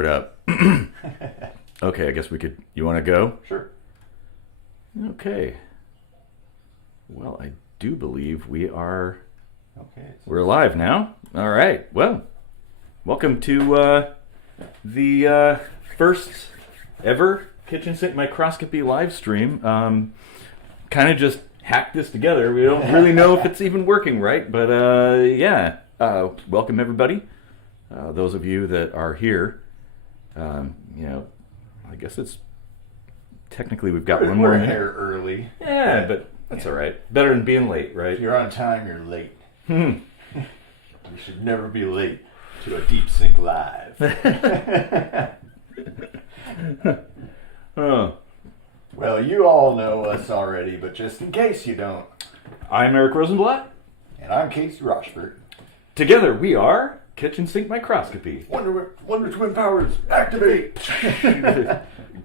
it up. Okay, I guess we could... You want to go? Sure. Okay. Well, I do believe we are... Okay. We're live now. All right. Well, welcome to the first ever kitchen sink microscopy live stream. Kind of just hacked this together. We don't really know if it's even working right, but yeah. Welcome everybody. Those of you that are here, I guess it's technically we've got one more We're minute. here early. Yeah, but that's all right. Better than being late, right? If you're on time, you're late. You should never be late to a Deep Sink Live. Oh. Well, you all know us already, but just in case you don't. I'm Eric Rosenblatt. And I'm Casey Rochford. Together we are Kitchen Sink Microscopy. Wonder Twin Powers, activate!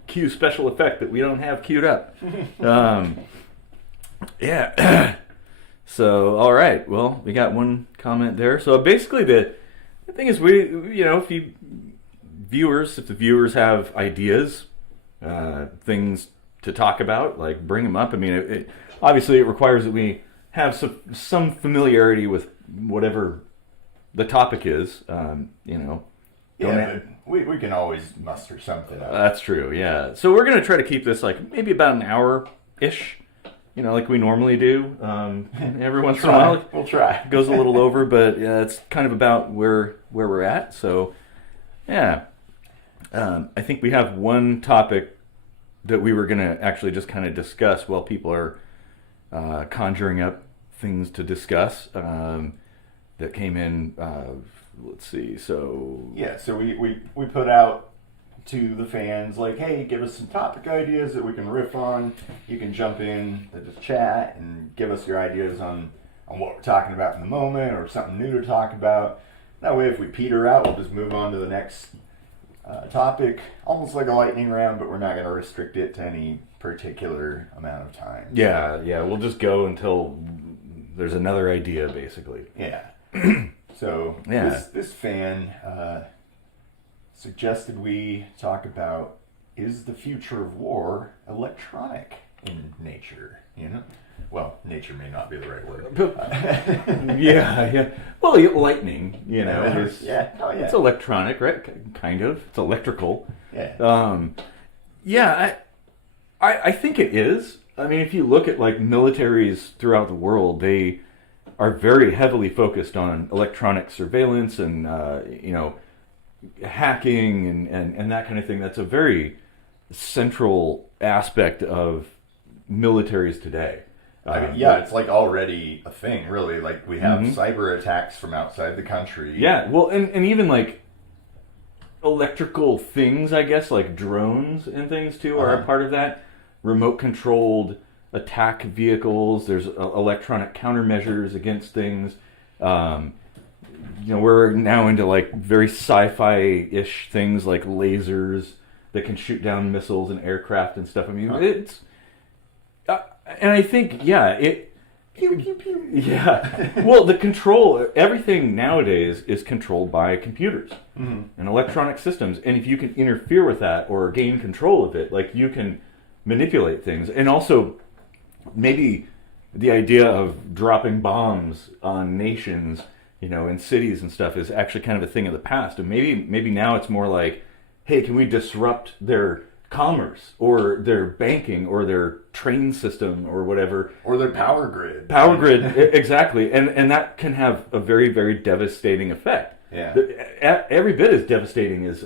Cue special effect that we don't have queued up. Yeah. So, all right. Well, we got one comment there. So basically, the thing is, if the viewers have ideas, things to talk about, like bring them up. I mean, obviously it requires that we have some familiarity with whatever the topic is. Yeah, but we can always muster something up. That's true, yeah. So we're going to try to keep this like maybe about an hour-ish, like we normally do. Every once in a while, we'll try. It goes a little over, but yeah, it's kind of about where we're at. So, yeah. I think we have one topic that we were going to actually just kind of discuss while people are conjuring up things to discuss that came in. Let's see. So yeah, so we put out to the fans like, hey, give us some topic ideas that we can riff on. You can jump in to the chat and give us your ideas on what we're talking about in the moment or something new to talk about. That way, if we peter out, we'll just move on to the next topic, almost like a lightning round, but we're not going to restrict it to any particular amount of time. Yeah, we'll just go until there's another idea, basically. Yeah. So yeah. This fan suggested we talk about, is the future of war electronic in nature? Well, nature may not be the right word. Yeah. Well, lightning, is, it's electronic, right? Kind of. It's electrical. Yeah. I think it is. I mean, if you look at like militaries throughout the world, they are very heavily focused on electronic surveillance and hacking and that kind of thing. That's a very central aspect of militaries today. It's like already a thing, really. Like we have cyber attacks from outside the country. Yeah, well, and even like electrical things, I guess, like drones and things too are a part of that. Remote controlled attack vehicles. There's electronic countermeasures against things. We're now into like very sci-fi-ish things like lasers that can shoot down missiles and aircraft and stuff. I mean, it's and I think Pew, pew, pew. Yeah. Well, the control, everything nowadays is controlled by computers and electronic systems. And if you can interfere with that or gain control of it, like you can manipulate things. And also, maybe the idea of dropping bombs on nations, in cities and stuff is actually kind of a thing of the past. And maybe now it's more like, hey, can we disrupt their commerce or their banking or their train system or whatever, or their power grid exactly, and that can have a very, very devastating effect. Every bit as devastating as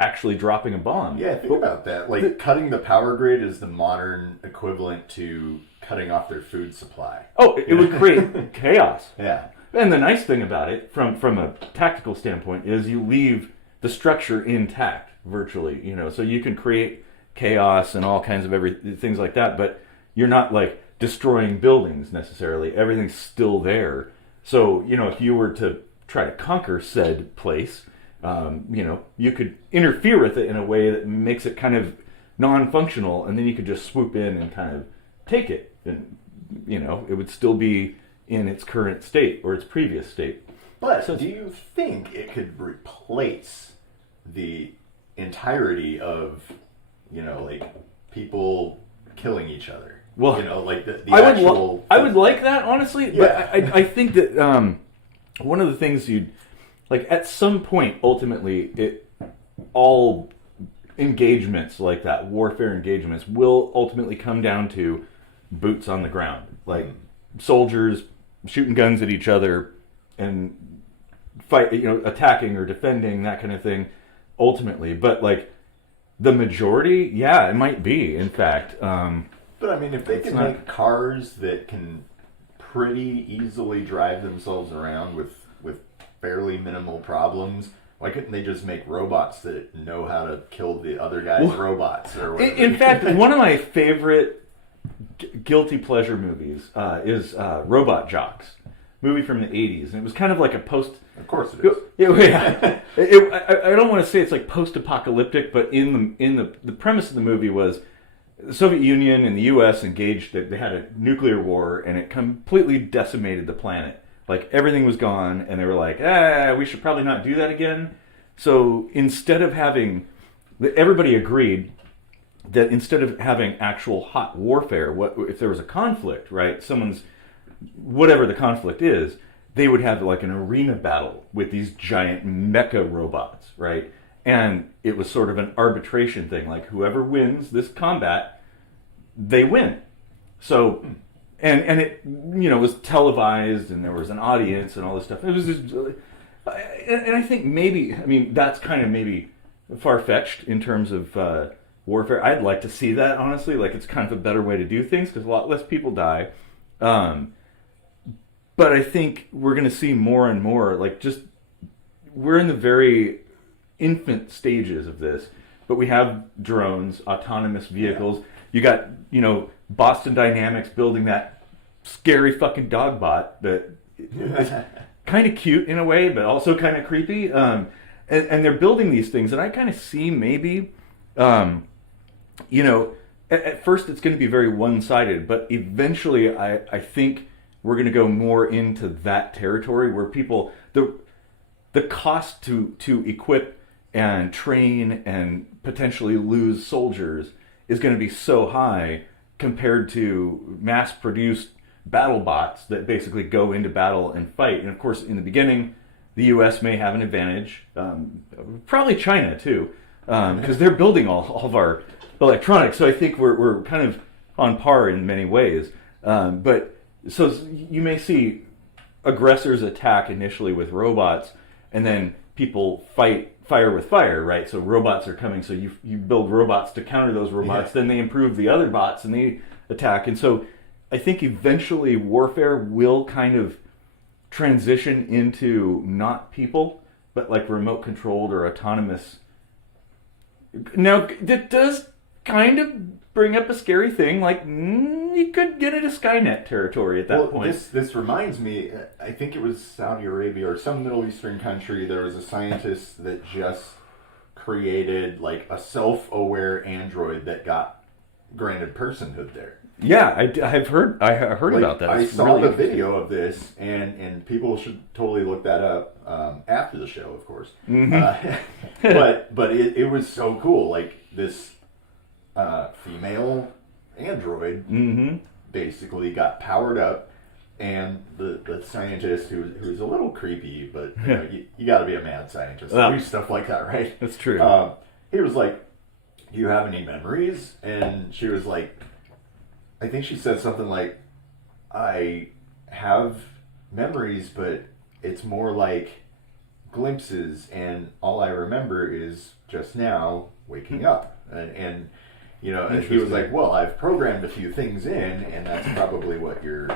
actually dropping a bomb. Think about that. Like cutting the power grid is the modern equivalent to cutting off their food supply. It would create chaos. And the nice thing about it from a tactical standpoint is you leave the structure intact virtually, so you can create chaos and all kinds of things like that, but you're not like destroying buildings necessarily. Everything's still there. So, if you were to try to conquer said place, you could interfere with it in a way that makes it kind of non-functional, and then you could just swoop in and kind of take it. And, it would still be in its current state or its previous state. But do you think it could replace the entirety of, like people killing each other. Well, like the I actual. I would like that, honestly, but I think that one of the things like at some point, ultimately, all engagements like that, warfare engagements, will ultimately come down to boots on the ground, like soldiers shooting guns at each other and fight, attacking or defending, that kind of thing, ultimately. But like the majority, yeah, it might be, in fact. But I mean, if they can make cars that can pretty easily drive themselves around with fairly minimal problems, why couldn't they just make robots that know how to kill the other guy's robots? Or whatever? In fact, one of my favorite guilty pleasure movies is Robot Jocks, movie from the 80s. And it was kind of like a post... Of course it is. Yeah. I don't want to say it's like post-apocalyptic, but in the premise of the movie was the Soviet Union and the U.S. engaged, they had a nuclear war, and it completely decimated the planet. Like, everything was gone, and they were like, we should probably not do that again. So instead of having... Everybody agreed that instead of having actual hot warfare, if there was a conflict, right, whatever the conflict is, they would have like an arena battle with these giant mecha robots, right? And it was sort of an arbitration thing, like whoever wins this combat, they win. So... And it, was televised, and there was an audience and all this stuff. It was just, and I think that's kind of maybe far-fetched in terms of warfare. I'd like to see that, honestly. Like, it's kind of a better way to do things because a lot less people die. But I think we're going to see more and more, we're in the very infant stages of this, but we have drones, autonomous vehicles. Yeah. You got, Boston Dynamics building that scary fucking dog bot that is kind of cute in a way, but also kind of creepy. And they're building these things, and I kind of see maybe, at first it's going to be very one-sided, but eventually I think we're going to go more into that territory where people, the cost to equip and train and potentially lose soldiers is going to be so high compared to mass-produced battle bots that basically go into battle and fight. And of course, in the beginning, the U.S. may have an advantage. Probably China too, because they're building all of our electronics. So I think we're kind of on par in many ways. But so you may see aggressors attack initially with robots, and then people fire with fire, right? So robots are coming, so you build robots to counter those robots, then they improve the other bots and they attack. And so I think eventually warfare will kind of transition into not people, but like remote controlled or autonomous. Now, that does kind of bring up a scary thing, like you could get into Skynet territory at that point. This reminds me, I think it was Saudi Arabia or some Middle Eastern country, there was a scientist that just created like a self-aware android that got granted personhood there. Yeah, I heard about that. I saw the video of this, and people should totally look that up after the show, of course. Mm-hmm. But it was so cool. Like this female android basically got powered up, and the scientist who's a little creepy, but you got to be a mad scientist to do stuff like that, right? That's true. He was like, "Do you have any memories?" And she was like, I think she said something like, I have memories, but it's more like glimpses, and all I remember is just now waking up. And he was like, well, I've programmed a few things in, and that's probably what you're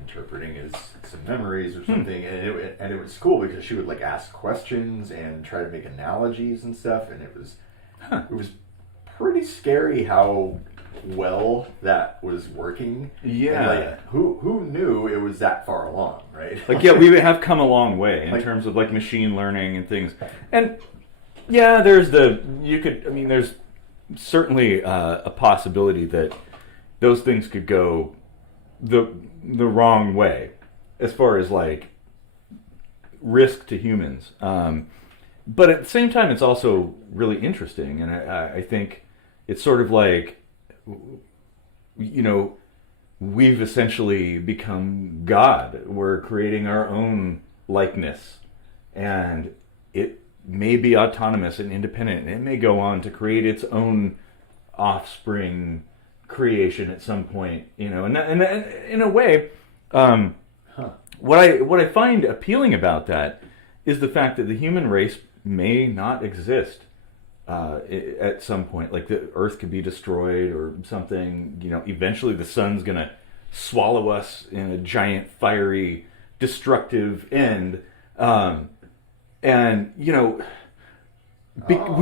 interpreting as some memories or something. And it was cool because she would like ask questions and try to make analogies and stuff, and it was pretty scary how well that was working. Yeah. And like, who knew it was that far along, right? Like, yeah, we have come a long way in terms of like machine learning and things. And yeah, there's certainly a possibility that those things could go the wrong way as far as like risk to humans. but at the same time, it's also really interesting, and I think it's sort of like, we've essentially become God. We're creating our own likeness, and it may be autonomous and independent, and it may go on to create its own offspring creation at some point, and in a way, what I find appealing about that is the fact that the human race may not exist at some point. Like the Earth could be destroyed or something. Eventually the sun's gonna swallow us in a giant, fiery, destructive end. We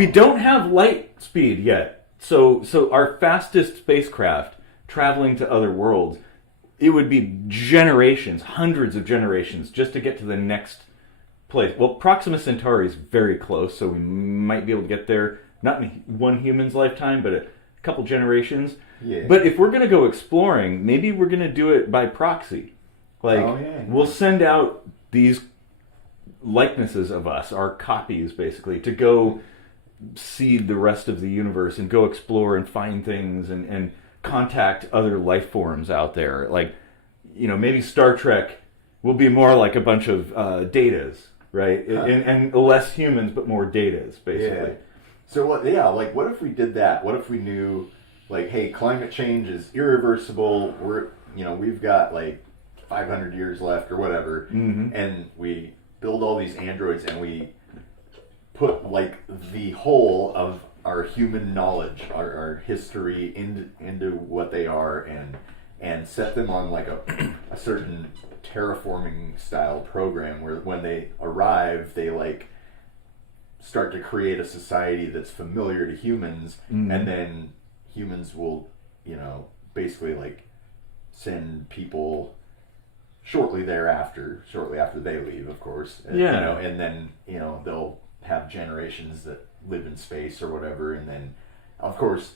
don't have light speed yet. So our fastest spacecraft traveling to other worlds, it would be generations, hundreds of generations, just to get to the next place. Well, Proxima Centauri is very close, so we might be able to get there, not in one human's lifetime, but a couple generations. Yeah. But if we're going to go exploring, maybe we're going to do it by proxy. We'll send out these likenesses of us, our copies, basically, to go seed the rest of the universe and go explore and find things and contact other life forms out there. Maybe Star Trek will be more like a bunch of datas, right? And less humans, but more datas, basically. Yeah. So what if we did that? What if we knew, hey, climate change is irreversible. We've got 500 years left or whatever, and we build all these androids and we put the whole of our human knowledge, our history into what they are, and set them on a certain terraforming style program where when they arrive, they start to create a society that's familiar to humans, and then humans will, basically send people shortly after they leave, of course. Yeah. And then, they'll have generations that live in space or whatever, and then, of course,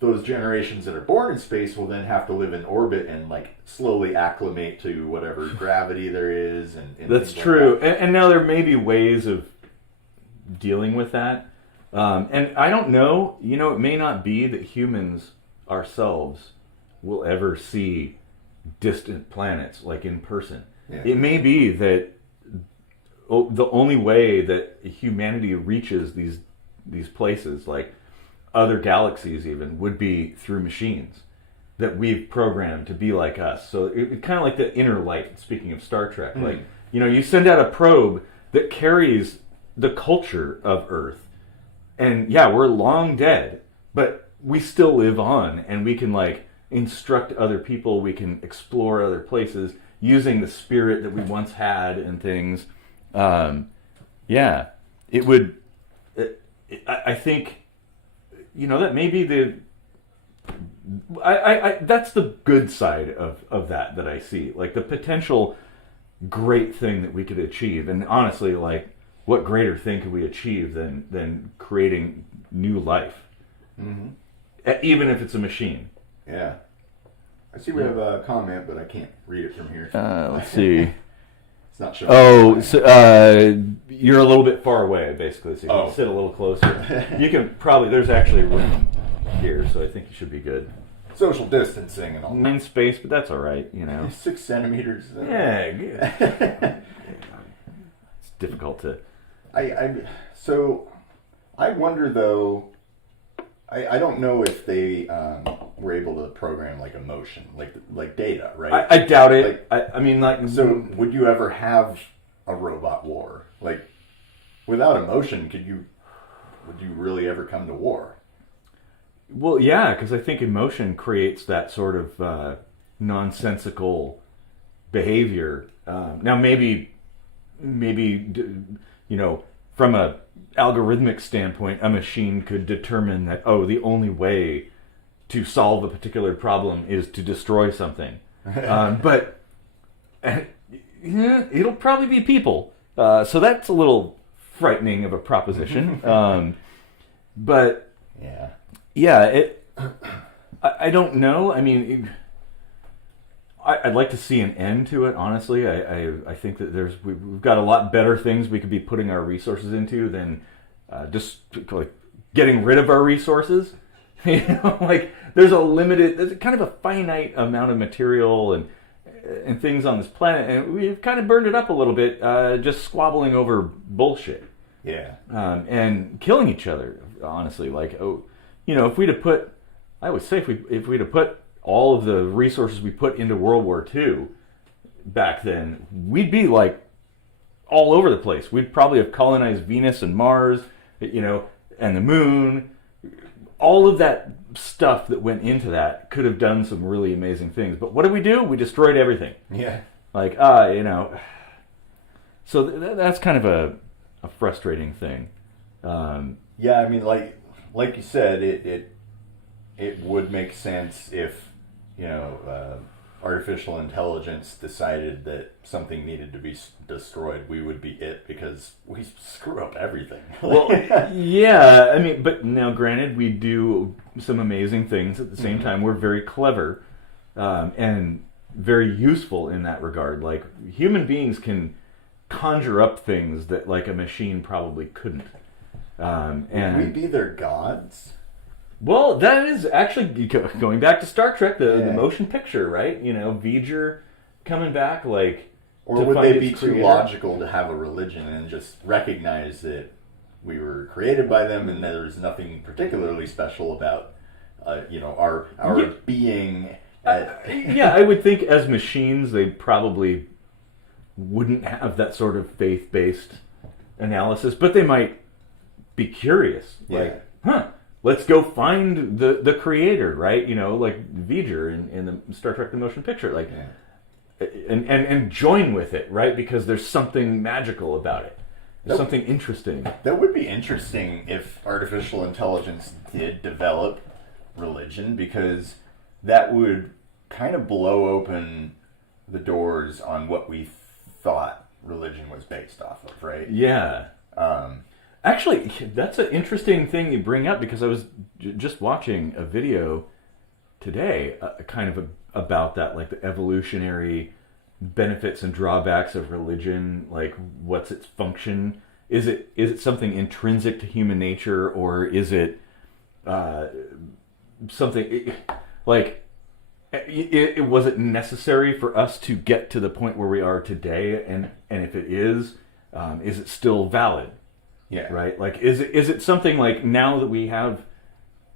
those generations that are born in space will then have to live in orbit and slowly acclimate to whatever gravity there is. And that's true. And now there may be ways of dealing with that. And I don't know, it may not be that humans ourselves will ever see distant planets in person. Yeah. It may be that the only way that humanity reaches these places, other galaxies even, would be through machines that we've programmed to be like us. So it's kind of like the inner light, speaking of Star Trek. You send out a probe that carries the culture of Earth, and we're long dead, but we still live on, and we can instruct other people, we can explore other places using the spirit that we once had and things. It would. I think, that may be that's the good side of that I see, the potential great thing that we could achieve. And honestly, what greater thing could we achieve than creating new life, even if it's a machine. Yeah. I see we have a comment, but I can't read it from here. Let's see. It's not showing. You're a little bit far away, basically, so you can sit a little closer. You can probably, there's actually room here, so I think you should be good. Social distancing and all. 9 space, but that's all right, 6 centimeters. Yeah, good. It's difficult to... So I wonder, though, I don't know if they were able to program emotion, like data, right? I doubt it. I mean, so would you ever have a robot war? Without emotion, would you really ever come to war? Well, yeah, because I think emotion creates that sort of nonsensical behavior. Now, maybe from a algorithmic standpoint, a machine could determine that, the only way to solve a particular problem is to destroy something. But it'll probably be people. So that's a little frightening of a proposition. But I don't know. I mean, I'd like to see an end to it. Honestly, I think that we've got a lot better things we could be putting our resources into than just like getting rid of our resources. Like there's kind of a finite amount of material and things on this planet, and we've kind of burned it up a little bit, just squabbling over bullshit. Yeah. And killing each other. Honestly, like if we'd have put, I always say if we'd have put all of the resources we put into World War II back then, we'd be like all over the place. We'd probably have colonized Venus and Mars, and the moon. All of that stuff that went into that could have done some really amazing things. But what did we do? We destroyed everything. Yeah. Like, So that's kind of a frustrating thing. Yeah, I mean, like you said, it would make sense if artificial intelligence decided that something needed to be destroyed. We would be it because we screw up everything. Well, yeah, I mean, but now granted, we do some amazing things at the same time. We're very clever and very useful in that regard. Like human beings can conjure up things that like a machine probably couldn't. Would we be their gods? Well, that is actually going back to Star Trek, the motion picture, right? V'ger coming back, like. Or would they be too logical to have a religion and just recognize that we were created by them and there's nothing particularly special about, our being? Yeah, I would think as machines, they probably wouldn't have that sort of faith-based analysis, but they might be curious, like, let's go find the creator, right? Like V'ger in the Star Trek: The Motion Picture, like, and join with it, right? Because there's something magical about it. There's something interesting. That would be interesting if artificial intelligence did develop religion, because that would kind of blow open the doors on what we thought religion was based off of, right? Yeah. Actually, that's an interesting thing you bring up, because I was just watching a video today kind of about that, like the evolutionary benefits and drawbacks of religion, like what's its function? Is it something intrinsic to human nature, or is it something like was it necessary for us to get to the point where we are today? And if it is it still valid? Yeah. Right? Like, is it something like, now that we have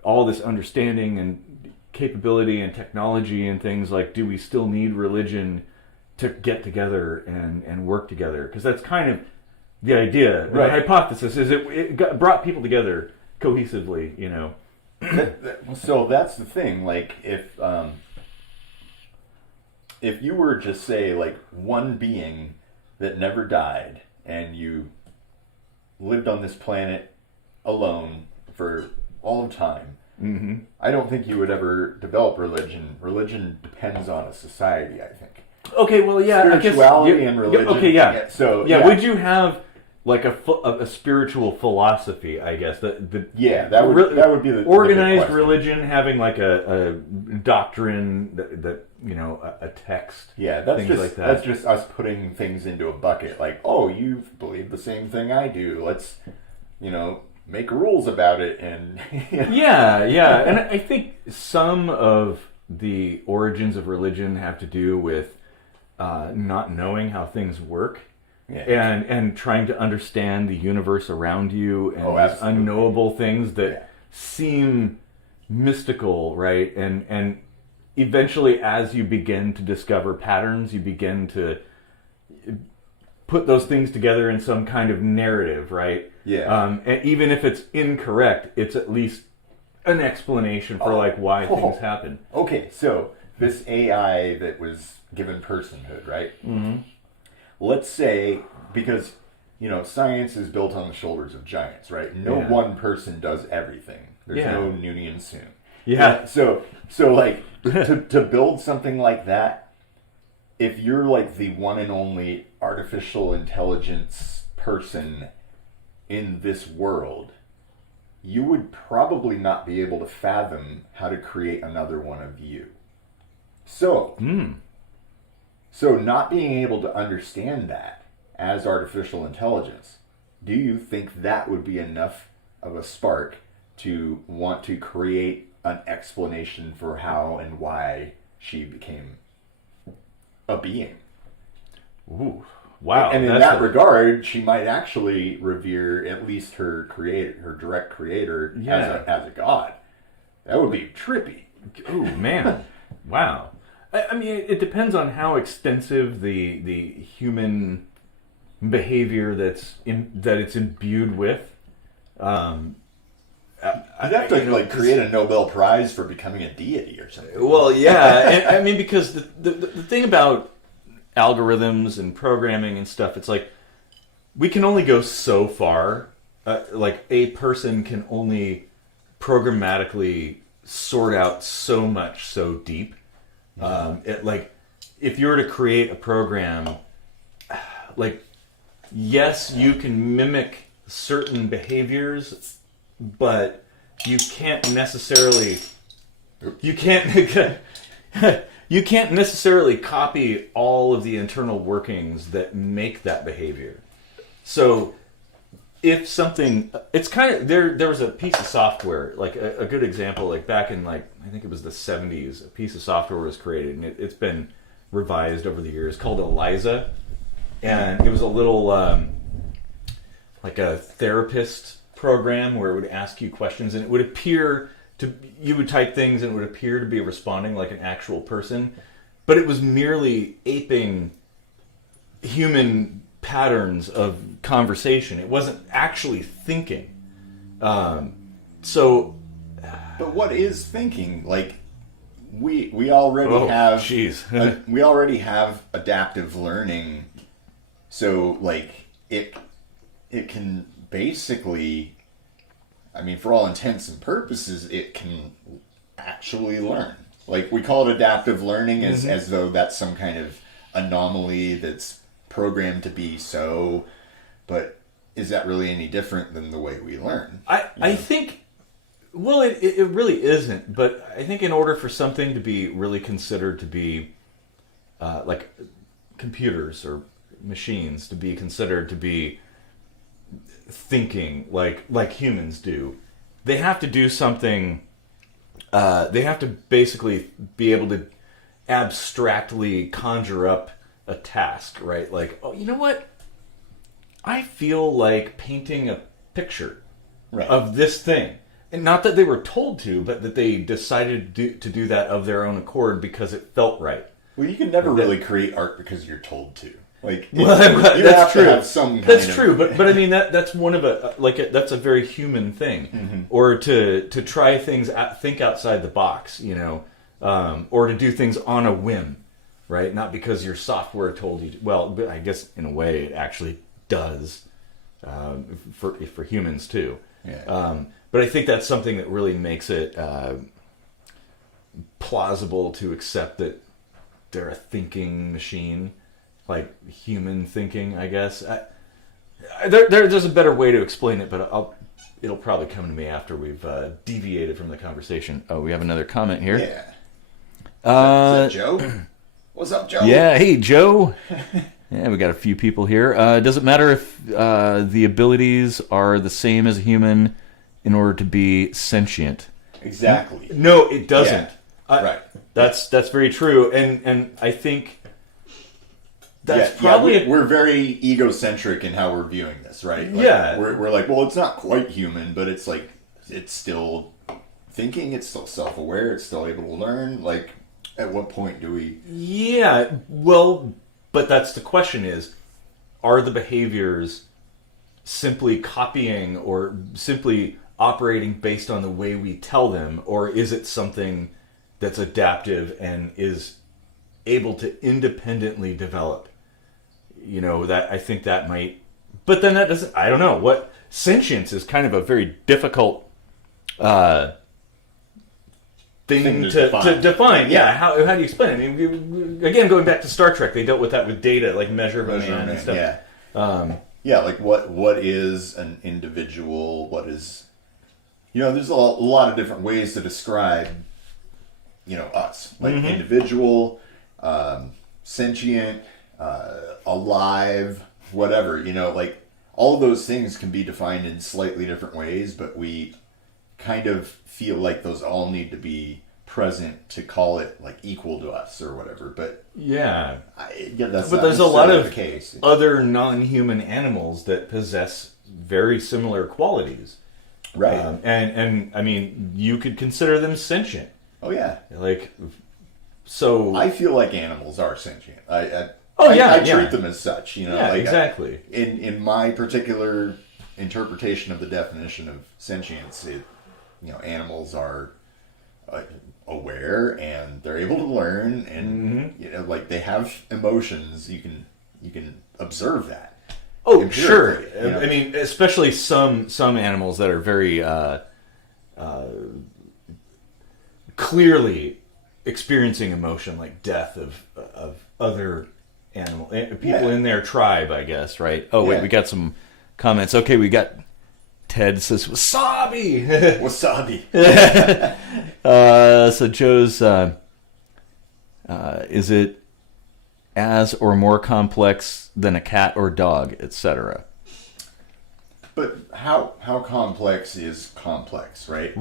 all this understanding and capability and technology and things, like, do we still need religion to get together and work together? Because that's kind of the idea. Right. The hypothesis is it brought people together cohesively, So that's the thing. Like, if you were just, say, like, one being that never died, and you lived on this planet alone for all of time, I don't think you would ever develop religion. Religion depends on a society, I think. Okay, well, yeah, spirituality and religion. Okay, yeah. So would you have like a spiritual philosophy? I guess that would be the organized religion, having like a doctrine that a text. Yeah, that's things just like that. That's just us putting things into a bucket. Like, oh, you believe the same thing I do. Let's make rules about it. And yeah, and I think some of the origins of religion have to do with not knowing how things work. Yeah. And trying to understand the universe around you and these unknowable things that seem mystical, right? And eventually, as you begin to discover patterns, you begin to put those things together in some kind of narrative, right? Yeah. And even if it's incorrect, it's at least an explanation for why things happen. Okay, so this AI that was given personhood, right? Mm-hmm. Let's say, because science is built on the shoulders of giants, right? No one person does everything. There's no Noonien soon. Yeah. So like to build something like that, if you're like the one and only artificial intelligence person in this world, you would probably not be able to fathom how to create another one of you. So So not being able to understand that as artificial intelligence, do you think that would be enough of a spark to want to create an explanation for how and why she became a being? Ooh, wow. And in that regard, she might actually revere at least her creator, her direct creator, as a god. That would be trippy. Ooh, man. Wow. I mean, it depends on how extensive the human behavior that it's imbued with. You'd have to create a Nobel Prize for becoming a deity or something. Well, yeah. I mean, because the thing about algorithms and programming and stuff, it's like we can only go so far. Like a person can only programmatically sort out so much so deep. Like if you were to create a program, like yes, you can mimic certain behaviors, but you can't necessarily you can't necessarily copy all of the internal workings that make that behavior. So if something, it's kind of there was a piece of software, like a good example, like back in I think it was the 70s, a piece of software was created, and it's been revised over the years, called ELIZA, and it was a little like a therapist program where it would ask you questions, and it would appear to, you would type things and it would appear to be responding like an actual person, but it was merely aping human patterns of conversation. It wasn't actually thinking. So, but what is thinking? Like we already have. We already have adaptive learning. So like it can basically, I mean, for all intents and purposes, it can actually learn. Like we call it adaptive learning as though that's some kind of anomaly that's programmed to be so, but is that really any different than the way we learn? I think, well, it really isn't, but I think in order for something to be really considered to be like computers or machines to be considered to be thinking like humans do, they have to do something, they have to basically be able to abstractly conjure up a task, right? Like, oh, you know what? I feel like painting a picture of this thing. And not that they were told to, but that they decided to do that of their own accord because it felt right. Well, you can never really create art because you're told to. Like, well, you that's have true. To have some kind that's of... true, but I mean that's one of that's a very human thing, or to try things, think outside the box, you know, or to do things on a whim. Right, not because your software told you to. Well, but I guess in a way it actually does for humans too. Yeah. But I think that's something that really makes it plausible to accept that they're a thinking machine, like human thinking. I guess there's a better way to explain it, but it'll probably come to me after we've deviated from the conversation. Oh, we have another comment here. Yeah. Is that Joe? What's up, Joe? Yeah, hey, Joe. Yeah, we got a few people here. Does it matter if the abilities are the same as a human in order to be sentient? Exactly. No, it doesn't. Yeah. Right. That's very true, and I think that's probably... we're very egocentric in how we're viewing this, right? Like, yeah. We're like, well, it's not quite human, but it's like, it's still thinking, it's still self-aware, it's still able to learn, like... At what point do we... Yeah, well, but that's the question is, are the behaviors simply copying or simply operating based on the way we tell them, or is it something that's adaptive and is able to independently develop? You know, that I think that might... But then that doesn't... I don't know. What sentience is kind of a very difficult... thing to define. Yeah, how do you explain it? I mean, again, going back to Star Trek, they dealt with that with data, like measurement and stuff. Yeah. Like what is an individual? What is, you know, there's a lot of different ways to describe, you know, us. Like individual, sentient, alive, whatever, like all of those things can be defined in slightly different ways, but we kind of feel like those all need to be present to call it like equal to us or whatever. But yeah, that's but not there's a lot necessarily of the case. other non-human animals that possess very similar qualities, Right? And I mean, you could consider them sentient. Oh yeah. Like, so I feel like animals are sentient. I treat them as such. Yeah, like exactly. In my particular interpretation of the definition of sentience, animals are aware and they're able to learn, and like they have emotions. You can observe that. Oh, sure. I mean, especially some animals that are very clearly experiencing emotion, like death of other people in their tribe, I guess, right? Oh, wait, we got some comments. Okay, we got Ted says, wasabi! Wasabi. So Joe's, is it as or more complex than a cat or dog, etc.? But how complex is complex, right?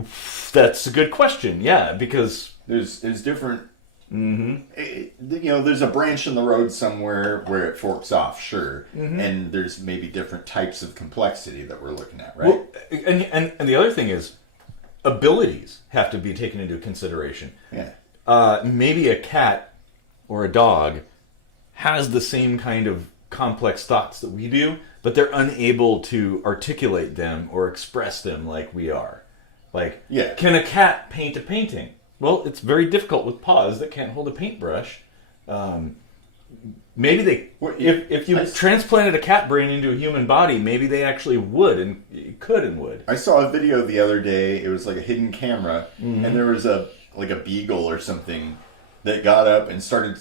That's a good question, yeah, because there's different... there's a branch in the road somewhere where it forks off, sure. And there's maybe different types of complexity that we're looking at, right? Well, and the other thing is, abilities have to be taken into consideration. Yeah. Maybe a cat or a dog has the same kind of complex thoughts that we do, but they're unable to articulate them or express them like we are. Like, can a cat paint a painting? Well, it's very difficult with paws that can't hold a paintbrush. Maybe they, if you transplanted a cat brain into a human body, maybe they actually would and could and would. I saw a video the other day. It was like a hidden camera, and there was a beagle or something that got up and started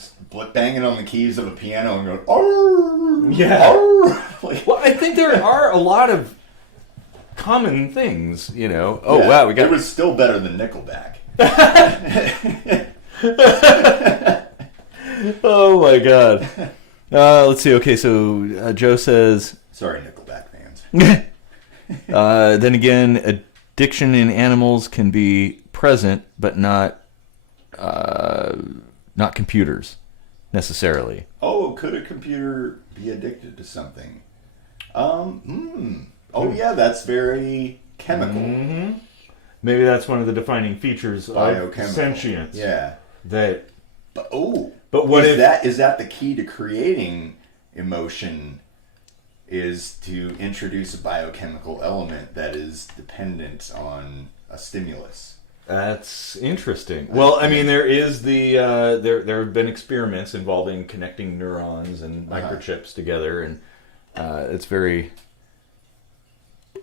banging on the keys of a piano and going, "Arr, yeah." Arr. Well, I think there are a lot of common things, Oh wow, we got. It was still better than Nickelback. Oh my god. Let's see. Okay, so Joe says... Sorry, Nickelback fans. Then again, addiction in animals can be present, but not computers, necessarily. Oh, could a computer be addicted to something? Oh yeah, that's very chemical. Maybe that's one of the defining features of sentience. Yeah. But what is that? Is that the key to creating emotion? Is to introduce a biochemical element that is dependent on a stimulus. That's interesting. Well, I mean, there is there have been experiments involving connecting neurons and microchips together, and it's very,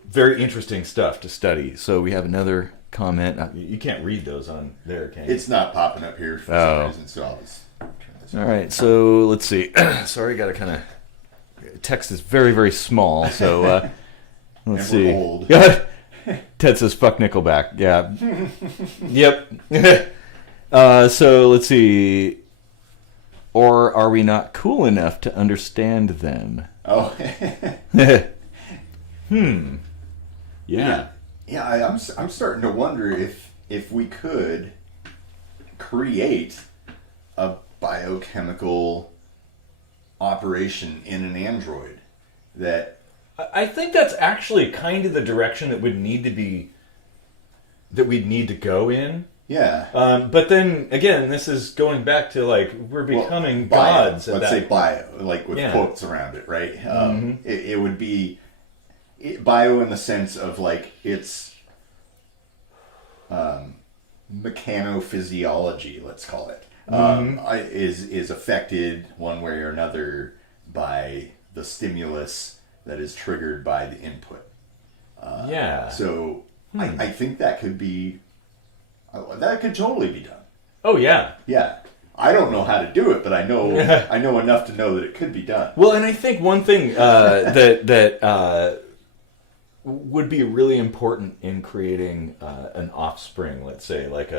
very interesting stuff to study. So we have another comment. You can't read those on there, can you? It's not popping up here for some reason, so I'll just turn this All right, so let's see. Sorry, got to kind of... Text is very, very small, so let's see. Old. Ted says, fuck Nickelback. Yeah. Yep. So let's see. Or are we not cool enough to understand them? Oh. Yeah. Yeah, I'm starting to wonder if we could create a biochemical operation in an android that... I think that's actually kind of the direction that we'd need to go in. Yeah. But then again, this is going back to like we're becoming gods. Let's say bio, like with quotes around it, right? It would be bio in the sense of like it's mechanophysiology, let's call it, is affected one way or another by the stimulus that is triggered by the input. So I think that could be... that could totally be done. Oh, yeah. Yeah. I don't know how to do it, but I know enough to know that it could be done. Well, and I think one thing that would be really important in creating an offspring, let's say, like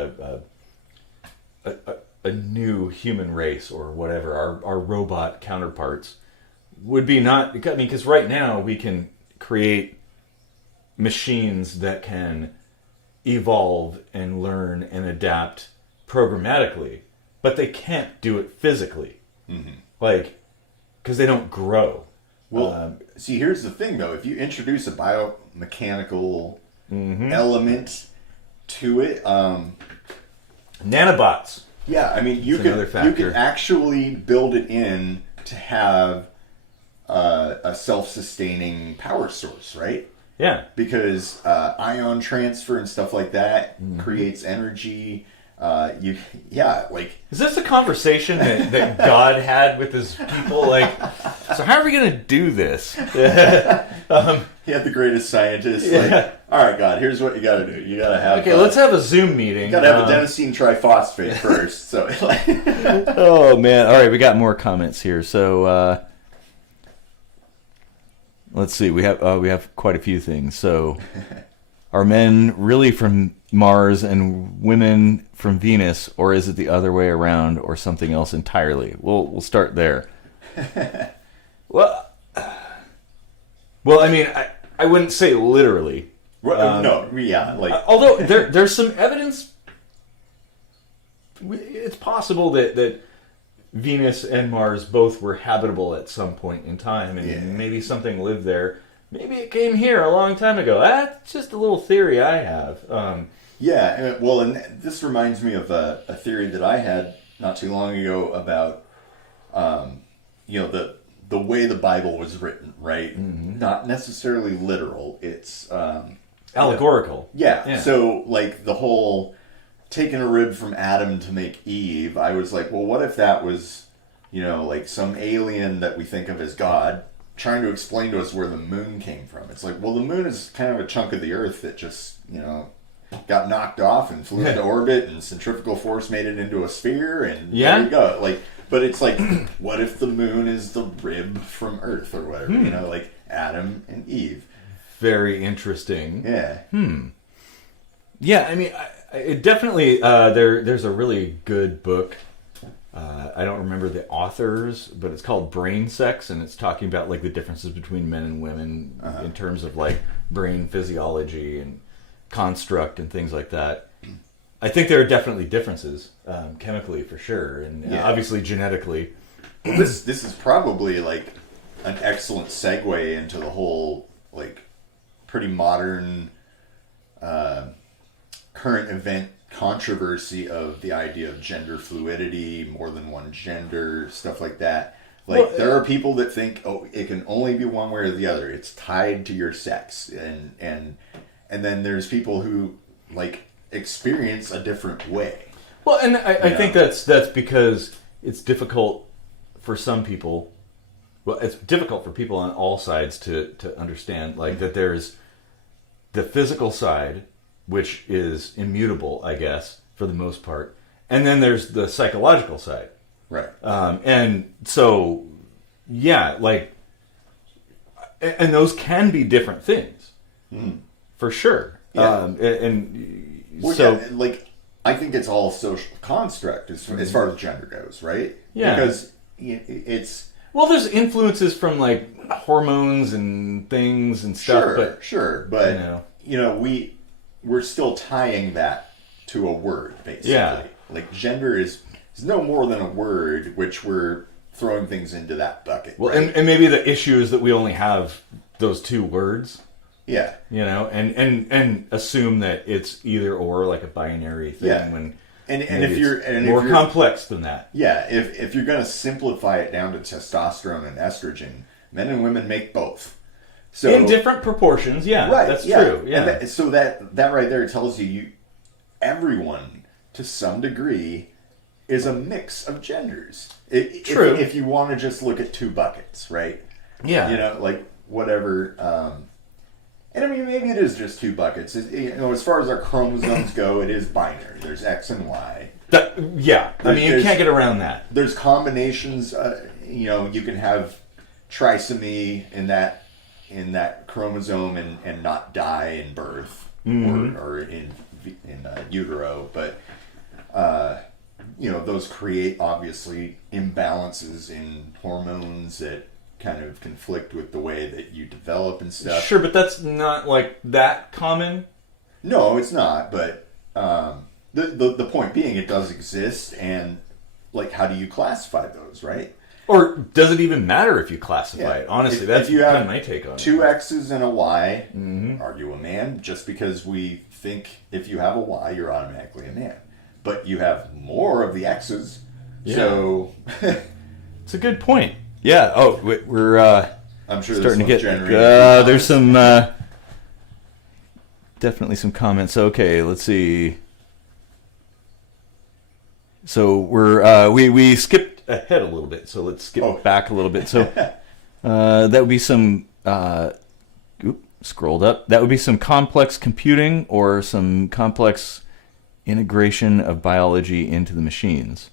a new human race or whatever, our robot counterparts, would be not... I mean, because right now we can create machines that can evolve and learn and adapt programmatically, but they can't do it physically. Mm-hmm. Like, because they don't grow. Well, see, here's the thing, though. If you introduce a biomechanical element to it... Nanobots. Yeah, I mean, you can actually build it in to have a self-sustaining power source, right? Yeah. Because ion transfer and stuff like that creates energy. Is this a conversation that God had with his people? Like, so how are we going to do this? He had the greatest scientist. Yeah. Like, all right, God, here's what you got to do. You got to have... Okay, let's have a Zoom meeting. You got to have adenosine triphosphate first. So, oh, man. All right, we got more comments here. So, let's see. We have quite a few things. So, are men really from Mars and women from Venus, or is it the other way around, or something else entirely? We'll start there. Well, I mean, I wouldn't say literally. No, yeah, like... although there's some evidence. It's possible that Venus and Mars both were habitable at some point in time, and maybe something lived there. Maybe it came here a long time ago. That's just a little theory I have. Well, and this reminds me of a theory that I had not too long ago about, the way the Bible was written, right? Mm-hmm. Not necessarily literal. It's allegorical. Yeah. So, like, the whole taking a rib from Adam to make Eve, I was like, well, what if that was, like some alien that we think of as God trying to explain to us where the moon came from? It's like, well, the moon is kind of a chunk of the Earth that just, got knocked off and flew into orbit, and centrifugal force made it into a sphere, and there you go. Like, but it's like, what if the moon is the rib from Earth or whatever? Like Adam and Eve. Very interesting. Yeah. Yeah, I mean, it definitely. There's a really good book. I don't remember the authors, but it's called Brain Sex, and it's talking about like the differences between men and women in terms of like brain physiology and construct and things like that. I think there are definitely differences, chemically for sure, and obviously genetically. Well, this is probably like an excellent segue into the whole like pretty modern current event controversy of the idea of gender fluidity, more than one gender, stuff like that. Like, there are people that think, it can only be one way or the other. It's tied to your sex, and then there's people who like experience a different way. Well, and I think that's because it's difficult for some people. Well, it's difficult for people on all sides to understand, like, that there's the physical side, which is immutable, I guess, for the most part, and then there's the psychological side. Right. And so, like, and those can be different things, for sure. Yeah. Like, I think it's all social construct as far as gender goes, right? Yeah. Because it's... Well, there's influences from, like, hormones and things and stuff. Sure, but we're still tying that to a word, basically. Yeah. Like, gender is no more than a word, which we're throwing things into that bucket. Well, right? and maybe the issue is that we only have those two words. Yeah. And assume that it's either or, like a binary thing. Yeah. When if you're more complex than that. Yeah. If you're going to simplify it down to testosterone and estrogen, men and women make both. So in different proportions, right? That's true. Yeah. And so that right there tells you everyone to some degree is a mix of genders. True. If you want to just look at two buckets, right? Yeah. Like whatever. And I mean, maybe it is just two buckets. As far as our chromosomes go, it is binary. There's X and Y. I mean, you can't get around that. There's combinations. You can have trisomy in that chromosome and not die in birth or in utero. But those create obviously imbalances in hormones that kind of conflict with the way that you develop and stuff. Sure, but that's not like that common. No, it's not. But the point being, it does exist, and like, how do you classify those, right? Or does it even matter if you classify it? Honestly, that's if you kind have of my take on it. Two X's and a Y, are you a man? Just because we think if you have a Y, you're automatically a man. But you have more of the X's, so... It's a good point. Yeah, we're I'm sure starting to get... there's some... definitely some comments. Okay, let's see. So we skipped ahead a little bit, so let's skip back a little bit. So that would be some... scrolled up. That would be some complex computing or some complex integration of biology into the machines.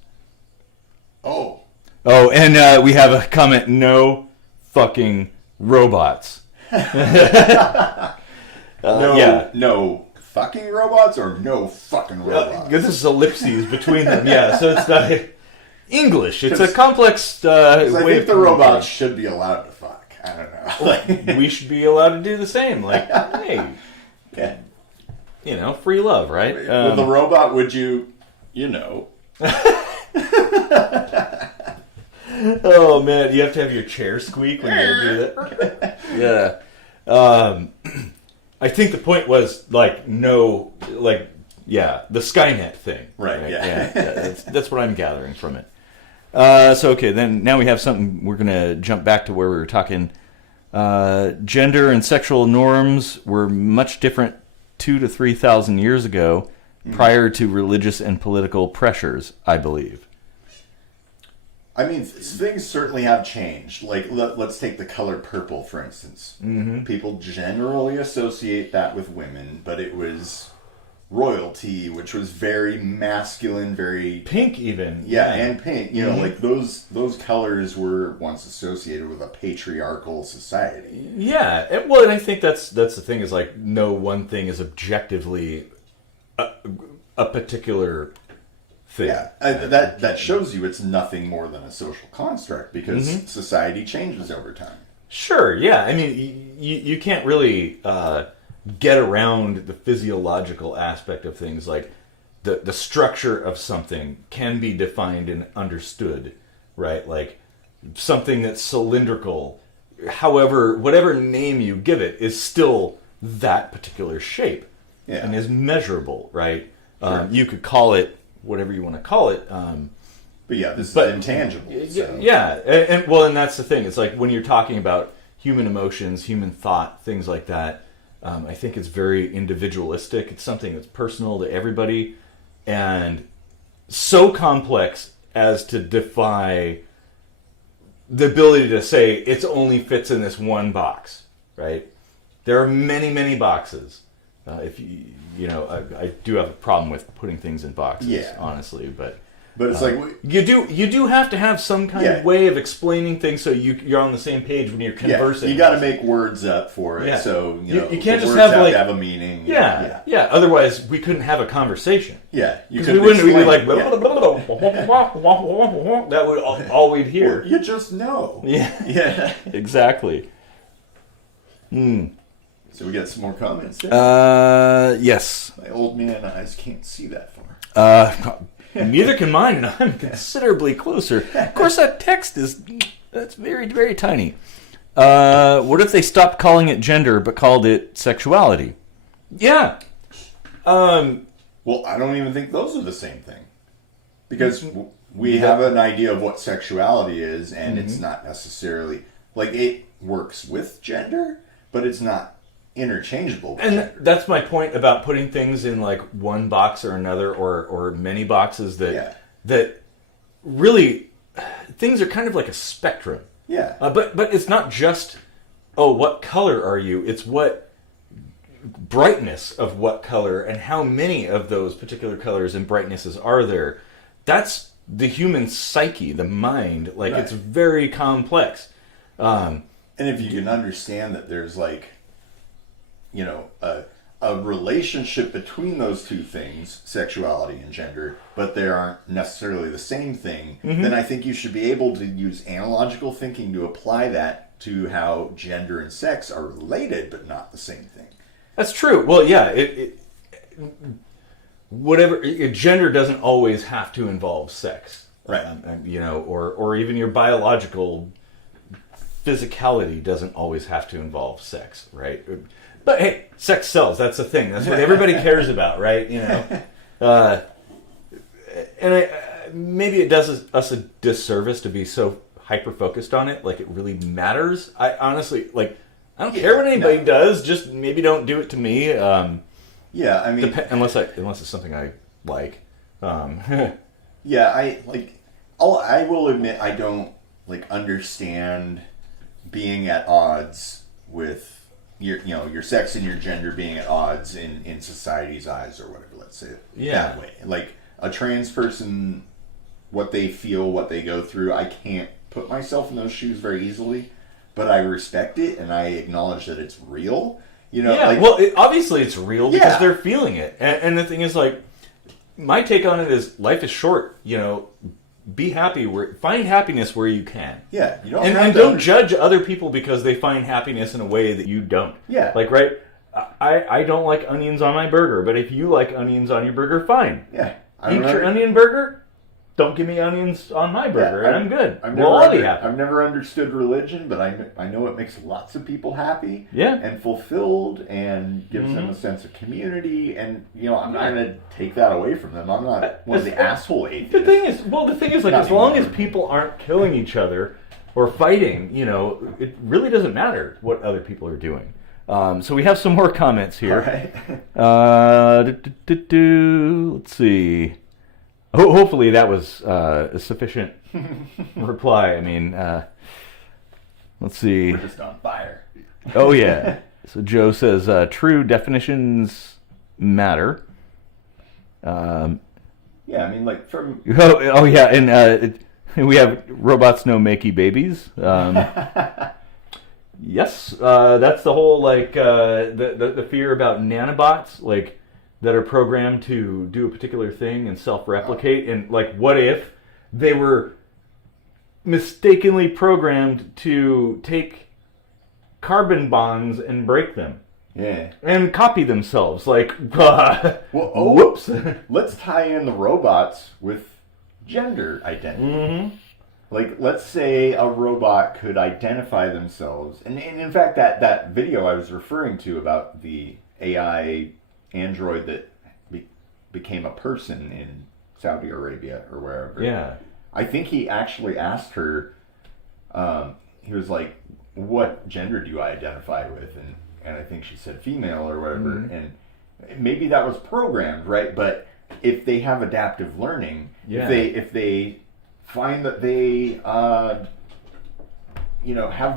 Oh, and we have a comment, no fucking robots. No fucking robots or no fucking robots? This is ellipses between them, yeah, so it's not English. It's a complex way I think the robots should be allowed to fuck. I don't know. We should be allowed to do the same. Like, hey, free love, right? With the robot, would you, Oh man, you have to have your chair squeak when you do that. Yeah. I think the point was the Skynet thing. Right. Yeah. That's what I'm gathering from it. Then now we have something. We're gonna jump back to where we were talking. Gender and sexual norms were much different 2,000 to 3,000 years ago, prior to religious and political pressures, I believe. I mean, things certainly have changed. Like, let's take the color purple, for instance. Mm-hmm. People generally associate that with women, but it was royalty, which was very masculine, very... Pink, even. Yeah, and pink. Like, those colors were once associated with a patriarchal society. Yeah. And I think that's the thing, is like, no one thing is objectively a particular... thing. Yeah, that shows you it's nothing more than a social construct, because society changes over time. Sure, yeah. I mean, you can't really get around the physiological aspect of things. Like, the structure of something can be defined and understood, right? Like, something that's cylindrical, however, whatever name you give it, is still that particular shape and is measurable, right? Sure. You could call it whatever you want to call it. But this is intangible. So. Yeah, and that's the thing. It's like, when you're talking about human emotions, human thought, things like that, I think it's very individualistic. It's something that's personal to everybody, and so complex as to defy the ability to say it only fits in this one box, right? There are many, many boxes. If I do have a problem with putting things in boxes, honestly, but it's like you do have to have some kind of way of explaining things so you're on the same page when you're conversing. You got to make words up for it, so you can't just have to have a meaning. Yeah. Otherwise, we couldn't have a conversation. Yeah, because we wouldn't. We'd be like, that would all we'd hear. Well, you just know. Yeah. Exactly. So we got some more comments there? Yes. My old man eyes can't see that far. Neither can mine, and I'm considerably closer. Of course, that text that's very, very tiny. What if they stopped calling it gender but called it sexuality? Yeah. Well, I don't even think those are the same thing. Because we have an idea of what sexuality is, and it's not necessarily... Like, it works with gender, but it's not interchangeable. And that's my point about putting things in like one box or another, or many boxes, that really things are kind of like a spectrum. Yeah. But it's not just, what color are you? It's what brightness of what color, and how many of those particular colors and brightnesses are there. That's the human psyche, the mind. Like, it's very complex. And if you can understand that there's like, a a relationship between those two things, sexuality and gender, but they aren't necessarily the same thing, then I think you should be able to use analogical thinking to apply that to how gender and sex are related but not the same thing. That's true. Well, yeah, gender doesn't always have to involve sex, right? Or even your biological physicality doesn't always have to involve sex, right? But hey, sex sells. That's the thing. That's what everybody cares about, right? Maybe it does us a disservice to be so hyper focused on it, like it really matters. I honestly I don't care what anybody does. Just maybe don't do it to me. Yeah, I mean, unless it's something I like. Yeah, I will admit I don't understand being at odds with your sex and your gender being at odds in society's eyes or whatever. Let's say it that way. Like a trans person, what they feel, what they go through, I can't put myself in those shoes very easily, but I respect it and I acknowledge that it's real. Obviously it's real because they're feeling it. And the thing is, my take on it is life is short. Be happy. Find happiness where you can. Yeah, you don't. And don't judge other people because they find happiness in a way that you don't. Yeah. Right? I don't like onions on my burger, but if you like onions on your burger, fine. Yeah. Eat your onion burger. Don't give me onions on my burger, and I'm good. I'll be happy. I've never understood religion, but I know it makes lots of people happy and fulfilled and gives them a sense of community. And, I'm not going to take that away from them. I'm not one of the asshole atheists. The thing is, as long as people aren't killing each other or fighting, it really doesn't matter what other people are doing. So we have some more comments here. All right. Let's see. Hopefully that was a sufficient reply. I mean, let's see. We're just on fire. Oh, yeah. So Joe says, true definitions matter. Yeah, I mean, from... Oh yeah, and we have robots no makey babies. Yes, that's the whole, the fear about nanobots, that are programmed to do a particular thing and self-replicate, and what if they were mistakenly programmed to take carbon bonds and break them? Yeah. And copy themselves, whoops. Let's tie in the robots with gender identity. Let's say a robot could identify themselves, and in fact that video I was referring to about the AI android that became a person in Saudi Arabia or wherever. Yeah. I think he actually asked her, he was like, what gender do you identify with? And I think she said female or whatever. And maybe that was programmed, right? But if they have adaptive learning, if they find that they have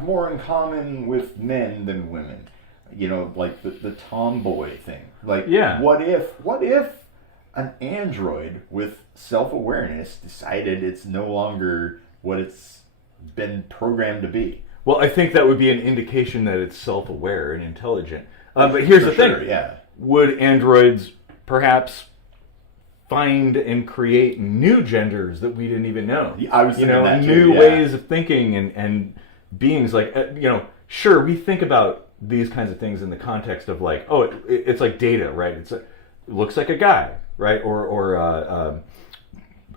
more in common with men than women, the tomboy thing. What if an android with self-awareness decided it's no longer what it's been programmed to be? Well, I think that would be an indication that it's self-aware and intelligent. But here's the thing. Would androids perhaps find and create new genders that we didn't even know? I was thinking that new ways of thinking and beings. Sure, we think about these kinds of things in the context of it's like data, right? It looks like a guy, right? Or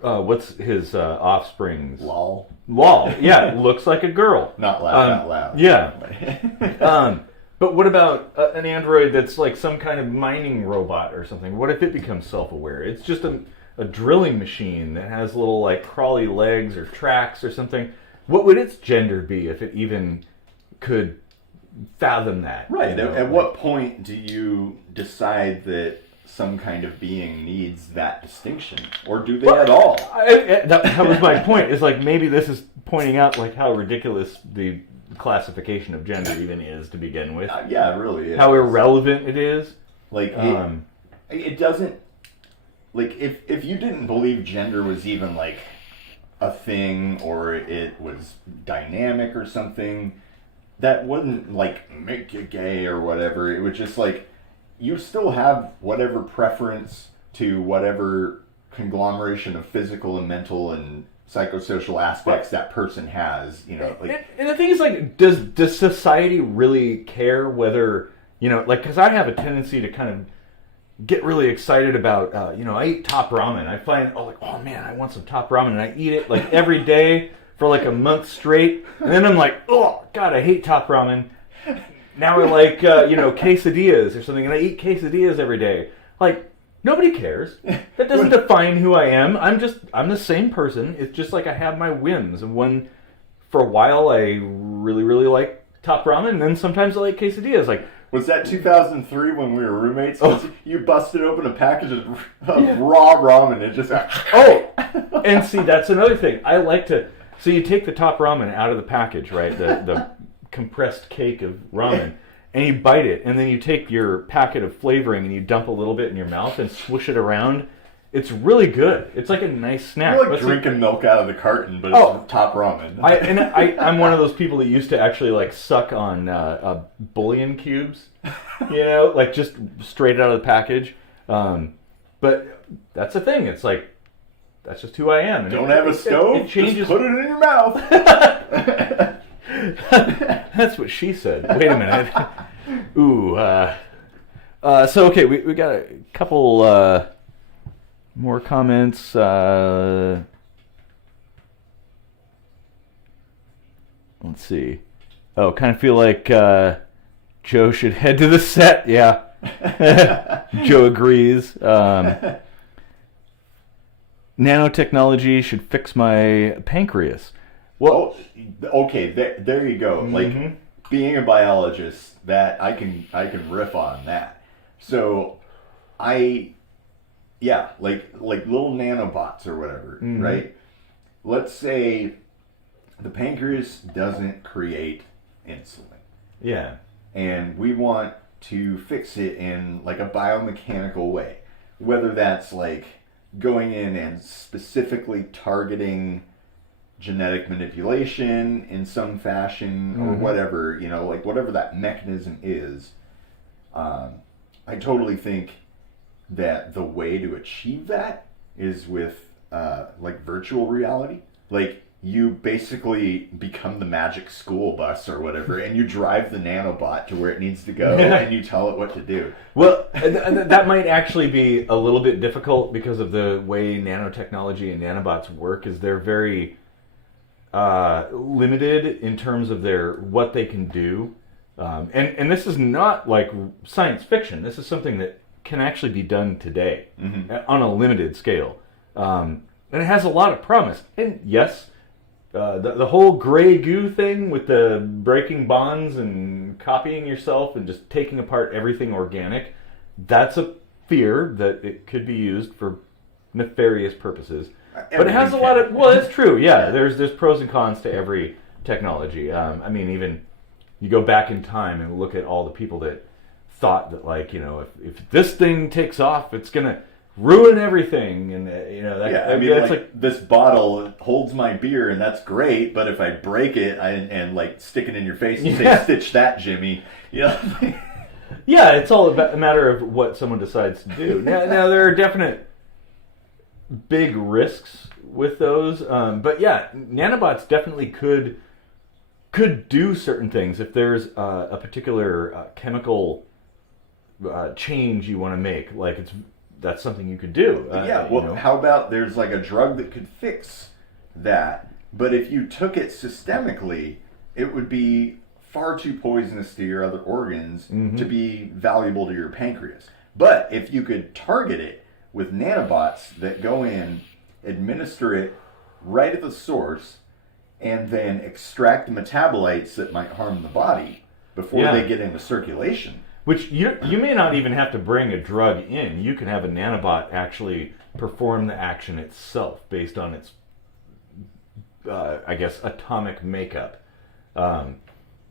what's his offspring's? Lol. Yeah, looks like a girl. Not laugh out loud. Yeah. But what about an android that's like some kind of mining robot or something? What if it becomes self-aware? It's just a drilling machine that has little crawly legs or tracks or something. What would its gender be if it even could fathom that? Right. At what point do you decide that some kind of being needs that distinction, or do they at all? That was my point. Is maybe this is pointing out how ridiculous the classification of gender even is to begin with. Yeah, it really is. How irrelevant it is. It doesn't. If you didn't believe gender was even a thing, or it was dynamic or something, that wouldn't make you gay or whatever. It would just you still have whatever preference to whatever conglomeration of physical and mental and psychosocial aspects that person has, like. And the thing is, like, does society really care whether, like, because I have a tendency to kind of get really excited about, I eat top ramen. I find, oh man, I want some top ramen, and I eat it like every day for like a month straight, and then I'm like, oh god, I hate top ramen. Now I like, quesadillas or something, and I eat quesadillas every day. Like, nobody cares. That doesn't define who I am. I'm the same person. It's just like I have my whims, and for a while I really, really like top ramen, and then sometimes I like quesadillas. Like, was that 2003 when we were roommates? You busted open a package of raw ramen and just... And see, that's another thing. I like to... So you take the top ramen out of the package, right? The compressed cake of ramen, and you bite it, and then you take your packet of flavoring and you dump a little bit in your mouth and swish it around. It's really good. It's like a nice snack. You're like drinking milk out of the carton, but it's top ramen. I'm one of those people that used to actually like suck on bouillon cubes, like just straight out of the package. But that's the thing. It's like, that's just who I am. And don't have a stove? It changes. Just put it in your mouth. That's what she said. Wait a minute. Ooh. So, okay, we got a couple... more comments. Let's see. Oh, kind of feel like Joe should head to the set. Yeah. Joe agrees. Nanotechnology should fix my pancreas. Well, okay, there you go. Mm-hmm. Like, being a biologist, that I can riff on that. So, yeah, like little nanobots or whatever, right? Let's say the pancreas doesn't create insulin. Yeah. And we want to fix it in like a biomechanical way. Whether that's like going in and specifically targeting genetic manipulation in some fashion or whatever, like whatever that mechanism is, I totally think that the way to achieve that is with like virtual reality. Like, you basically become the magic school bus or whatever, and you drive the nanobot to where it needs to go, and you tell it what to do. Well, that might actually be a little bit difficult because of the way nanotechnology and nanobots work. Is they're very limited in terms of what they can do, and this is not like science fiction. This is something that can actually be done today on a limited scale, and it has a lot of promise. And yes, the whole gray goo thing with the breaking bonds and copying yourself and just taking apart everything organic, that's a fear that it could be used for nefarious purposes. But it has a lot of... Well, it's true, yeah. There's pros and cons to every technology. I mean, even you go back in time and look at all the people that thought that, like, if this thing takes off, it's going to ruin everything. And, I mean, like, this bottle holds my beer, and that's great, but if I break it and like, stick it in your face and say, stitch that, Jimmy, Yeah, it's all a matter of what someone decides to do. Now there are definite big risks with those, but yeah, nanobots definitely could do certain things if there's a particular chemical change you want to make. Like, that's something you could do. How about there's like a drug that could fix that, but if you took it systemically, it would be far too poisonous to your other organs to be valuable to your pancreas. But if you could target it with nanobots that go in, administer it right at the source, and then extract the metabolites that might harm the body before they get into circulation. Which you may not even have to bring a drug in. You can have a nanobot actually perform the action itself based on its, I guess, atomic makeup.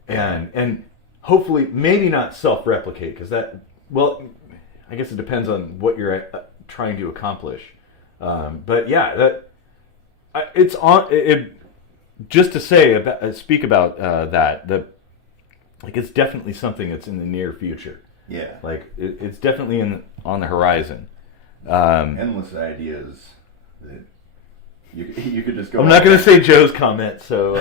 And hopefully, maybe not self-replicate, because that, well, I guess it depends on what you're trying to accomplish. But yeah, it's on it. Just to speak about that, like, it's definitely something that's in the near future. Yeah. Like it's definitely on the horizon. Endless ideas that you could just go. I'm not going to say Joe's comment, so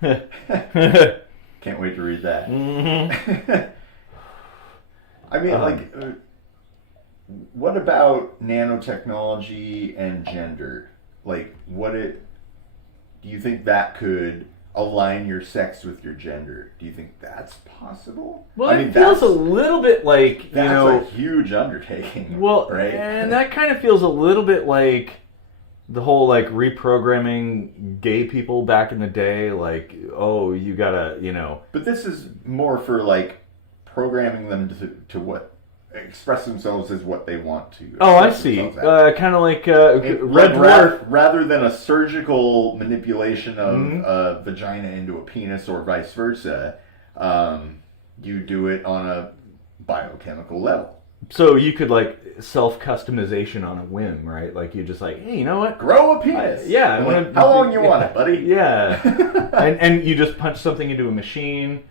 can't wait to read that. Mm-hmm. I mean, what about nanotechnology and gender? Like, do you think that could align your sex with your gender? Do you think that's possible? Well, it feels a little bit like, that's a huge undertaking. Well, right? And that kind of feels a little bit like the whole like reprogramming gay people back in the day. Like, oh, you gotta, But this is more for like programming them to what express themselves as what they want to. Oh, I see. Kind of like Red Dwarf. Rather than a surgical manipulation of a vagina into a penis or vice versa, you do it on a biochemical level. So you could like self-customization on a whim, right? Like you just like, hey, you know what? Grow a penis. How long you want it, buddy? Yeah. and you just punch something into a machine,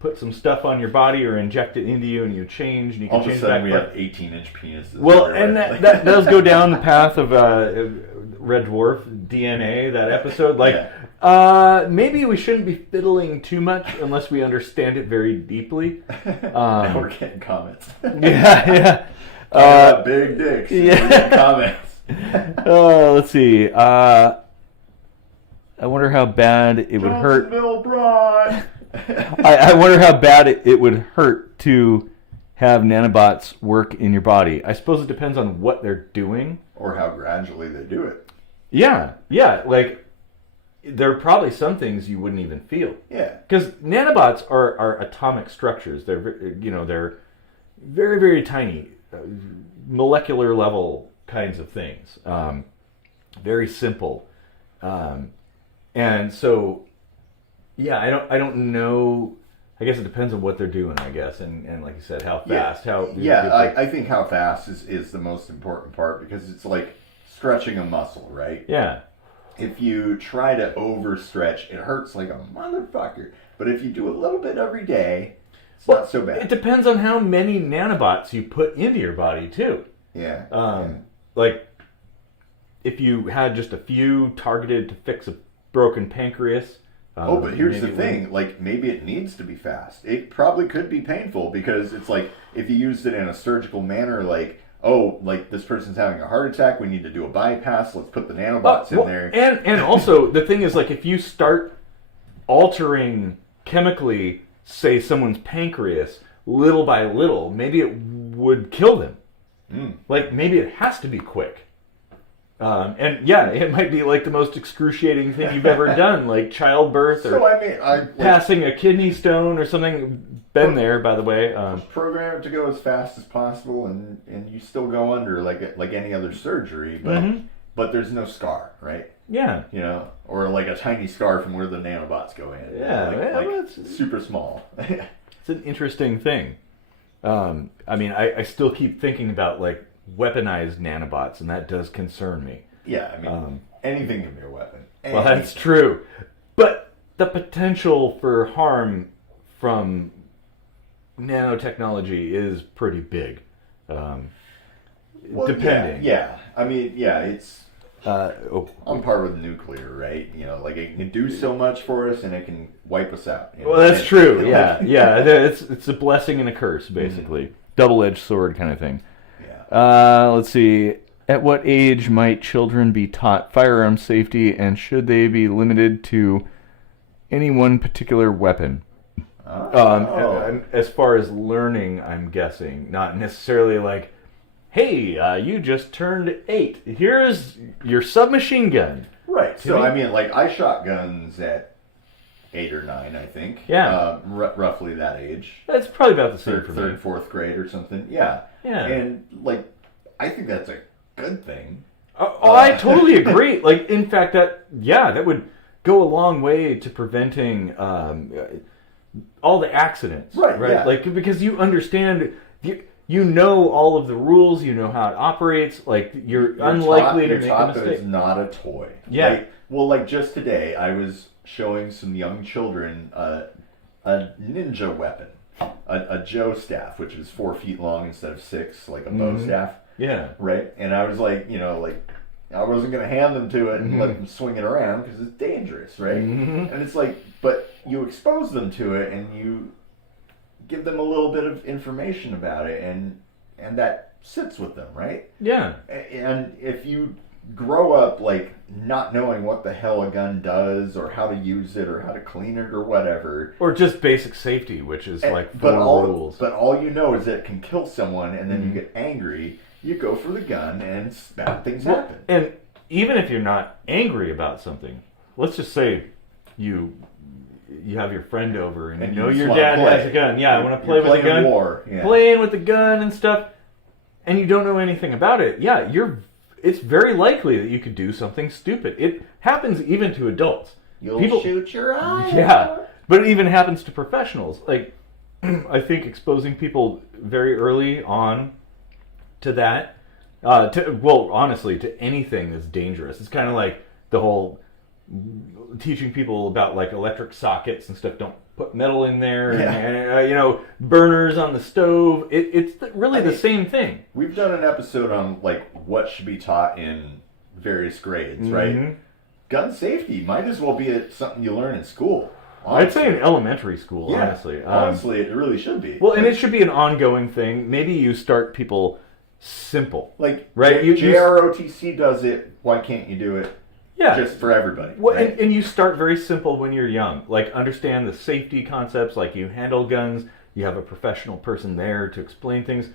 put some stuff on your body or inject it into you, and you change, and you can all change of a sudden back. We have 18-inch penises. Well, and that does go down the path of Red Dwarf DNA, that episode. Like, maybe we shouldn't be fiddling too much unless we understand it very deeply. Now we're getting comments. Yeah. Big dicks. Yeah. Comments. Let's see. I wonder how bad it would hurt. I wonder how bad it would hurt to have nanobots work in your body. I suppose it depends on what they're doing. Or how gradually they do it. Yeah. Like, there are probably some things you wouldn't even feel. Yeah. Because nanobots are atomic structures. They're very, very tiny, molecular level kinds of things. Very simple. And so... Yeah, I don't know. I guess it depends on what they're doing, I guess, and like you said, how fast. I think how fast is the most important part, because it's like stretching a muscle, right? Yeah. If you try to overstretch, it hurts like a motherfucker. But if you do a little bit every day, it's not so bad. It depends on how many nanobots you put into your body, too. Yeah. Like, if you had just a few targeted to fix a broken pancreas... but here's the thing, like, maybe it needs to be fast. It probably could be painful, because it's like, if you used it in a surgical manner, like, like, this person's having a heart attack, we need to do a bypass, let's put the nanobots in there. And also, the thing is, like, if you start altering chemically, say, someone's pancreas, little by little, maybe it would kill them. Like, maybe it has to be quick. And yeah, it might be like the most excruciating thing you've ever done, like childbirth or passing a kidney stone or something. Been there, by the way. Program it to go as fast as possible, and you still go under like any other surgery, but there's no scar, right? Yeah. Or like a tiny scar from where the nanobots go in. Yeah, it's super small. It's an interesting thing. I mean, I still keep thinking about like weaponized nanobots, and that does concern me. Yeah, I mean, anything can be a weapon. Well, that's true. But the potential for harm from nanotechnology is pretty big. Depending. Yeah. I mean, it's on par with nuclear, right? Like it can do so much for us, and it can wipe us out. Well, that's true. Yeah. It's a blessing and a curse, basically. Double-edged sword kind of thing. Let's see. At what age might children be taught firearm safety, and should they be limited to any one particular weapon? As far as learning, I'm guessing. Not necessarily like, hey, you just turned 8. Here's your submachine gun. Right. So, I mean, like, I shot guns at 8 or 9, I think. Yeah. Roughly that age. That's probably about the same for me. 3rd, 4th grade or something. Yeah. Yeah. And, like, I think that's a good thing. I totally agree. Like, in fact, that would go a long way to preventing all the accidents. Right? Yeah. Like, because you understand, you know all of the rules, you know how it operates, like, you're unlikely to make a mistake. That it's not a toy. Yeah. Like just today, I was showing some young children a ninja weapon. a Joe staff, which is 4 feet long instead of 6, like a bow staff. Yeah. Right? And I was like, I wasn't going to hand them to it and let them swing it around because it's dangerous, right? And it's like, but you expose them to it and you give them a little bit of information about it, and that sits with them, right? Yeah. And if you grow up like not knowing what the hell a gun does or how to use it or how to clean it or whatever, or just basic safety, which is like rules. But all you know is that it can kill someone, and then you get angry, you go for the gun, and bad things happen. And even if you're not angry about something, let's just say you have your friend over and you know your dad has a gun. Yeah, I want to play with the gun. War. Yeah. Playing with the gun and stuff, and you don't know anything about it. Yeah, it's very likely that you could do something stupid. It happens even to adults. People shoot your eye. Yeah, but it even happens to professionals. Like, I think exposing people very early on to that, honestly, to anything that's dangerous. It's kind of like the whole teaching people about like electric sockets and stuff. Don't put metal in there, and burners on the stove. It's really the same thing. We've done an episode on like what should be taught in various grades, right? Gun safety might as well be something you learn in school. Honestly. I'd say in elementary school, honestly. Honestly, it really should be. Well, and it should be an ongoing thing. Maybe you start people simple. Like, right? JROTC does it, why can't you do it? Yeah. Just for everybody. Well, right? and you start very simple when you're young. Like, understand the safety concepts, like you handle guns, you have a professional person there to explain things.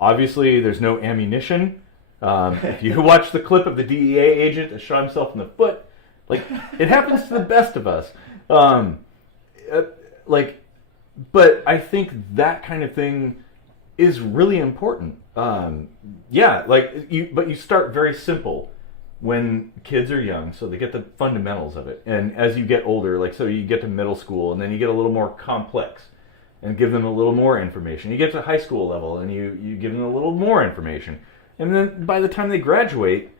Obviously, there's no ammunition. If you watch the clip of the DEA agent that shot himself in the foot, like, it happens to the best of us. But I think that kind of thing is really important. But you start very simple when kids are young, so they get the fundamentals of it. And as you get older, like, so you get to middle school, and then you get a little more complex, and give them a little more information. You get to high school level, and you give them a little more information. And then by the time they graduate,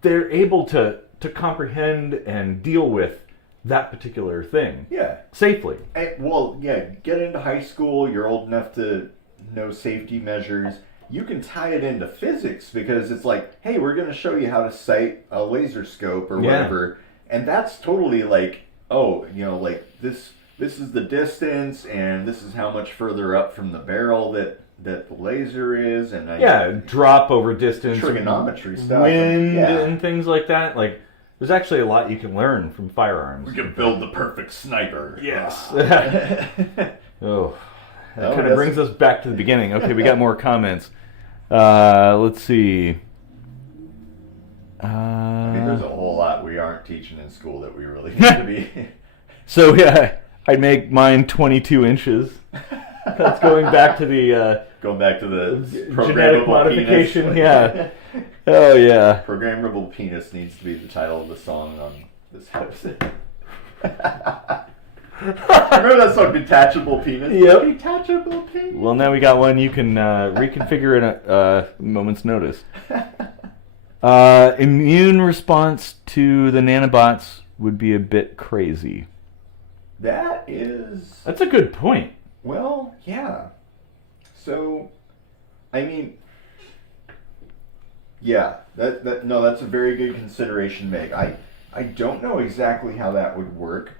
they're able to comprehend and deal with that particular thing. Yeah. Safely. Get into high school, you're old enough to know safety measures. You can tie it into physics because it's like, hey, we're going to show you how to sight a laser scope or whatever. And that's totally like, this is the distance and this is how much further up from the barrel that the laser is. And drop over distance. Trigonometry stuff. Wind and things like that. Like, there's actually a lot you can learn from firearms. We can build the perfect sniper. Yes. That kind of brings us back to the beginning. Okay, we got more comments. Let's see. There's a whole lot we aren't teaching in school that we really need to be. So, I'd make mine 22 inches. That's going back to the... genetic modification, penis. yeah. Oh, yeah. Programmable penis needs to be the title of the song on this episode. Remember that song, Detachable Penis? Yep. Detachable Penis. Well, now we got one you can reconfigure in a moment's notice. Immune response to the nanobots would be a bit crazy. That's a good point. Well, yeah. So, I mean, that's a very good consideration to make. I don't know exactly how that would work,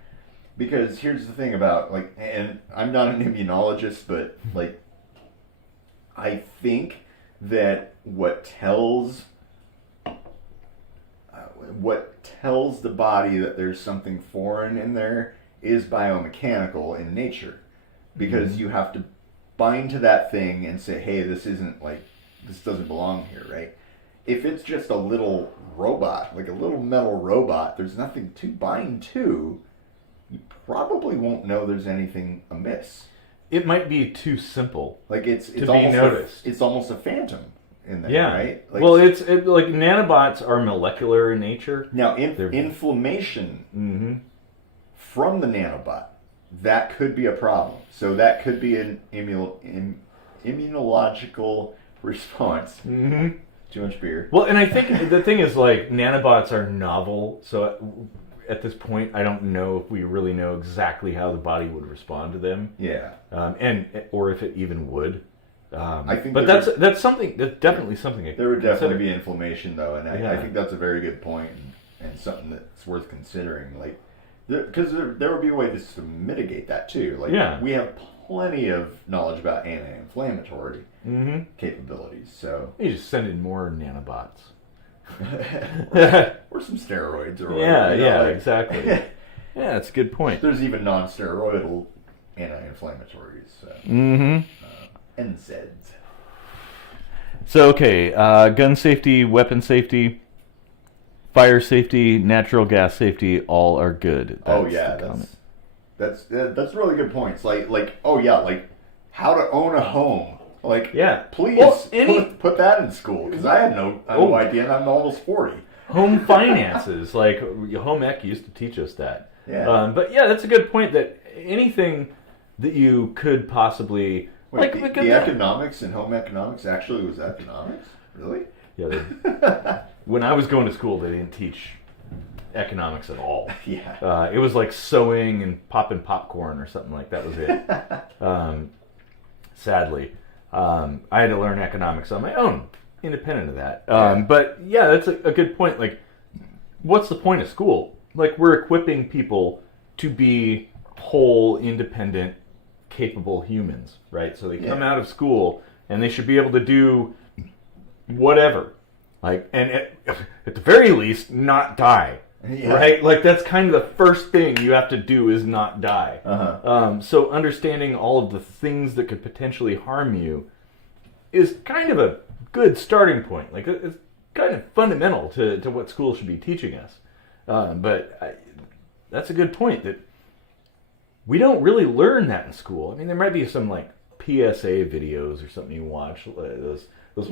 because here's the thing about, like, and I'm not an immunologist, but, like, I think that what tells the body that there's something foreign in there is biomechanical in nature, because you have to bind to that thing and say, hey, this doesn't belong here, right? If it's just a little robot, like a little metal robot, there's nothing to bind to, you probably won't know there's anything amiss. It might be too simple. Like it's almost noticed. It's almost a phantom in there, right? Like, well, like nanobots are molecular in nature. Now, inflammation from the nanobot, that could be a problem. So that could be an immunological response. Too much beer. Well, and I think the thing is, like, nanobots are novel, so at this point, I don't know if we really know exactly how the body would respond to them. Yeah. Or if it even would. I think but that's definitely something. There would definitely be inflammation, though, and I think that's a very good point and something that's worth considering. Like, because there would be ways to mitigate that too. Like, we have plenty of knowledge about anti-inflammatory capabilities. So you just send in more nanobots. or some steroids or whatever. Exactly. Yeah, that's a good point. There's even non-steroidal anti-inflammatories. So. NSAIDs. So, okay, gun safety, weapon safety, fire safety, natural gas safety, all are good. That's really good points. Like how to own a home. Like, please put that in school, because I had no idea, and I'm almost 40. Home finances, like home ec used to teach us that. Yeah. But yeah, that's a good point. That anything that you could possibly the economics in home economics actually was economics, really? Yeah. When I was going to school, they didn't teach economics at all. Yeah. It was like sewing and popping popcorn or something like that was it. Sadly. I had to learn economics on my own, independent of that. But yeah, that's a good point. Like, what's the point of school? Like, we're equipping people to be whole, independent, capable humans, right? So they come out of school and they should be able to do whatever. Like, and at the very least, not die. Right? Like, that's kind of the first thing you have to do is not die. So understanding all of the things that could potentially harm you is kind of a good starting point. Like, it's kind of fundamental to what school should be teaching us. But that's a good point, that we don't really learn that in school. I mean, there might be some, like, PSA videos or something you watch. Those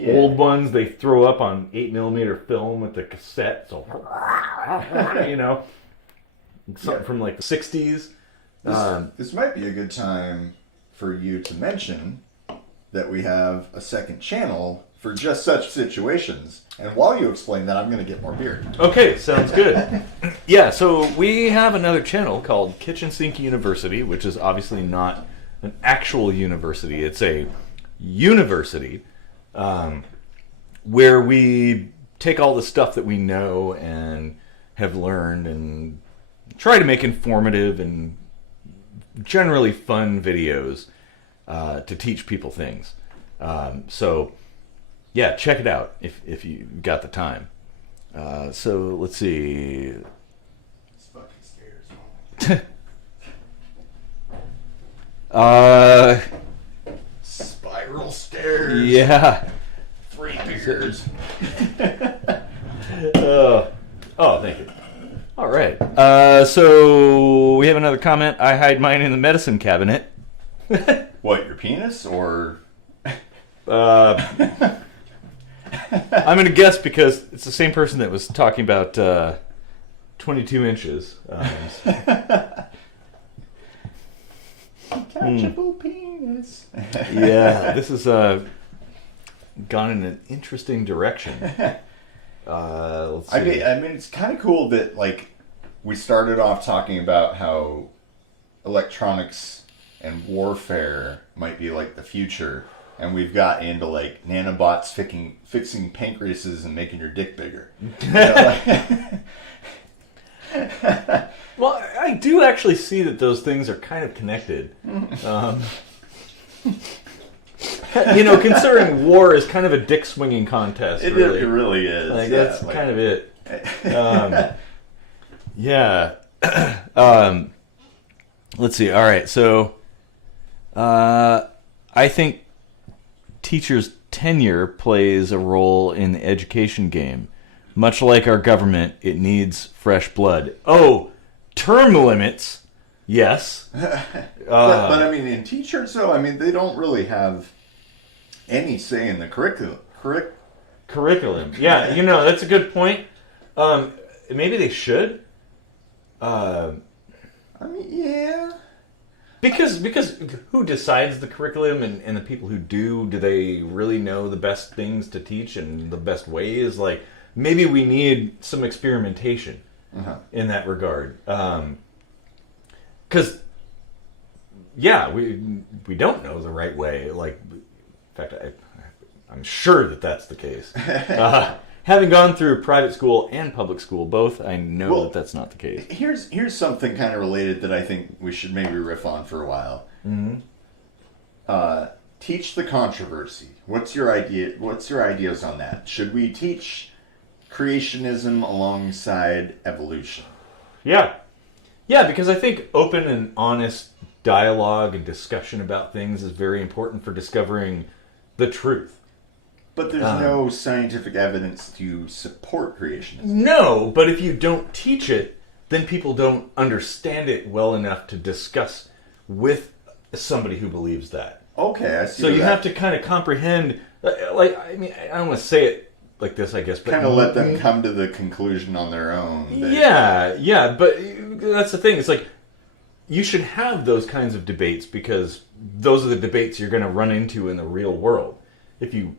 old ones they throw up on 8mm film with the cassette. So, something from, like, the 60s. This might be a good time for you to mention that we have a second channel for just such situations. And while you explain that, I'm going to get more beer. Okay, sounds good. Yeah, so we have another channel called Kitchen Sink University, which is obviously not an actual university. It's a university where we take all the stuff that we know and have learned and try to make informative and generally fun videos to teach people things. So, yeah, check it out if you got the time. So, let's see. It's fucking stairs. Spiral stairs. Yeah. 3 beers. Oh, thank you. All right. So we have another comment. I hide mine in the medicine cabinet. What, your penis or? I'm going to guess because it's the same person that was talking about 22 inches. Untouchable penis. Yeah, this has gone in an interesting direction. Let's see. I mean, it's kind of cool that, like, we started off talking about how electronics and warfare might be like the future, and we've got into, like, nanobots fixing pancreases and making your dick bigger. Well, I do actually see that those things are kind of connected. Considering war is kind of a dick swinging contest. It really is. Like, that's kind of it. Let's see. All right. So, I think teachers' tenure plays a role in the education game. Much like our government, it needs fresh blood. Oh, term limits. Yes. But I mean, in teachers, though, I mean, they don't really have any say in the curriculum. Curriculum. Yeah, that's a good point. Maybe they should. I mean, yeah. Because who decides the curriculum and the people who do they really know the best things to teach and the best ways? Like, maybe we need some experimentation. in that regard. Because, yeah, we don't know the right way. Like, in fact, I'm sure that that's the case. Having gone through private school and public school, both, I know that that's not the case. Here's something kind of related that I think we should maybe riff on for a while. Teach the controversy. What's your idea? What's your ideas on that? Should we teach creationism alongside evolution? Yeah, because I think open and honest dialogue and discussion about things is very important for discovering the truth. But there's no scientific evidence to support creationism. No, but if you don't teach it, then people don't understand it well enough to discuss with somebody who believes that. Okay, I see. So you have to kind of comprehend, like, I mean, I don't want to say it like this, I guess, but kind of let them come to the conclusion on their own. Yeah, but that's the thing. It's like, you should have those kinds of debates because those are the debates you're going to run into in the real world. If you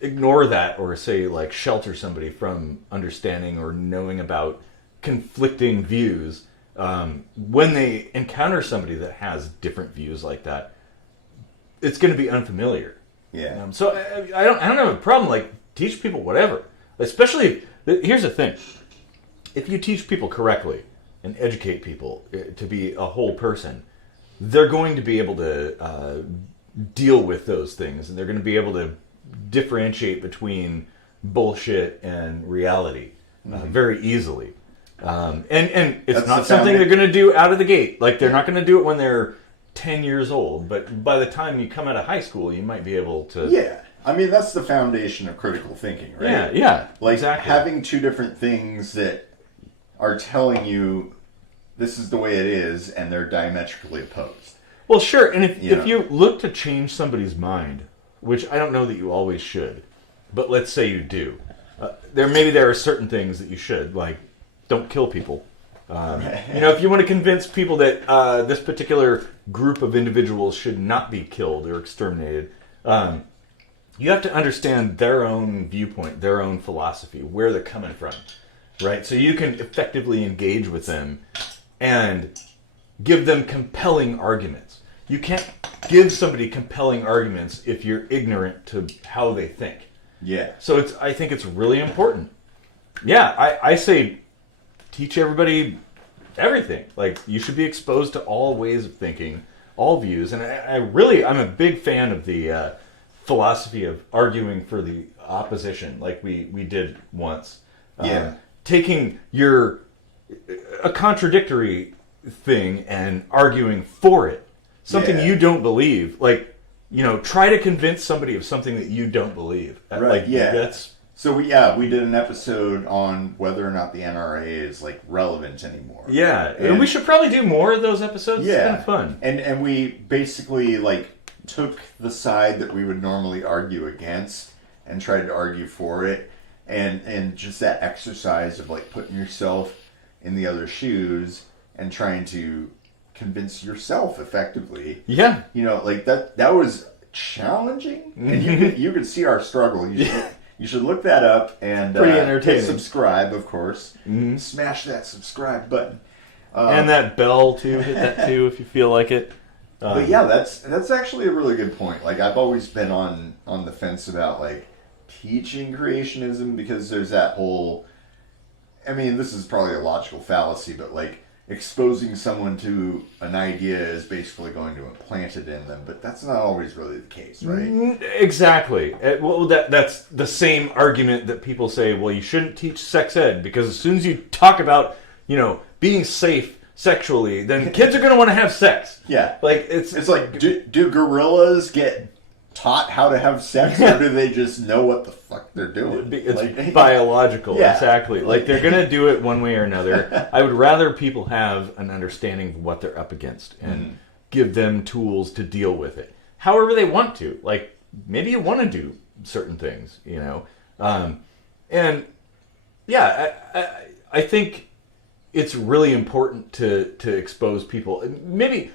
ignore that or say, like, shelter somebody from understanding or knowing about conflicting views, when they encounter somebody that has different views like that, it's going to be unfamiliar. Yeah. So I don't have a problem. Like, teach people whatever. Especially, here's the thing: if you teach people correctly and educate people to be a whole person, they're going to be able to deal with those things, and they're going to be able to differentiate between bullshit and reality very easily. And it's That's not something they're going to do out of the gate. Like, they're not going to do it when they're 10 years old, but by the time you come out of high school, you might be able to... Yeah. I mean, that's the foundation of critical thinking, right? Yeah, like, exactly. Having two different things that are telling you this is the way it is, and they're diametrically opposed. Well, sure, and if you look to change somebody's mind, which I don't know that you always should, but let's say you do, there are certain things that you should, like, don't kill people. If you want to convince people that this particular group of individuals should not be killed or exterminated, you have to understand their own viewpoint, their own philosophy, where they're coming from, right? So you can effectively engage with them and give them compelling arguments. You can't give somebody compelling arguments if you're ignorant to how they think. Yeah. So I think it's really important. Yeah, I say teach everybody everything. Like, you should be exposed to all ways of thinking, all views. And I'm a big fan of the philosophy of arguing for the opposition, like we did once. Taking a contradictory thing and arguing for it. Something you don't believe. Like, try to convince somebody of something that you don't believe. Right, So we did an episode on whether or not the NRA is, like, relevant anymore. Yeah, and we should probably do more of those episodes. Yeah. It's kind of fun. And we basically, like, took the side that we would normally argue against and tried to argue for it. And just that exercise of, like, putting yourself in the other shoes and trying to convince yourself effectively. Yeah. Like, that was challenging. And you could see our struggle. You should look that up and hit subscribe, of course. Mm-hmm. Smash that subscribe button. And that bell, too. Hit that, too, if you feel like it. But yeah, that's actually a really good point. Like, I've always been on the fence about, like, teaching creationism because there's that whole... I mean, this is probably a logical fallacy, but, like, exposing someone to an idea is basically going to implant it in them, but that's not always really the case, right? Exactly. Well, that's the same argument that people say, well, you shouldn't teach sex ed, because as soon as you talk about, being safe sexually, then kids are going to want to have sex. Yeah. Like, it's like, do gorillas get taught how to have sex, or do they just know what the fuck they're doing? It's biological, exactly. Like, they're going to do it one way or another. I would rather people have an understanding of what they're up against and give them tools to deal with it. However they want to. Like, maybe you want to do certain things, And, yeah, I think it's really important to expose people. Maybe...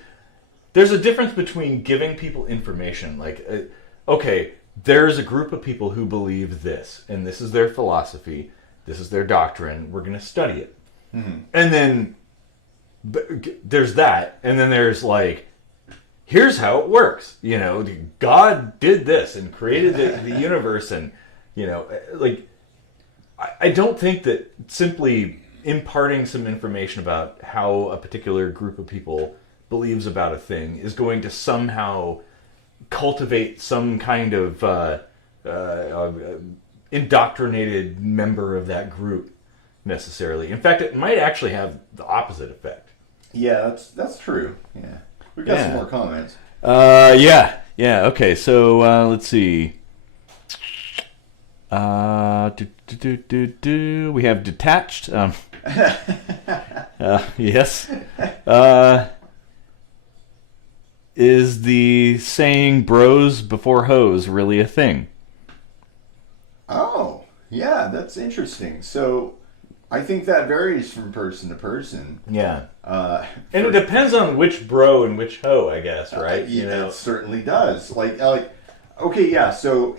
There's a difference between giving people information, like, okay, there's a group of people who believe this, and this is their philosophy, this is their doctrine, we're going to study it. And then there's that, and then there's like, here's how it works. You know, God did this and created the universe, and you know, like I don't think that simply imparting some information about how a particular group of people believes about a thing is going to somehow cultivate some kind of indoctrinated member of that group necessarily. In fact, it might actually have the opposite effect. Yeah, that's true. Yeah. We've got some more comments. Yeah. Okay, so let's see. We have detached. Yes. Is the saying "bros before hoes" really a thing? Oh, yeah, that's interesting. So, I think that varies from person to person. Yeah. And it depends on which bro and which hoe, I guess, right? You know, it certainly does. Like, okay, yeah. So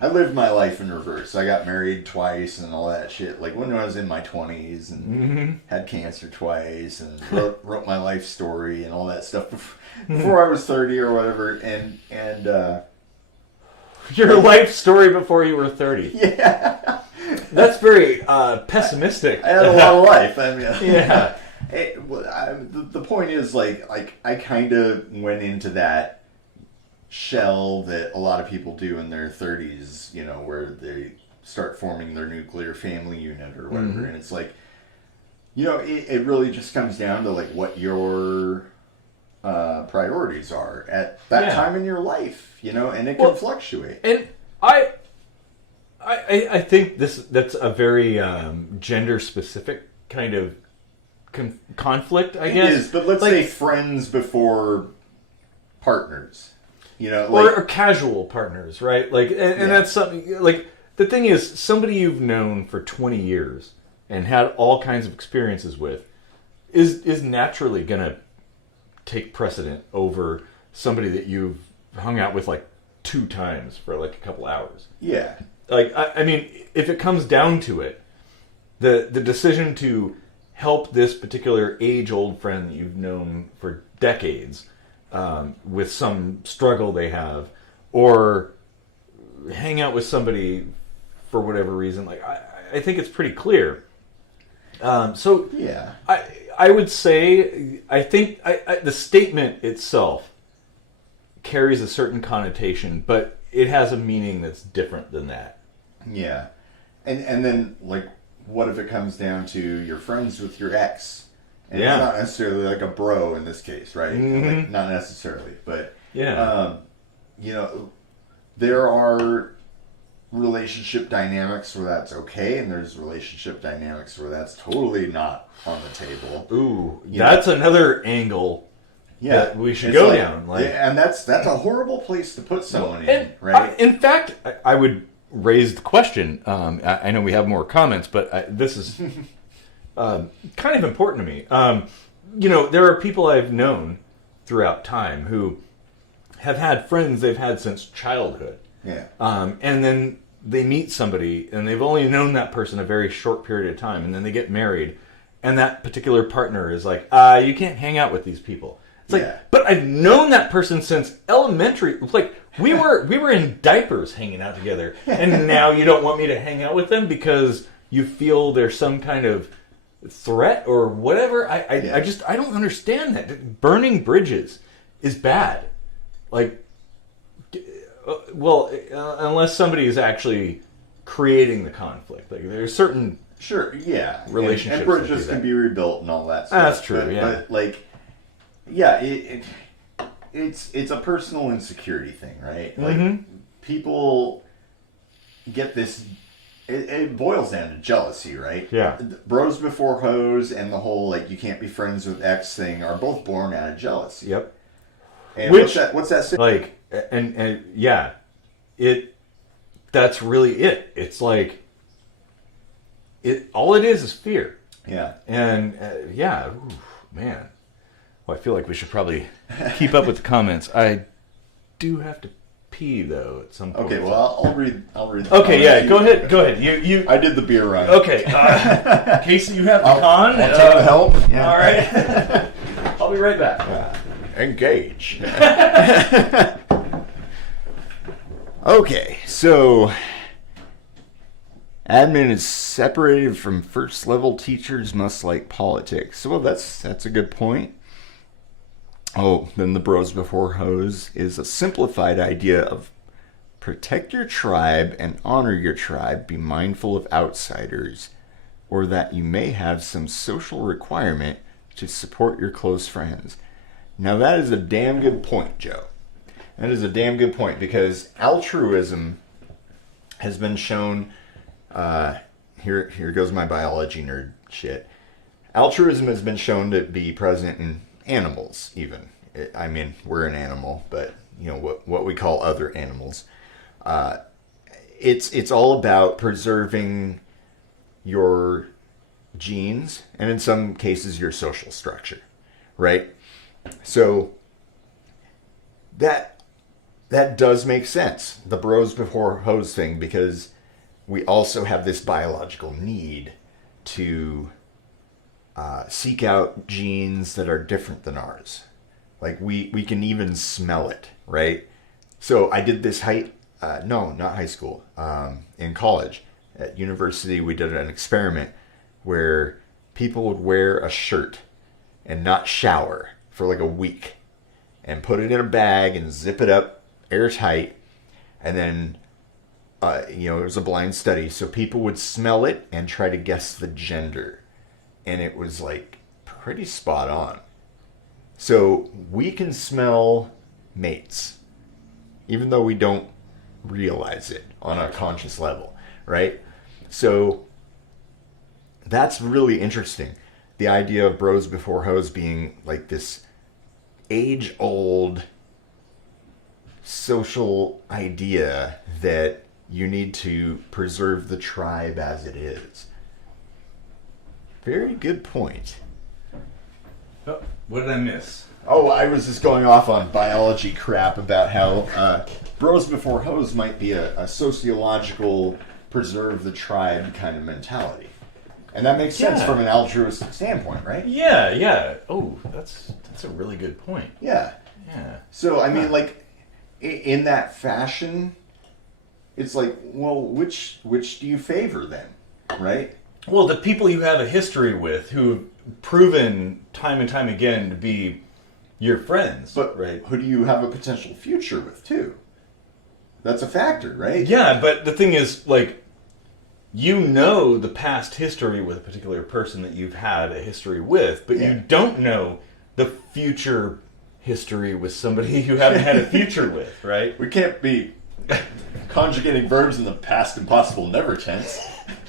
I lived my life in reverse. I got married twice and all that shit. Like when I was in my 20s and had cancer twice and wrote my life story and all that stuff before I was 30 or whatever. And your life story before you were 30. Yeah. That's very pessimistic. I had a lot of life. I mean, yeah. The point is, like I kind of went into that shell that a lot of people do in their 30s, you know, where they start forming their nuclear family unit or whatever. And it's like, you know, it really just comes down to like what your priorities are at that time in your life, you know, and it can fluctuate. And I think that's a very gender specific kind of conflict, I guess. It is, but let's say friends before partners. You know, like, or casual partners, right? Like, and that's something. Like, the thing is, somebody you've known for 20 years and had all kinds of experiences with is naturally gonna take precedent over somebody that you've hung out with like 2 times for like a couple hours. Yeah. Like, I mean, if it comes down to it, the decision to help this particular age-old friend that you've known for decades. With some struggle they have, or hang out with somebody for whatever reason. Like I think it's pretty clear. So yeah, I would say I think the statement itself carries a certain connotation, but it has a meaning that's different than that. Yeah, and then like, what if it comes down to you're friends with your ex? And it's not necessarily like a bro in this case, right? Like, not necessarily, but you know, there are relationship dynamics where that's okay, and there's relationship dynamics where that's totally not on the table. Ooh, that's another angle. Yeah, that we should go down. Like, and that's a horrible place to put someone in, right? In fact, I would raise the question. I know we have more comments, but this is. Kind of important to me. You know, there are people I've known throughout time who have had friends they've had since childhood. Yeah. And then they meet somebody and they've only known that person a very short period of time, and then they get married, and that particular partner is like, you can't hang out with these people. It's like, but I've known that person since elementary. Like, we were in diapers hanging out together, and now you don't want me to hang out with them because you feel there's some kind of threat or whatever. I don't understand that. Burning bridges is bad. Like, unless somebody is actually creating the conflict. Like, there's certain relationships and bridges can be rebuilt and all that stuff. That's true. But like, it's a personal insecurity thing, right? Like, people get this. It boils down to jealousy, right? Yeah. Bros before hoes and the whole, like, you can't be friends with X thing are both born out of jealousy. Yep. And what's that? Like, and yeah, that's really it. It's like, all it is fear. Yeah. And, man. Well, I feel like we should probably keep up with the comments. I do have to pee though at some point. Okay, well, I'll read. Okay, yeah, go ahead. Go ahead. You. I did the beer run. Okay. Casey, you have the con. I'll take the help. Yeah. All right. I'll be right back. Engage. Okay, so admin is separated from first level teachers must like politics. Well, that's a good point. Oh, then the bros before hoes is a simplified idea of protect your tribe and honor your tribe, be mindful of outsiders, or that you may have some social requirement to support your close friends. Now that is a damn good point, Joe. That is a damn good point, because altruism has been shown, here goes my biology nerd shit. Altruism has been shown to be present in animals, even. I mean, we're an animal, but you know what we call other animals. It's all about preserving your genes, and in some cases your social structure, right? So that does make sense, the bros before hoes thing, because we also have this biological need to seek out genes that are different than ours. Like we can even smell it, right? So I did this not high school, in college. At university, we did an experiment where people would wear a shirt and not shower for like a week and put it in a bag and zip it up airtight. And then, it was a blind study. So people would smell it and try to guess the gender. And it was like pretty spot on. So we can smell mates, even though we don't realize it on a conscious level, right? So that's really interesting. The idea of bros before hoes being like this age-old social idea that you need to preserve the tribe as it is. Very good point. Oh, what did I miss? Oh, I was just going off on biology crap about how bros before hoes might be a sociological preserve the tribe kind of mentality. And that makes sense from an altruistic standpoint, right? Yeah. Oh, that's a really good point. Yeah. So, I mean, like, in that fashion, it's like, well, which do you favor then, right? Well, the people you have a history with who've proven time and time again to be your friends. But right? Who do you have a potential future with, too? That's a factor, right? Yeah, but the thing is, like, you know the past history with a particular person that you've had a history with, but you don't know the future history with somebody you haven't had a future with, right? We can't be conjugating verbs in the past impossible never tense.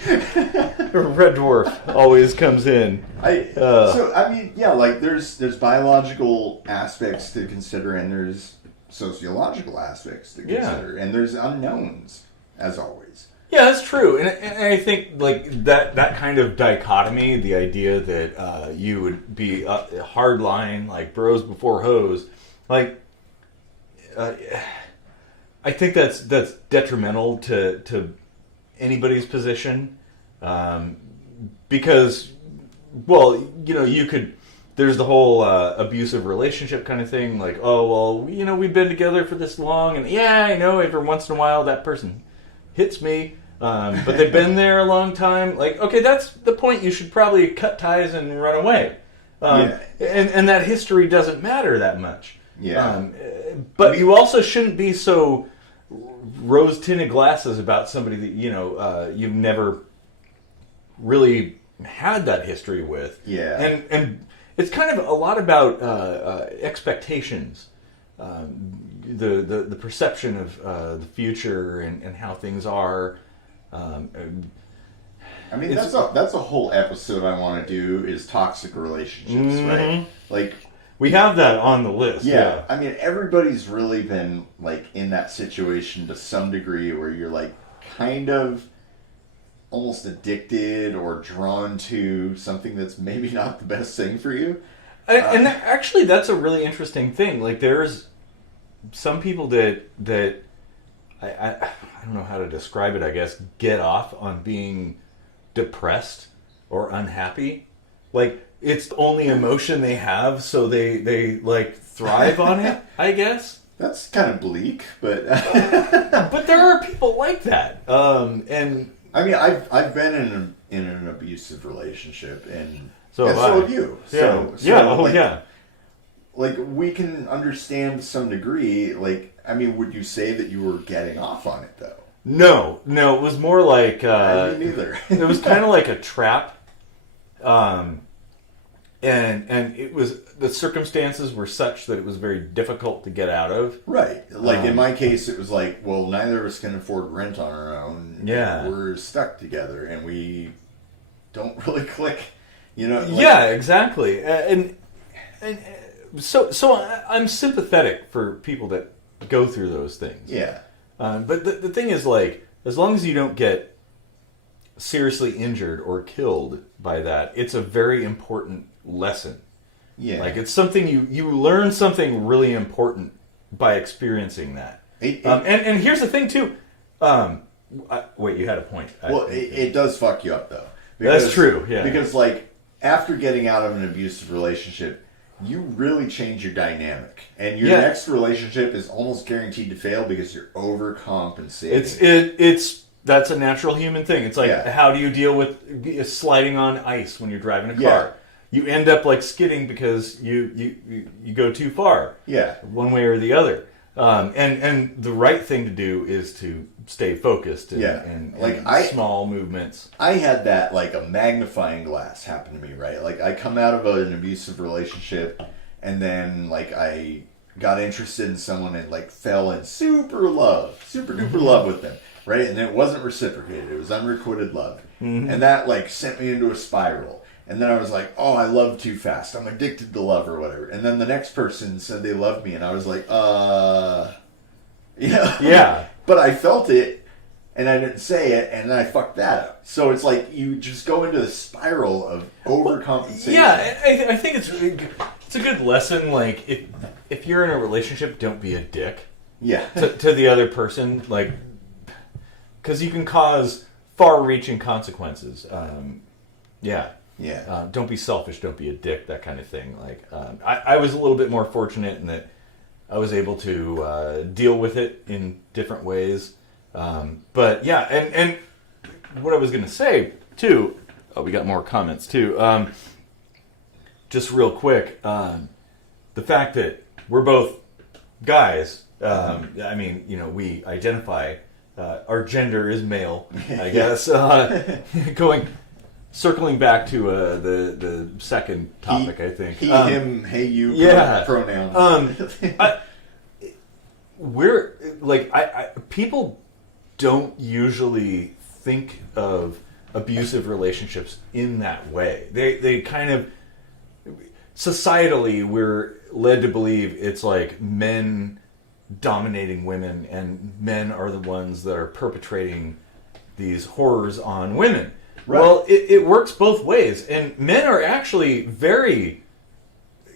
Red Dwarf always comes in. There's biological aspects to consider, and there's sociological aspects to consider, and there's unknowns, as always. Yeah, that's true, and I think like that kind of dichotomy, the idea that you would be a hardline, like bros before hoes, like I think that's detrimental to anybody's position, because, well, you could. There's the whole abusive relationship kind of thing, like, oh well, we've been together for this long, and I know every once in a while that person hits me. But they've been there a long time. Like, okay, that's the point. You should probably cut ties and run away. And that history doesn't matter that much. Yeah. But you also shouldn't be so rose-tinted glasses about somebody that, you've never really had that history with. Yeah. And it's kind of a lot about expectations. The perception of the future and how things are. I mean, that's a whole episode I want to do, is toxic relationships, right? Like, we have that on the list. Yeah. I mean, everybody's really been like in that situation to some degree, where you're like kind of almost addicted or drawn to something that's maybe not the best thing for you. And actually, that's a really interesting thing. Like, there's some people that I don't know how to describe it, I guess, get off on being depressed or unhappy. Like, it's the only emotion they have, so they like thrive on it, I guess. That's kind of bleak, but but there are people like that. And I mean, I've been in an abusive relationship, and so have you. Like, we can understand to some degree. Like, I mean, would you say that you were getting off on it though? No, it was more like me neither. it was kind of like a trap. And it was, the circumstances were such that it was very difficult to get out of. Right. Like, in my case, it was like, well, neither of us can afford rent on our own. Yeah. We're stuck together, and we don't really click, you know? Like, yeah, exactly. And so I'm sympathetic for people that go through those things. Yeah. But the thing is, like, as long as you don't get seriously injured or killed by that, it's a very important lesson. Yeah. Like, it's something you learn something really important by experiencing that. And here's the thing too. Wait, you had a point. Well, it does fuck you up though. Because, that's true. Yeah. Because, like, after getting out of an abusive relationship, you really change your dynamic, and your next relationship is almost guaranteed to fail because you're overcompensating. That's a natural human thing. It's like, how do you deal with sliding on ice when you're driving a car? Yeah. You end up like skidding because you go too far. Yeah. One way or the other. And the right thing to do is to stay focused and small movements. I had that, like, a magnifying glass happen to me, right? Like, I come out of an abusive relationship, and then, like, I got interested in someone and, like, fell in super duper love with them, right? And it wasn't reciprocated. It was unrequited love. Mm-hmm. And that, like, sent me into a spiral. And then I was like, oh, I love too fast. I'm addicted to love or whatever. And then the next person said they loved me, and I was like, yeah. But I felt it, and I didn't say it, and then I fucked that up. So it's like you just go into the spiral of overcompensation. Yeah, I think it's a good lesson. Like, if you're in a relationship, don't be a dick. Yeah. to the other person, like, because you can cause far-reaching consequences. Yeah. Don't be selfish. Don't be a dick. That kind of thing. Like, I was a little bit more fortunate in that I was able to deal with it in different ways. But yeah, and what I was going to say too. Oh, we got more comments too. Just real quick, the fact that we're both guys. I mean, you know, we identify. Our gender is male, I guess. Circling back to the second topic, I think. He, him, hey, you pronoun. We're like, people don't usually think of abusive relationships in that way. They kind of, societally, we're led to believe it's like men dominating women, and men are the ones that are perpetrating these horrors on women. Right. Well, it works both ways, and men are actually very.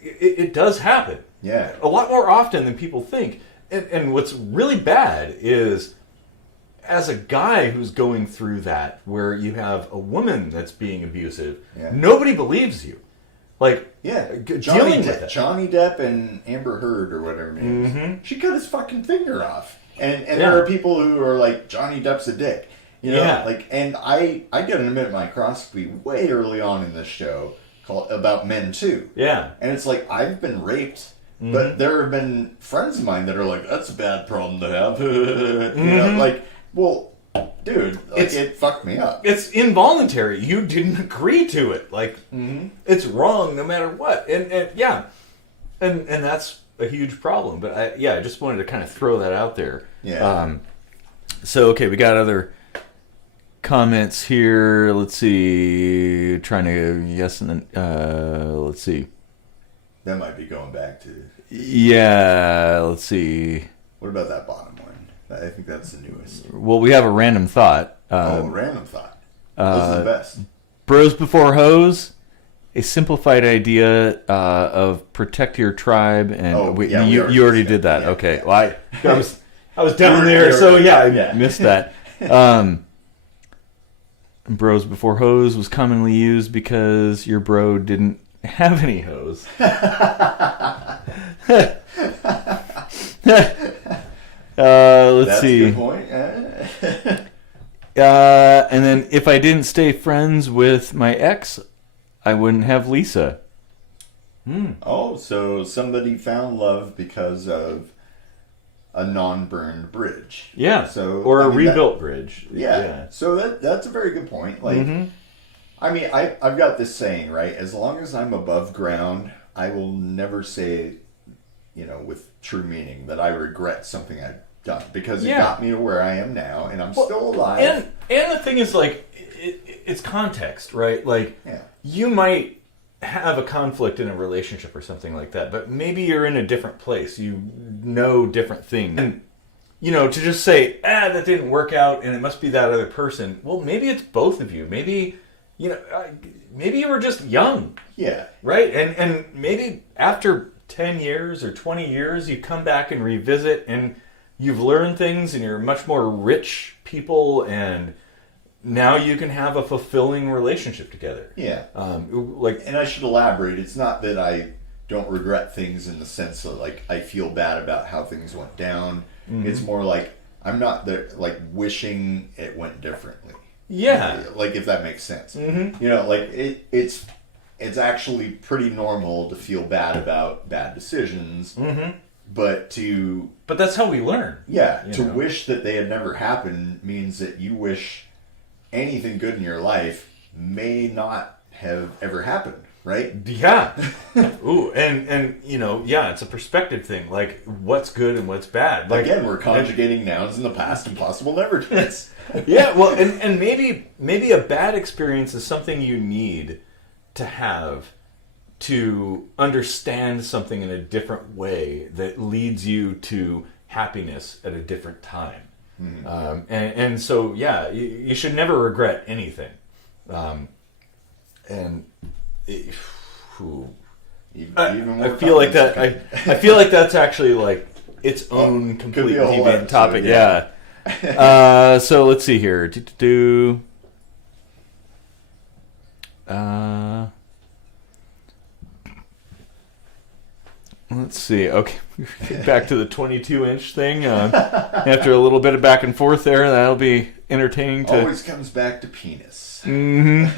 It does happen. Yeah. A lot more often than people think. And what's really bad is, as a guy who's going through that, where you have a woman that's being abusive, nobody believes you. Like, dealing with it. Johnny Depp and Amber Heard, or whatever her name is, she cut his fucking finger off. And there are people who are like, Johnny Depp's a dick. You know, like, and I did an admit microscopy way early on in this show about men too. Yeah. And it's like, I've been raped, but there have been friends of mine that are like, that's a bad problem to have. You know, like, well, dude, like, it fucked me up. It's involuntary. You didn't agree to it. Like, it's wrong no matter what. And that's a huge problem. But I just wanted to kind of throw that out there. Yeah. So, okay, we got other comments here. Let's see. Trying to yes, and then let's see. That might be going back to. Yeah. Let's see. What about that bottom one? I think that's the newest. Well, we have a random thought. Random thought. Those are the best. Bros before hoes. A simplified idea of protect your tribe, and you already did that. Yeah, okay. Yeah. Well, I was down there, so yeah, I missed that. Bros before hoes was commonly used because your bro didn't have any hoes. Let's see. That's a good point. And then if I didn't stay friends with my ex, I wouldn't have Lisa. Oh, so somebody found love because of a non-burned bridge. Yeah. So or a rebuilt bridge. Yeah. So that's a very good point. Like, I mean, I've got this saying, right? As long as I'm above ground, I will never say, with true meaning that I regret something I've done because it got me to where I am now, and I'm still alive. And the thing is, like, it's context, right? Like, you might have a conflict in a relationship or something like that, but maybe you're in a different place. You know different things. And, to just say, that didn't work out and it must be that other person. Well, maybe it's both of you. Maybe, maybe you were just young. Yeah. Right? And maybe after 10 years or 20 years, you come back and revisit and you've learned things and you're much more rich people, and now you can have a fulfilling relationship together. Yeah. And I should elaborate. It's not that I don't regret things in the sense of, like, I feel bad about how things went down. It's more like I'm not there, like, wishing it went differently. Yeah. Like, if that makes sense. Like, it's actually pretty normal to feel bad about bad decisions. But that's how we learn. Yeah. To wish that they had never happened means that you wish anything good in your life may not have ever happened, right? Yeah. Ooh, and it's a perspective thing. Like, what's good and what's bad. Like, again, we're conjugating nouns in the past and possible never tense. Yeah, well, and maybe a bad experience is something you need to have to understand something in a different way that leads you to happiness at a different time. And so, yeah, you should never regret anything. I feel like that. I feel like that's actually like its own complete deviant topic. Yeah. So let's see here. Let's see. Okay, back to the 22-inch thing. After a little bit of back and forth there, that'll be entertaining. Always comes back to penis. And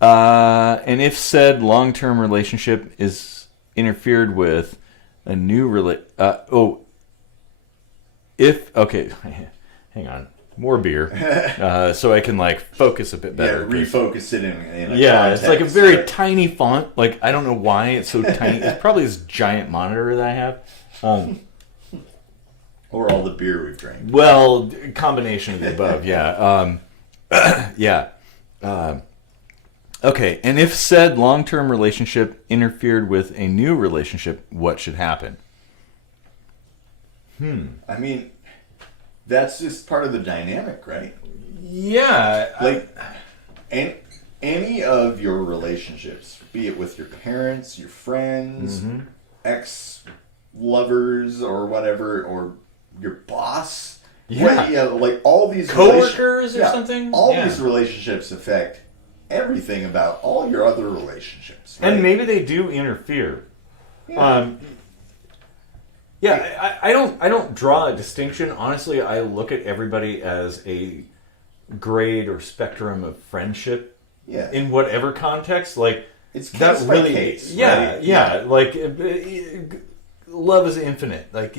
if said long-term relationship is interfered with, a new hang on. More beer, so I can focus a bit better. Yeah, refocus it in a context. It's like a very tiny font. Like, I don't know why it's so tiny. It's probably this giant monitor that I have. Or all the beer we've drank. Well, combination of the above. Yeah. Okay. And if said long-term relationship interfered with a new relationship, what should happen? I mean, that's just part of the dynamic, right? Yeah. Any of your relationships, be it with your parents, your friends, ex-lovers, or whatever, or your boss. Yeah. All these coworkers or something. All these relationships affect everything about all your other relationships. Right? And maybe they do interfere. I don't draw a distinction. Honestly, I look at everybody as a grade or spectrum of friendship. Yeah. In whatever context, it's case by case. Yeah, right? yeah. Love is infinite. And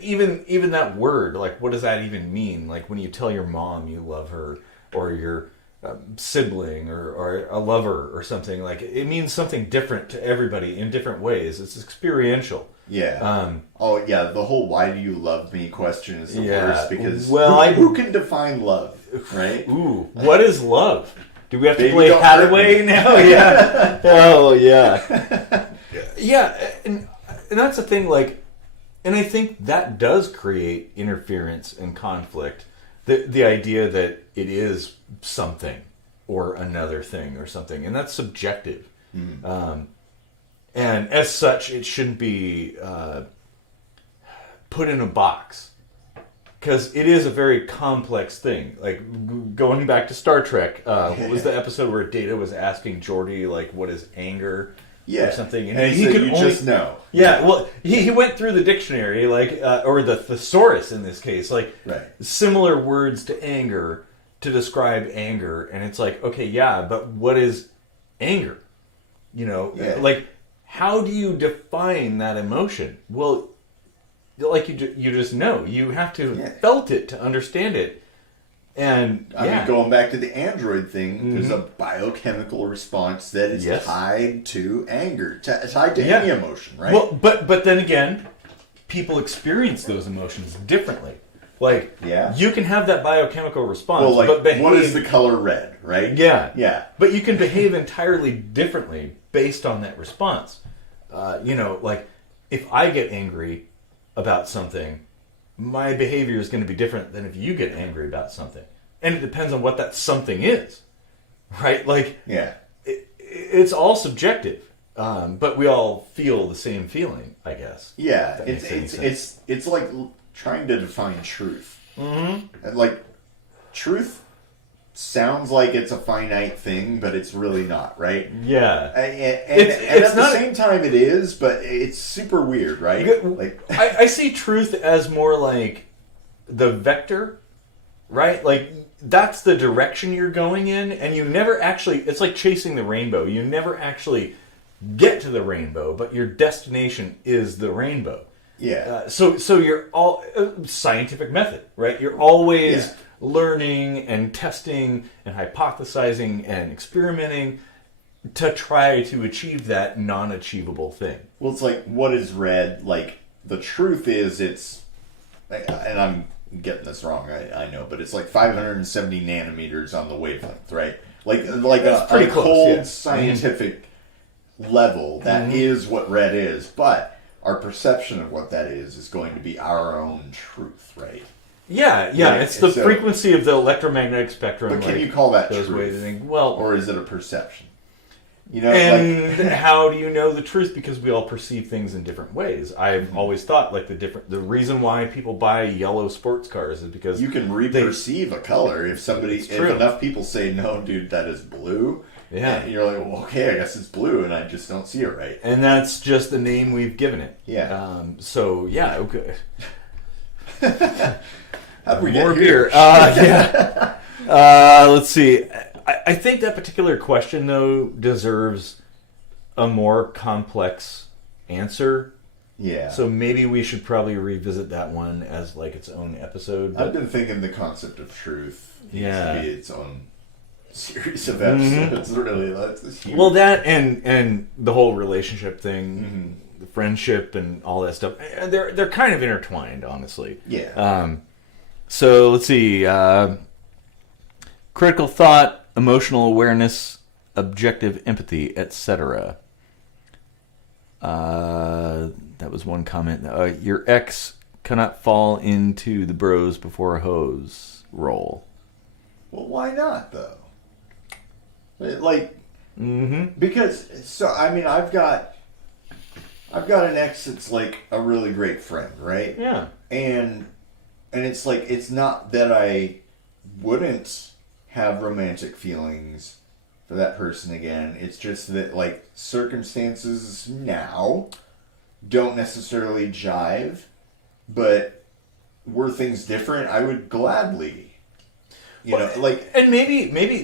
even that word, what does that even mean? Like, when you tell your mom you love her, or your sibling, or a lover or something, it means something different to everybody in different ways. It's experiential. Yeah. The whole "why do you love me" question is the worst, because who can define love, right? Ooh, what is love? Do we have to play Hathaway now? Yeah. Oh yeah. Yeah, and that's the thing. And I think that does create interference and conflict. The idea that it is something or another thing or something, and that's subjective. And as such, it shouldn't be put in a box. Because it is a very complex thing. Like, going back to Star Trek, what was the episode where Data was asking Geordi, like, what is anger? Or something. And he could only just know. Yeah, well, he went through the dictionary, like, or the thesaurus in this case, like, similar words to anger to describe anger. And it's like, okay, yeah, but what is anger? You know, like, how do you define that emotion? Well, like you just know. You have to have felt it to understand it. And I mean, going back to the android thing, there's a biochemical response that is tied to anger, tied to any emotion, right? Well, but then again, people experience those emotions differently. Like, you can have that biochemical response, well, like, but behave, what is the color red, right? Yeah. But you can behave entirely differently based on that response. You know, like, if I get angry about something, my behavior is going to be different than if you get angry about something. And it depends on what that something is. Right? Like, it's all subjective. But we all feel the same feeling, I guess. Yeah. It's like trying to define truth. Mm-hmm. Like, truth sounds like it's a finite thing, but it's really not, right? Yeah. And at the same time it is, but it's super weird, right? Like, I see truth as more like the vector, right? Like, that's the direction you're going in, and you never actually, it's like chasing the rainbow. You never actually get to the rainbow, but your destination is the rainbow. Yeah. So you're all scientific method, right? You're always learning and testing and hypothesizing and experimenting to try to achieve that non-achievable thing. Well, it's like, what is red? Like, the truth is it's, and I'm getting this wrong, I know, but it's like 570 nanometers on the wavelength, right? Like a pretty close, cold scientific level, that is what red is, but our perception of what that is going to be our own truth, right? Yeah, right? It's the frequency of the electromagnetic spectrum. But can you call that those truth? Ways think, well, or is it a perception? You know, and how do you know the truth? Because we all perceive things in different ways. I've always thought, like, the reason why people buy yellow sports cars is because you can re-perceive a color. If enough people say, no, dude, that is blue. Yeah. And you're like, well, okay, I guess it's blue, and I just don't see it right. And that's just the name we've given it. Yeah. So, yeah, okay. How'd we More get here? beer. Let's see. I think that particular question, though, deserves a more complex answer. Yeah. So maybe we should probably revisit that one as, like, its own episode. I've been thinking the concept of truth needs to be its own series of episodes. Really, that's huge. Well, that and the whole relationship thing, the friendship and all that stuff, they're kind of intertwined, honestly. Yeah. So let's see. Critical thought, emotional awareness, objective empathy, etc. That was one comment. Your ex cannot fall into the bros before hoes role. Well, why not, though? Like, because, so, I mean, I've got an ex that's, like, a really great friend, right? Yeah. And it's like, it's not that I wouldn't have romantic feelings for that person again. It's just that, like, circumstances now don't necessarily jive, but were things different, I would gladly, you know, like... And maybe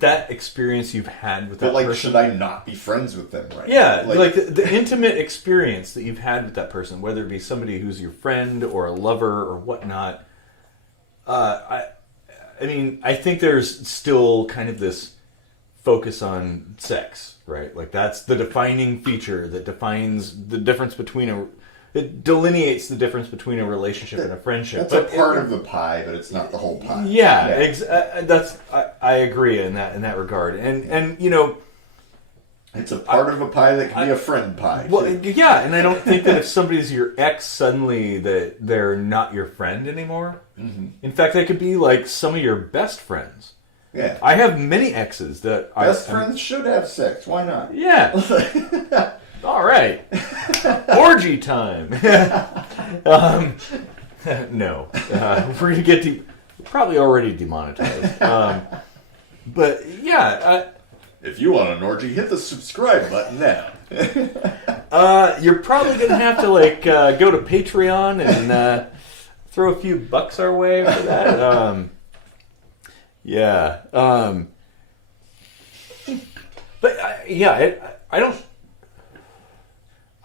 that experience you've had with that person... But, like, should I not be friends with them right now? now? Like the intimate experience that you've had with that person, whether it be somebody who's your friend or a lover or whatnot, I mean, I think there's still kind of this focus on sex, right? Like, that's the defining feature that defines the difference between it delineates the difference between a relationship and a friendship. That's a part of the pie, but it's not the whole pie. Yeah. I agree in that regard. And you know, it's a part of a pie that can be a friend pie. Well, yeah, and I don't think that if somebody's your ex, suddenly that they're not your friend anymore. Mm-hmm. In fact, they could be like some of your best friends. Yeah. I have many exes that best friends should have sex. Why not? Yeah. All right. Orgy time. No. We're going to get probably already demonetized. But, yeah. If you want an orgy, hit the subscribe button now. You're probably going to have to, like, go to Patreon and throw a few bucks our way for that. Yeah. But,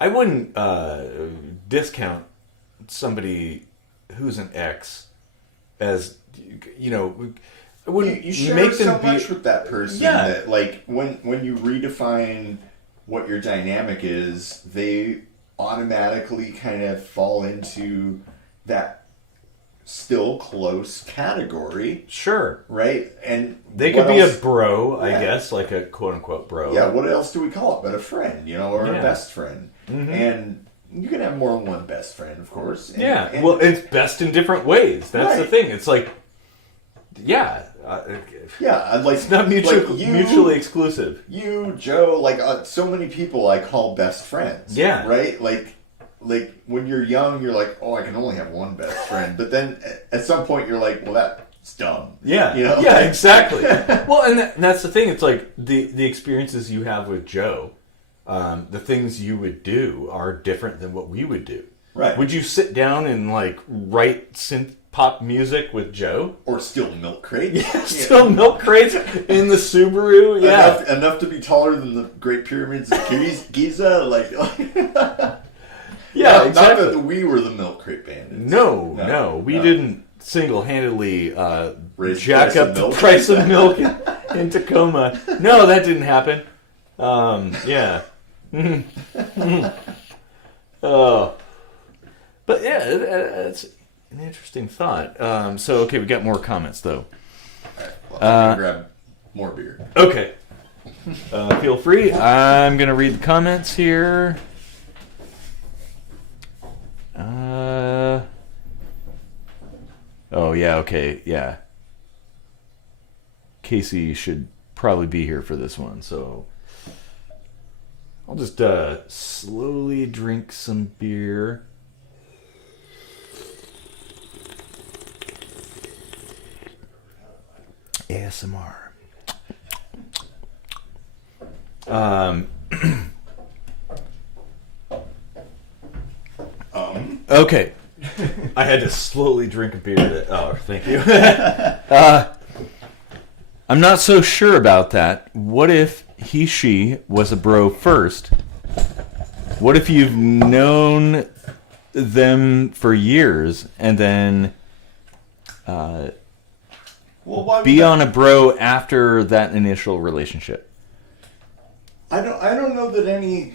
I wouldn't discount somebody who's an ex as, I wouldn't you share make so them much with that person that, like, when you redefine what your dynamic is, they automatically kind of fall into that still close category. Sure. Right? And they could be a bro, I guess, like a quote-unquote bro. Yeah, what else do we call it but a friend, or a best friend? Mm-hmm. And you can have more than one best friend, of course. And, well, it's best in different ways. That's the thing. It's like, it's not mutually exclusive. You, Joe, like so many people I call best friends. Yeah. Right? Like when you're young, you're like, oh, I can only have one best friend. But then at some point, you're like, well, that's dumb. Yeah. Yeah, exactly. Well, and that's the thing. It's like the experiences you have with Joe, the things you would do are different than what we would do. Right. Would you sit down and like write synth pop music with Joe? Or steal milk crates? Yeah, steal milk crates in the Subaru? Yeah. Enough to be taller than the Great Pyramids of Giza? Yeah, exactly. Not that we were the milk crate bandits. No. We didn't single-handedly jack up the price of milk in Tacoma. No, that didn't happen. Yeah. Oh. But yeah, it's an interesting thought. Okay, we got more comments, though. All right, I'm going to grab more beer. Okay. Feel free. I'm going to read the comments here. Okay, yeah. Casey should probably be here for this one, so I'll just slowly drink some beer. ASMR. Okay. I had to slowly drink a beer. Thank you. I'm not so sure about that. What if she was a bro first? What if you've known them for years and then be on a bro after that initial relationship? I don't know that any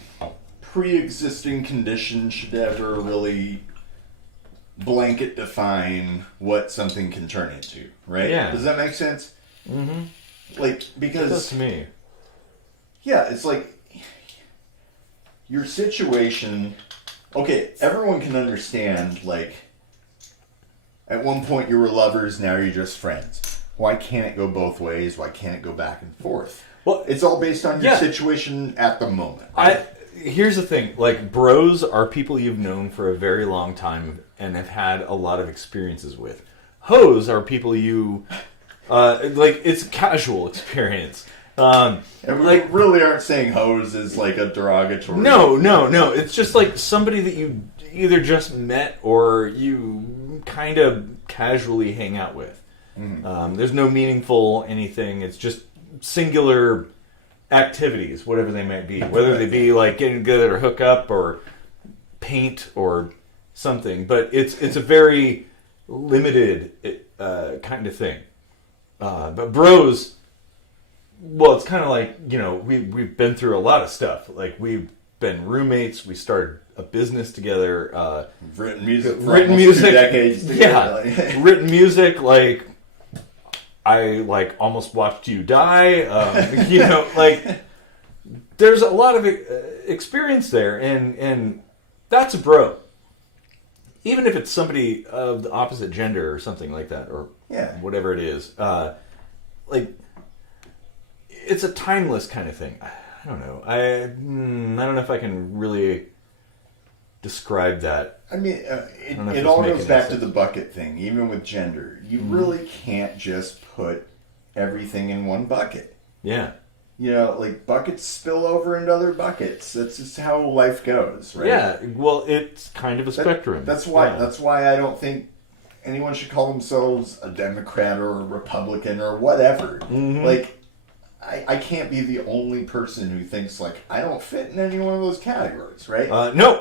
pre-existing condition should ever really blanket define what something can turn into, right? Yeah. Does that make sense? Mm-hmm. Because... It does to me. Yeah, it's like... Your situation... Okay, everyone can understand, at one point you were lovers, now you're just friends. Why can't it go both ways? Why can't it go back and forth? Well, it's all based on your situation at the moment. Right? Here's the thing, bros are people you've known for a very long time and have had a lot of experiences with. Hoes are people you, it's casual experience. And we really aren't saying hoes as a derogatory. No. It's just somebody that you either just met or you kind of casually hang out with. Mm-hmm. There's no meaningful anything. It's just singular activities, whatever they might be, whether they be getting good or hook up or paint or something. But it's a very limited kind of thing. But bros, well, it's kind of we've been through a lot of stuff. We've been roommates. We started a business together. Written music for almost 2 decades together. Yeah, written music. I almost watched you die. There's a lot of experience there, and that's a bro. Even if it's somebody of the opposite gender or something like that, or whatever it is, it's a timeless kind of thing. I don't know. I don't know if I can really describe that. I mean, it all goes back to the bucket thing. Even with gender, you really can't just put everything in one bucket. Yeah. You know, like buckets spill over into other buckets. That's just how life goes, right? Yeah. Well, it's kind of a spectrum. That's why I don't think anyone should call themselves a Democrat or a Republican or whatever. Mm-hmm. Like, I can't be the only person who thinks like I don't fit in any one of those categories, right? No,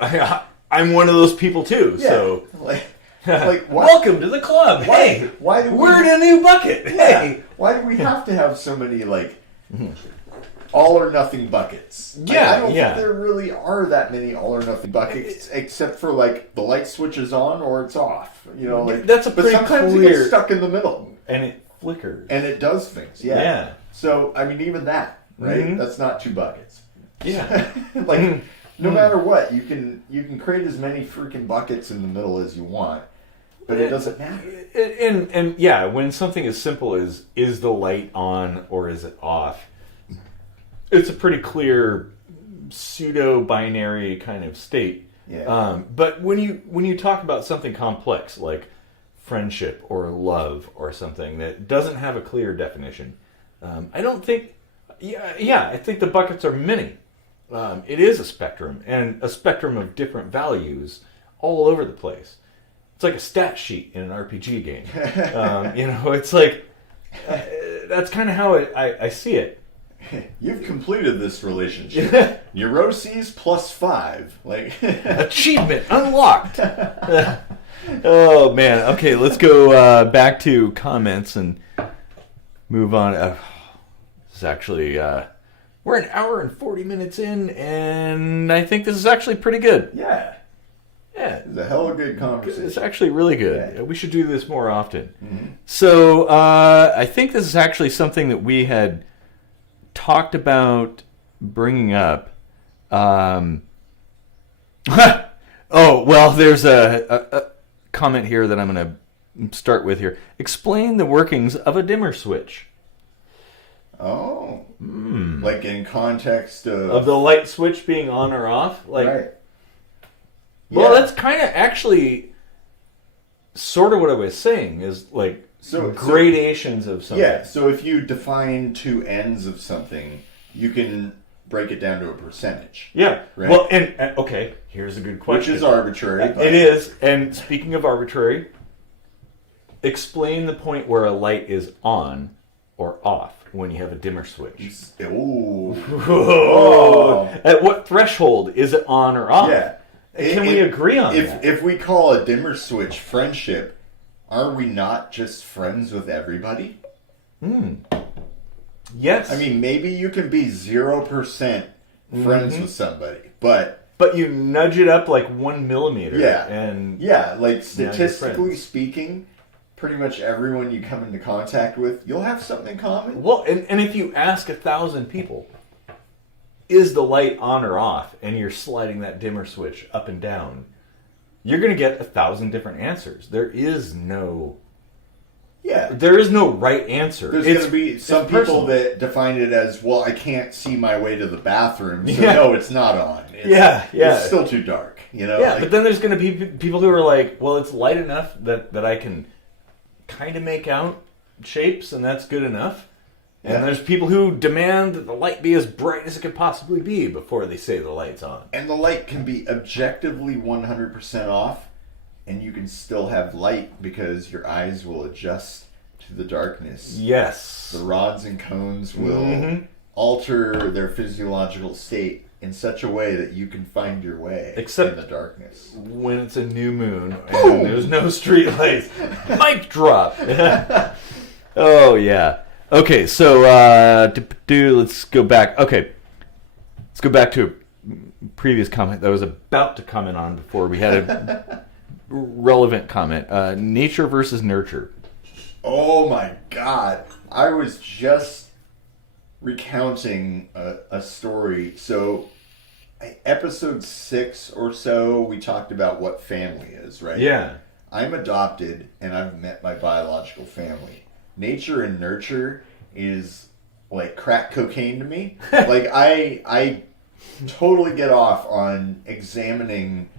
I'm one of those people too. Yeah. So, like welcome to the club. Why do we're in a new bucket? Yeah, Hey, why do we have to have so many like all or nothing buckets? Yeah, I don't think there really are that many all or nothing buckets, except for like the light switch is on or it's off. You know, like that's a pretty but sometimes clear... it gets stuck in the middle and it flickers and it does things. Yeah. So I mean, even that, right? Mm-hmm. That's not two buckets. Yeah. Like no matter what, you can create as many freaking buckets in the middle as you want. But it doesn't matter. And yeah, when something as simple as is the light on or is it off, it's a pretty clear pseudo-binary kind of state. Yeah. But when you talk about something complex like friendship or love or something that doesn't have a clear definition, I don't think. Yeah, I think the buckets are many. It is a spectrum and a spectrum of different values all over the place. It's like a stat sheet in an RPG game. It's like that's kind of how I see it. You've completed this relationship. Neuroses +5, like achievement unlocked. Oh man. Okay, let's go back to comments and move on. This is actually we're an hour and 40 minutes in, and I think this is actually pretty good. Yeah. Yeah, it's a hell of a good conversation. It's actually really good. Yeah. We should do this more often. Mm-hmm. So I think this is actually something that we had talked about bringing up. Oh, well, there's a comment here that I'm going to start with here. Explain the workings of a dimmer switch. Oh. Like in context of the light switch being on or off? Like, right. Well, that's kind of actually sort of what I was saying is like gradations of something. Yeah, so if you define two ends of something, you can break it down to a percentage. Yeah. Right? Well, and okay, here's a good question. Which is arbitrary. It is. And speaking of arbitrary, explain the point where a light is on or off when you have a dimmer switch. Oh. At what threshold is it on or off? Yeah. Can we agree on that? If we call a dimmer switch friendship, are we not just friends with everybody? Yes. I mean, maybe you can be 0% friends with somebody, but you nudge it up like 1 millimeter. Yeah. And like statistically speaking, pretty much everyone you come into contact with, you'll have something in common. Well, and if you ask 1,000 people, is the light on or off, and you're sliding that dimmer switch up and down, you're going to get 1,000 different answers. There is no right answer. There's going to be some people that define it as, well, I can't see my way to the bathroom, so no, it's not on. It's still too dark. Yeah, but then there's going to be people who are like, well, it's light enough that I can kind of make out shapes, and that's good enough. And there's people who demand that the light be as bright as it could possibly be before they say the light's on. And the light can be objectively 100% off, and you can still have light because your eyes will adjust to the darkness. Yes. The rods and cones will alter their physiological state in such a way that you can find your way in the darkness. When it's a new moon and there's no street lights. Mic drop. Oh, yeah. Okay, so let's go back. Okay, let's go back to a previous comment that I was about to comment on before we had a relevant comment. Nature versus nurture. Oh my God. I was just recounting a story. So episode 6 or so, we talked about what family is, right? Yeah. I'm adopted and I've met my biological family. Nature and nurture is like crack cocaine to me. Like I totally get off on examining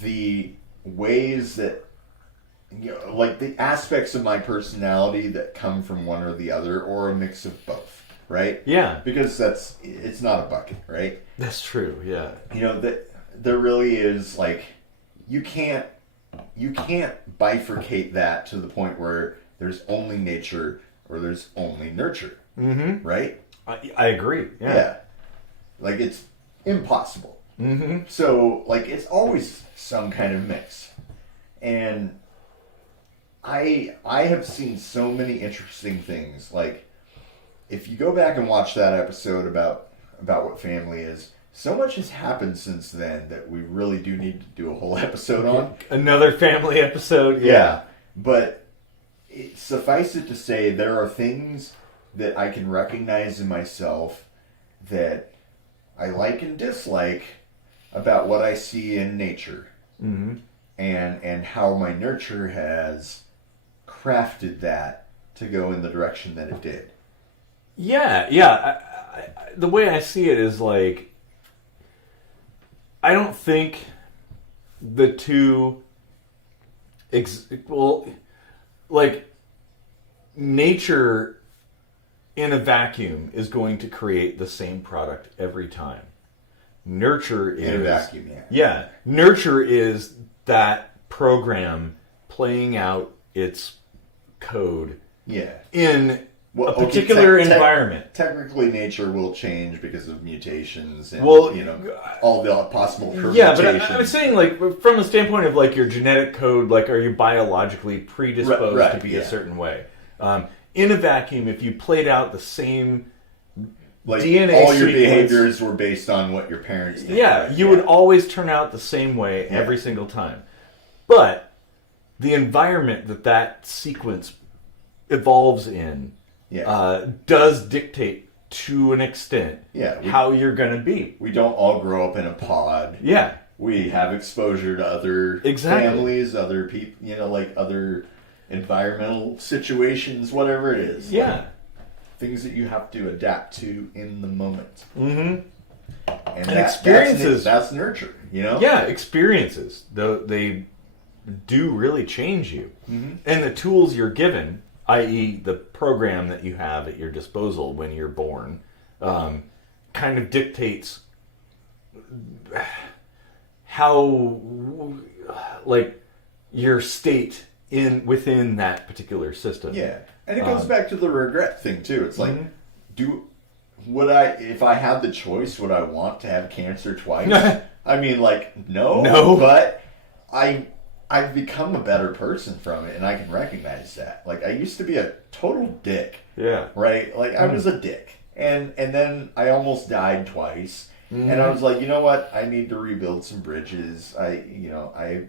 the ways that, you know, like the aspects of my personality that come from one or the other, or a mix of both, right? Yeah. Because it's not a bucket, right? That's true, yeah. You know, that there really is, like, you can't bifurcate that to the point where there's only nature or there's only nurture, right? I agree, yeah. Like, it's impossible. Mm-hmm. So, like, it's always some kind of mix. And I have seen so many interesting things. Like, if you go back and watch that episode about what family is, so much has happened since then that we really do need to do a whole episode on. Another family episode, yeah. But suffice it to say, there are things that I can recognize in myself that I like and dislike about what I see in nature. Mm-hmm. And how my nurture has crafted that to go in the direction that it did. Yeah. I, the way I see it is like, I don't think the two, like, nature in a vacuum is going to create the same product every time. Nurture is... In a vacuum, yeah. Yeah. Nurture is that program playing out its code in a particular environment. Technically, nature will change because of mutations and, well, you know, all the possible permutations. Yeah, but I'm saying, like, from the standpoint of, like, your genetic code, like, are you biologically predisposed to be a certain way? In a vacuum, if you played out the same... Like, DNA all your sequence, behaviors were based on what your parents did. Yeah, you would always turn out the same way every single time. But the environment that sequence evolves in does dictate, to an extent, how you're going to be. We don't all grow up in a pod. Yeah. We have exposure to other families, other people, you know, like other environmental situations, whatever it is. Yeah. Like, things that you have to adapt to in the moment. Mm-hmm. And experiences. That's nurture, you know? Yeah, experiences. They do really change you. Mm-hmm. And the tools you're given, i.e. the program that you have at your disposal when you're born, kind of dictates how, like, your state within that particular system. Yeah. And it goes back to the regret thing too. It's like, if I had the choice, would I want to have cancer twice? I mean, like, no. But I've become a better person from it, and I can recognize that. Like, I used to be a total dick. Yeah. Right? Like, I was a dick. And then I almost died twice. Mm-hmm. And I was like, you know what? I need to rebuild some bridges. I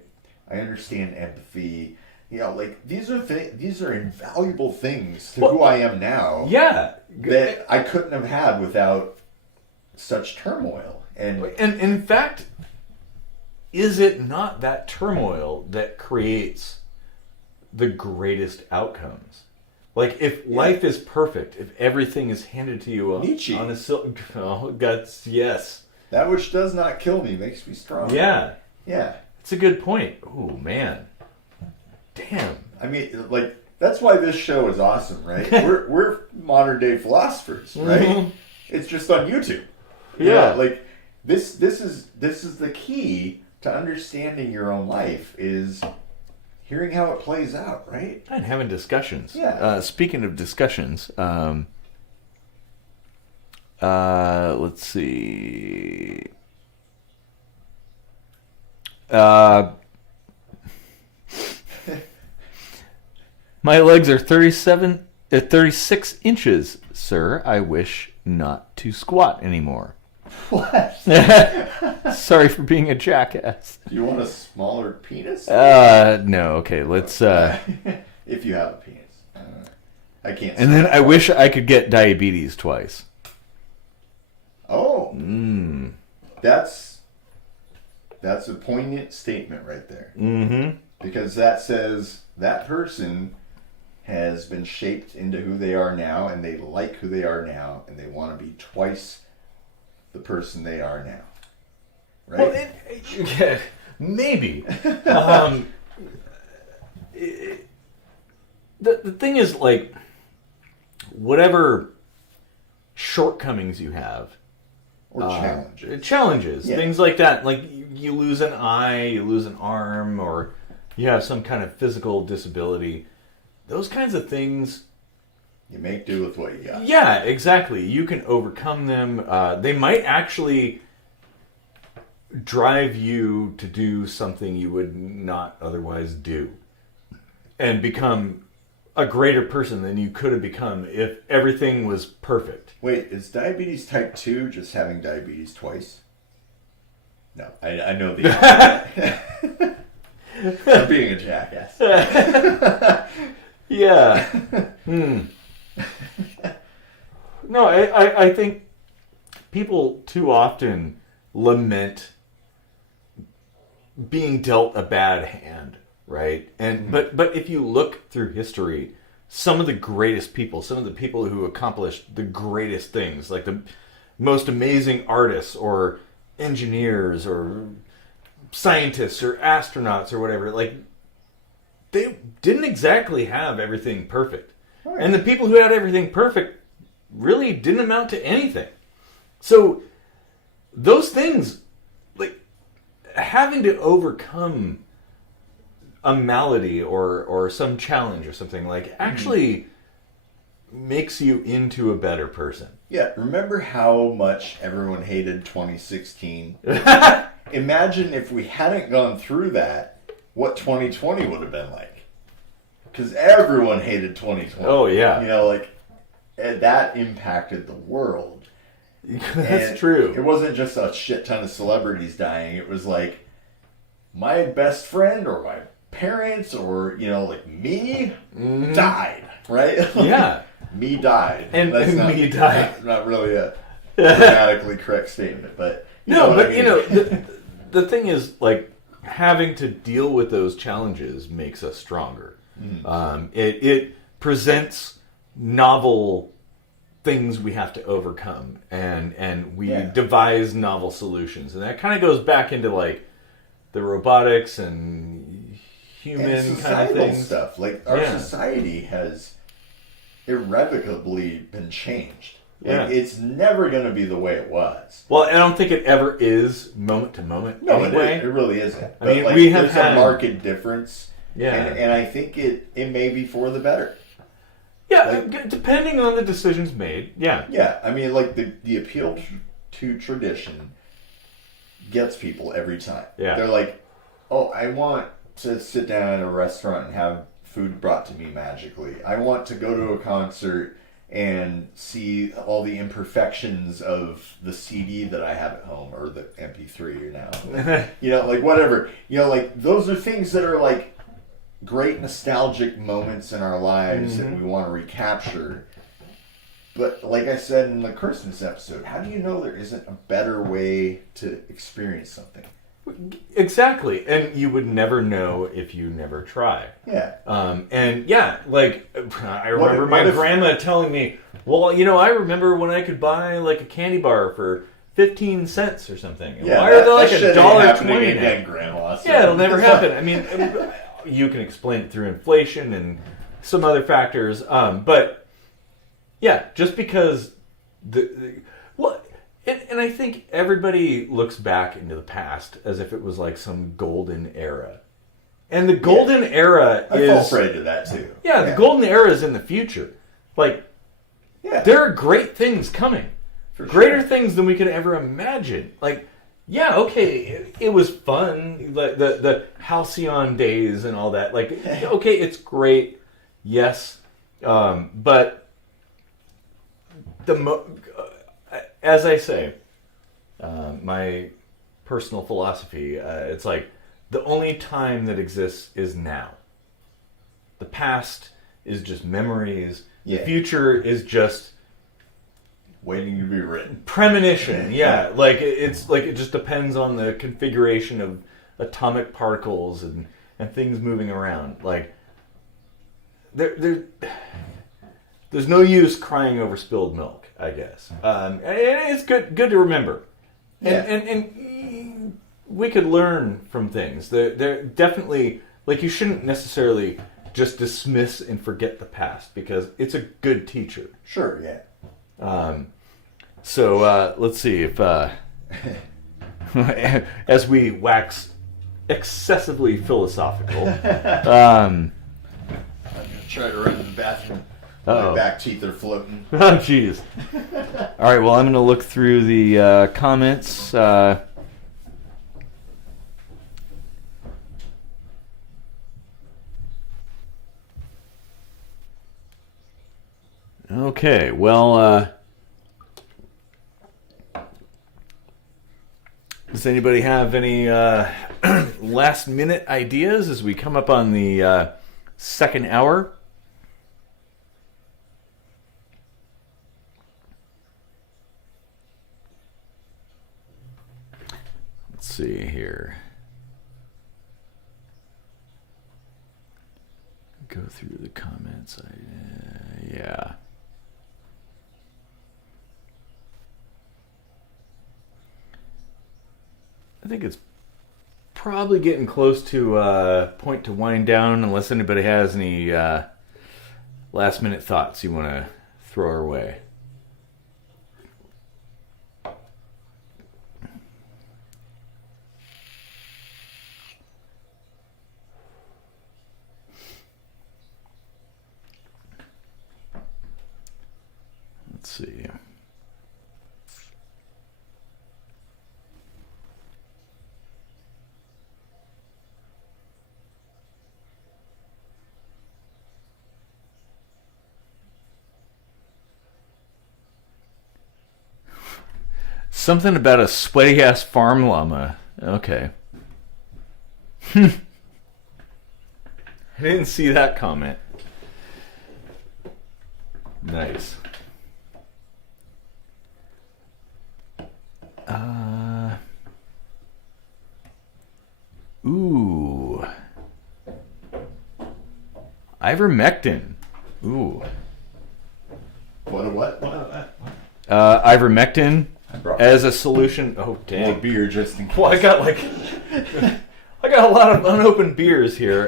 understand empathy. You know, like, these are invaluable things to who I am now. Yeah. That I couldn't have had without such turmoil. And in fact, is it not that turmoil that creates the greatest outcomes? Like, if life is perfect, if everything is handed to you on a silk... Oh, guts, yes. That which does not kill me makes me strong. Yeah. Yeah. It's a good point. Oh, man. Damn. I mean, like, that's why this show is awesome, right? we're modern day philosophers, right? Mm-hmm. It's just on YouTube. Yeah. You know, like, this is the key to understanding your own life, is hearing how it plays out, right? And having discussions. Yeah. Speaking of discussions, let's see. My legs are 36 inches, sir. I wish not to squat anymore. What? Sorry for being a jackass. Do you want a smaller penis? No. Okay, let's... If you have a penis. I can't... And then I wish I could get diabetes twice. Oh. That's a poignant statement right there. Mm-hmm. Because that says that person has has been shaped into who they are now, and they like who they are now, and they want to be twice the person they are now. Right? Well, yeah, maybe. The thing is, like, whatever shortcomings you have, Or challenges, Yeah. things like that. Like, you lose an eye, you lose an arm, or you have some kind of physical disability. Those kinds of things, You make do with what you got. yeah, exactly. You can overcome them. They might actually drive you to do something you would not otherwise do, and become a greater person than you could have become if everything was perfect. Wait, is diabetes type 2 just having diabetes twice? No, I know the answer. I'm being a jackass. Yeah. No, I think people too often lament being dealt a bad hand, right? And but if you look through history, some of the greatest people, some of the people who accomplished the greatest things, like the most amazing artists or engineers or scientists or astronauts or whatever, like, they didn't exactly have everything perfect. Right. And the people who had everything perfect really didn't amount to anything. So those things, like, having to overcome a malady or some challenge or something, like, actually makes you into a better person. Yeah, remember how much everyone hated 2016? Imagine if we hadn't gone through that, what 2020 would have been like. Because everyone hated 2020. Oh, yeah. You know, like, and that impacted the world. That's And true. It wasn't just a shit ton of celebrities dying. It was like, my best friend or my parents or, you know, like, me died, right? Yeah. Me died. And me died. Not really a grammatically correct statement, but you know what I mean. You know, the thing is, like, having to deal with those challenges makes us stronger. It presents novel things we have to overcome, and we devise novel solutions, and that kind of goes back into, like, the robotics and human and kind of things. Stuff. Like, our society has irrevocably been changed. Like, it's never going to be the way it was. Well, I don't think it ever is moment to moment. No, anyway. it really isn't. I mean, like, we have there's had a marked difference. Yeah. And I think it may be for the better. Yeah, Like, depending on the decisions made. Yeah. Yeah, I mean, like, the appeal to tradition gets people every time. Yeah. They're like, oh, I want to sit down at a restaurant and have food brought to me magically. I want to go to a concert and see all the imperfections of the CD that I have at home, or the MP3 now. You know, like, whatever. You know, like, those are things that are, like, great nostalgic moments in our lives that we want to recapture. But like I said in the Christmas episode, how do you know there isn't a better way to experience something? Exactly, and you would never know if you never try. Yeah. And yeah, like, I remember my grandma telling me, well, you know, I remember when I could buy, like, a candy bar for 15 cents or something. Yeah, why are they like that $1.20 again, Grandma? So. Yeah, it'll never happen. I mean, you can explain it through inflation and some other factors, but yeah, just because and I think everybody looks back into the past as if it was like some golden era. And the golden era is... I fall prey to that too. Yeah, the golden era is in the future. Like, there are great things coming. Greater things than we could ever imagine. Like, yeah, okay, it was fun. The halcyon days and all that. Like, okay, it's great. Yes. But as I say, my personal philosophy, it's like, the only time that exists is now. The past is just memories. The future is just waiting to be written. Premonition, yeah. Like, it's like, it just depends on the configuration of atomic particles and things moving around. Like, there's no use crying over spilled milk, I guess. And it's good to remember. And we could learn from things. They're definitely, like, you shouldn't necessarily just dismiss and forget the past, because it's a good teacher. Sure, yeah. So let's see if, as we wax excessively philosophical, I'm gonna try to run to the bathroom. My back teeth are floating. Oh, jeez. All right, well, I'm going to look through the comments. Okay, well, does anybody have any last-minute ideas as we come up on the second hour? Let's see here. Go through the comments. Yeah. I think it's probably getting close to point to wind down, unless anybody has any last minute thoughts you want to throw our way. Let's see. Something about a sweaty ass farm llama. Okay. I didn't see that comment. Nice. Ooh. Ivermectin. Ooh. What? Ivermectin as a solution. Oh, damn. More beer just in case. Well, I got a lot of unopened beers here.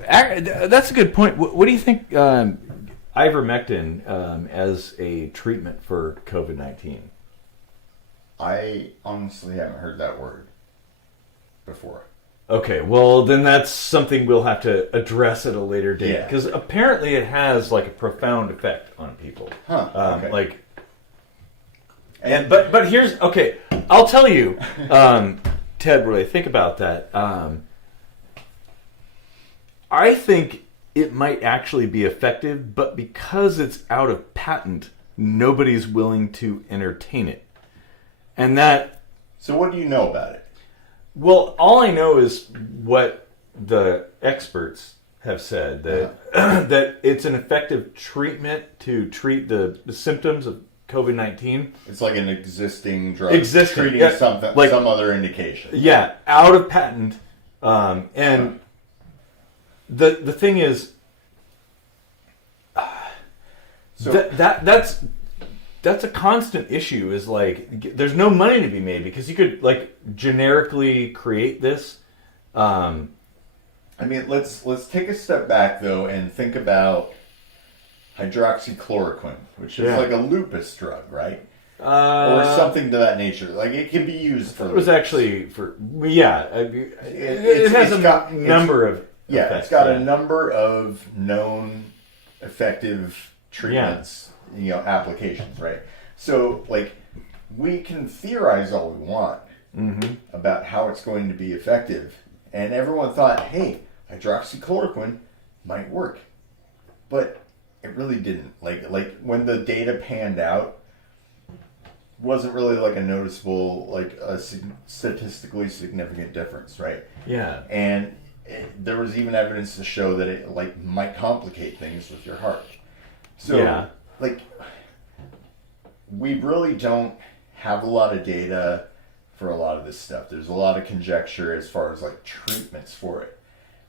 That's a good point. What do you think ivermectin as a treatment for COVID-19? I honestly haven't heard that word before. Okay, well, then that's something we'll have to address at a later date. Because apparently it has, like, a profound effect on people. Huh. Okay. But here's... Okay, I'll tell you, Ted, what I think about that. I think it might actually be effective, but because it's out of patent, nobody's willing to entertain it. And that... So what do you know about it? Well, all I know is what the experts have said, that that it's an effective treatment to treat the symptoms of COVID-19. It's like an existing drug treating something, like, some other indication. Yeah, out of patent. And the thing is, that's a constant issue, is like there's no money to be made because you could like generically create this. I mean, let's take a step back though and think about hydroxychloroquine, which is like a lupus drug, right? Or something to that nature. Like it can be used for. It was actually for it has a number of effects, it's got a number of known effective treatments. Applications, right? So, like, we can theorize all we want about how it's going to be effective. And everyone thought, hey, hydroxychloroquine might work. But it really didn't. Like when the data panned out, wasn't really like a noticeable, like a statistically significant difference, right? Yeah. And there was even evidence to show that it, like, might complicate things with your heart. So, like, we really don't have a lot of data for a lot of this stuff. There's a lot of conjecture as far as, like, treatments for it.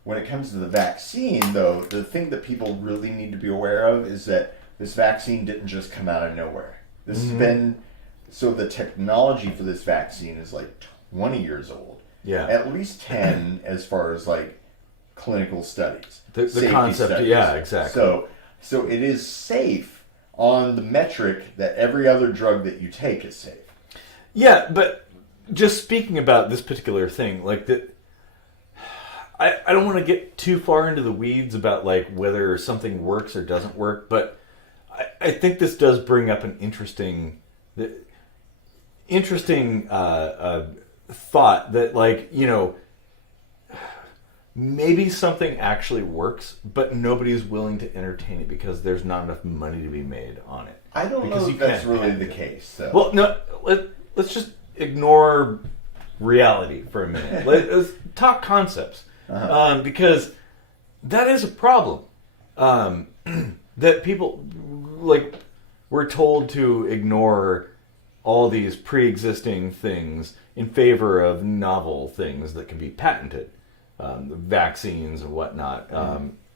when it comes to the vaccine, though, the thing that people really need to be aware of is that this vaccine didn't just come out of nowhere. This has been, so the technology for this vaccine is like 20 years old. Yeah. At least 10 as far as like clinical studies. The concept, studies. yeah, exactly. So it is safe on the metric that every other drug that you take is safe. Yeah, but just speaking about this particular thing, like I don't want to get too far into the weeds about like whether something works or doesn't work, but I think this does bring up an interesting thought that, like, you know, maybe something actually works, but nobody's willing to entertain it because there's not enough money to be made on it. I don't know if that's really the case, though. Well, no, let's just ignore reality for a minute. Let's talk concepts, because that is a problem. That people, like, we're told to ignore all these pre-existing things in favor of novel things that can be patented, vaccines and whatnot.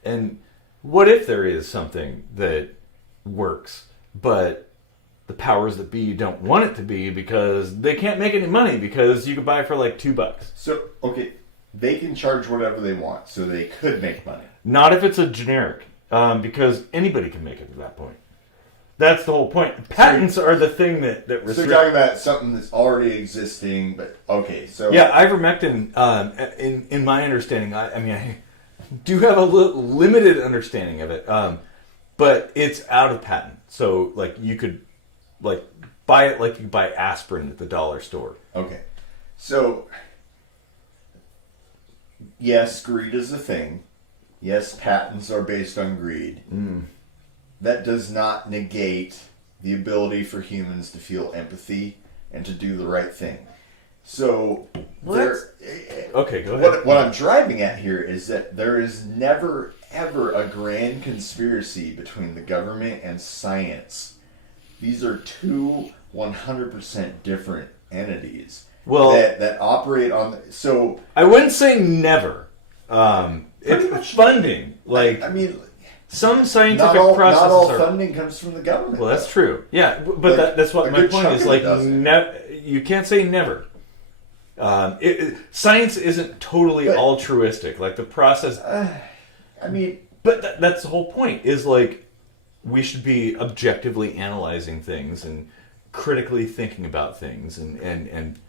And what if there is something that works, but the powers that be don't want it to be because they can't make any money because you could buy it for like $2? So, okay, they can charge whatever they want, so they could make money. Not if it's a generic, because anybody can make it at that point. That's the whole point. Patents are the thing that restrict. So you're talking about something that's already existing, but okay, so... Yeah, ivermectin, in my understanding, I do have a limited understanding of it, but it's out of patent. So, like, you could, like, buy it like you buy aspirin at the dollar store. Okay. So, yes, greed is a thing. Yes, patents are based on greed. That does not negate the ability for humans to feel empathy and to do the right thing. So, okay, go ahead. What I'm driving at here is that there is never, ever a grand conspiracy between the government and science. These are two 100% different entities that operate on... So I wouldn't say never. It's funding. Like, I mean... Some scientific processes not all funding comes from the government. Well, that's true. Yeah, but like, that's what my point is. Like, you can't say never. Science isn't totally altruistic. Like, the process... But that's the whole point, is like, we should be objectively analyzing things and critically thinking about things and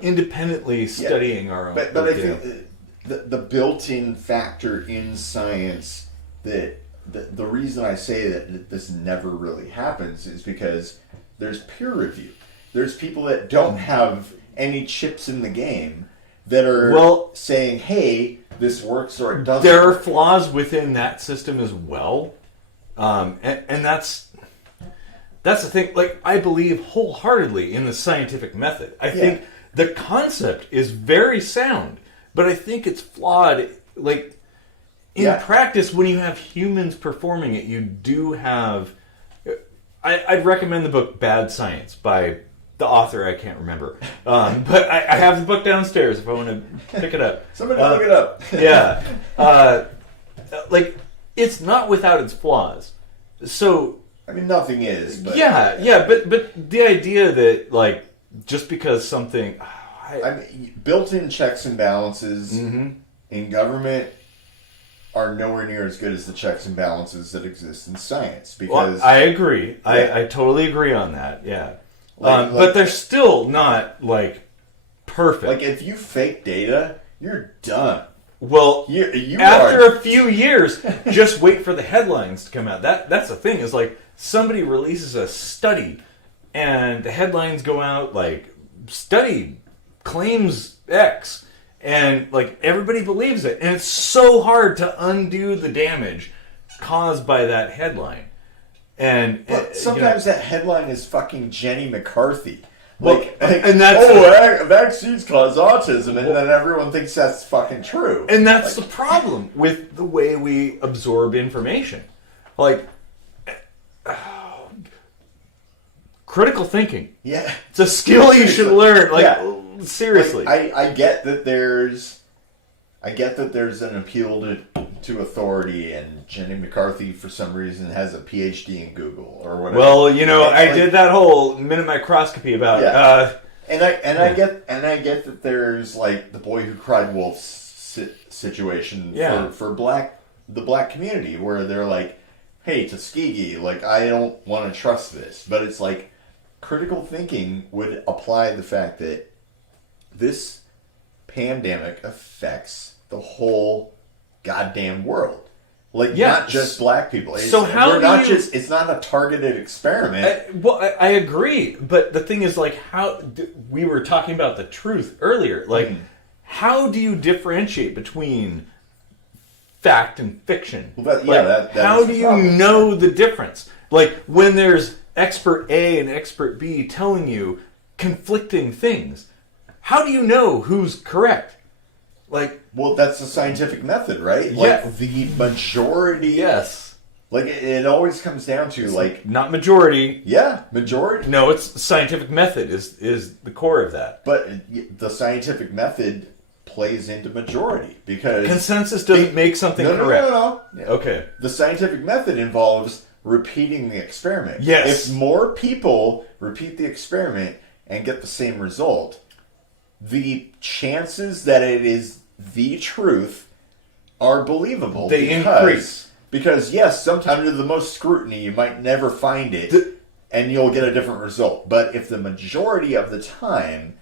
independently studying our own... But I think the built-in factor in science... that the reason I say that this never really happens is because there's peer review. There's people that don't have any chips in the game that are saying, hey, this works or it doesn't. There are flaws within that system as well. And that's the thing. Like, I believe wholeheartedly in the scientific method. I think the concept is very sound, but I think it's flawed. Like, in practice, when you have humans performing it, you do have... I'd recommend the book Bad Science by the author, I can't remember. But I have the book downstairs if I want to pick it up. Somebody look it up. Yeah. Like, it's not without its flaws. So... I mean, nothing is, but... Yeah, but the idea that, like, just because something... built-in checks and balances in government... are nowhere near as good as the checks and balances that exist in science. Because I agree. I totally agree on that. Yeah, but they're still not like perfect. Like, if you fake data, you're done. Well, after a few years, just wait for the headlines to come out. That's the thing. Is like somebody releases a study, and the headlines go out like study claims X. And, like, everybody believes it. And it's so hard to undo the damage caused by that headline. But sometimes that headline is fucking Jenny McCarthy. And that's... vaccines cause autism, and then everyone thinks that's fucking true. And that's the problem with the way we absorb information. Like, critical thinking. Yeah. It's a skill you should learn. Like, seriously. Like, I get that I get that there's an appeal to authority, and Jenny McCarthy, for some reason, has a PhD in Google or whatever. Well, I did that whole minute microscopy about. Yeah. I get that there's like the boy who cried wolf situation for the black community, where they're like, hey, Tuskegee, like, I don't want to trust this. But it's like, critical thinking would apply the fact that this pandemic affects the whole goddamn world. Like, not just black people. So how it's not a targeted experiment. I agree. But the thing is, like, we were talking about the truth earlier. Like, how do you differentiate between fact and fiction? Well, how do you know the difference? Like, when there's expert A and expert B telling you conflicting things, how do you know who's correct? Like, well, that's the scientific method, right? Yeah. Like, the majority. Yes. Like, it always comes down to, like, not majority. Yeah, majority. No, it's scientific method is the core of that. But the scientific method plays into majority, because consensus doesn't make something correct. No. Okay. The scientific method involves repeating the experiment. Yes. If more people repeat the experiment and get the same result, the chances that it is the truth are believable. They increase. Because, yes, sometimes under the most scrutiny, you might never find it, and you'll get a different result. But if the majority of the time,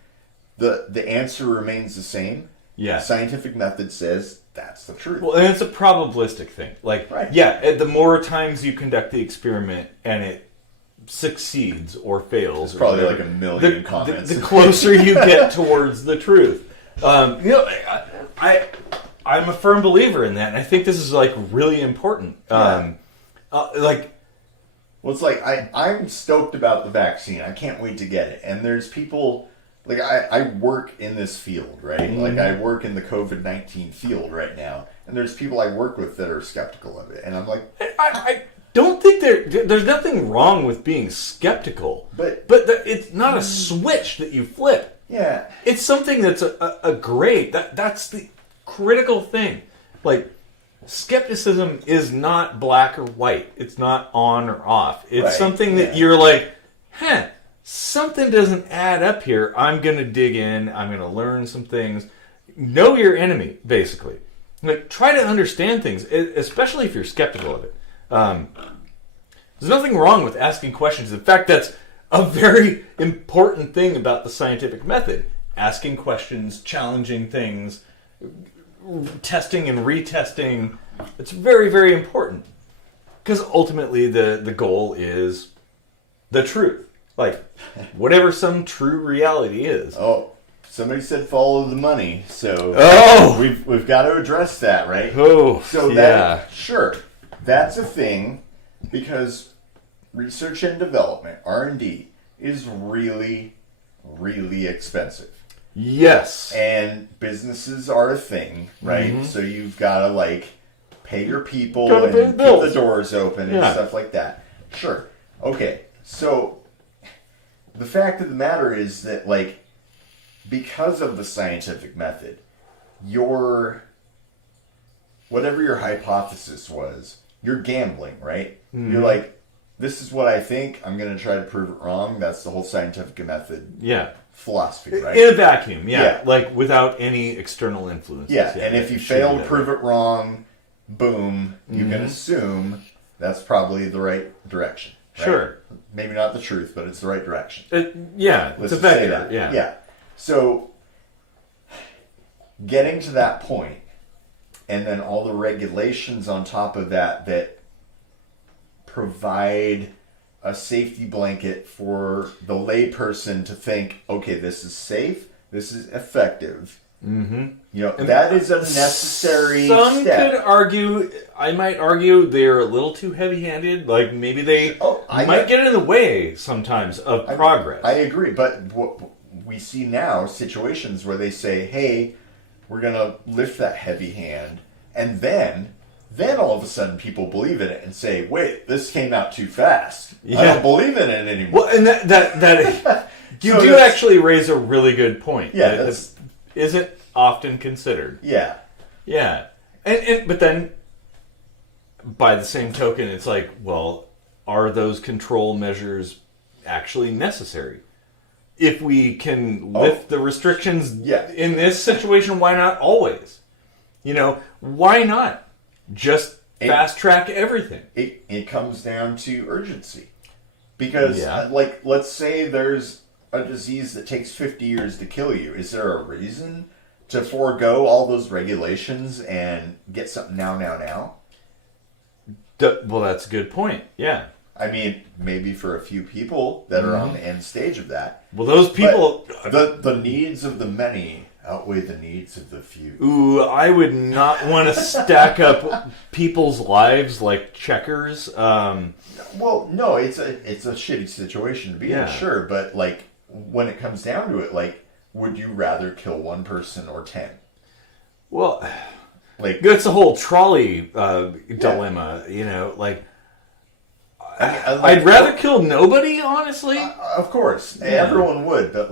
the answer remains the same, the scientific method says that's the truth. Well, and it's a probabilistic thing. Like, the more times you conduct the experiment and it succeeds or fails, there's probably like a million comments. The closer you get towards the truth. I'm a firm believer in that, and I think this is like really important. Well, it's like I'm stoked about the vaccine. I can't wait to get it. And there's people, like, I work in this field, right? Mm-hmm. Like, I work in the COVID-19 field right now, and there's people I work with that are skeptical of it, and I'm like, I don't think there's nothing wrong with being skeptical, but it's not a switch that you flip. Yeah, it's something that's a grade. That's the critical thing. Like, skepticism is not black or white. It's not on or off. It's something that you're like, something doesn't add up here. I'm going to dig in. I'm going to learn some things. Know your enemy, basically. Like, try to understand things, especially if you're skeptical of it. There's nothing wrong with asking questions. In fact, that's a very important thing about the scientific method. Asking questions, challenging things, testing and retesting. It's very, very important. Because ultimately the goal is the truth. Like, whatever some true reality is. Oh, somebody said follow the money, so we've got to address that, right? Sure, that's a thing, because research and development, R&D, is really, really expensive. Yes. And businesses are a thing, right? Mm-hmm. So you've got to, like, pay your people and keep the doors open and stuff like that. Sure. Okay, so the fact of the matter is that, like, because of the scientific method, whatever your hypothesis was, you're gambling, right? Mm-hmm. You're like, this is what I think. I'm going to try to prove it wrong. That's the whole scientific method philosophy, right? In a vacuum, like without any external influences. Yeah, and if you fail to prove it wrong, boom, you can assume that's probably the right direction. Right? Sure. Maybe not the truth, but it's the right direction. Let's say that. Yeah. So, getting to that point, and then all the regulations on top of that provide a safety blanket for the layperson to think, okay, this is safe, this is effective. Mm-hmm. You know, and that is a necessary some step. I might argue they're a little too heavy-handed. Like, maybe they might get in the way sometimes of progress. I agree, but what we see now, situations where they say, hey, we're going to lift that heavy hand, and then all of a sudden people believe in it and say, wait, this came out too fast. I don't believe in it anymore. Well, and that you do actually raise a really good point. Yeah, that isn't often considered. Yeah. Yeah. But then, by the same token, it's like, well, are those control measures actually necessary? If we can lift the restrictions in this situation, why not always? Why not just fast track everything? It comes down to urgency. Because, let's say there's a disease that takes 50 years to kill you. Is there a reason to forego all those regulations and get something now? Well, that's a good point. Yeah. I mean, maybe for a few people that are on the end stage of that. Well, those people... The needs of the many outweigh the needs of the few. Ooh, I would not want to stack up people's lives like checkers. Well, no, it's a shitty situation to be in, sure. But, when it comes down to it, would you rather kill one person or 10? Well... that's the whole trolley dilemma, I'd rather kill nobody, honestly. Of course, everyone would, but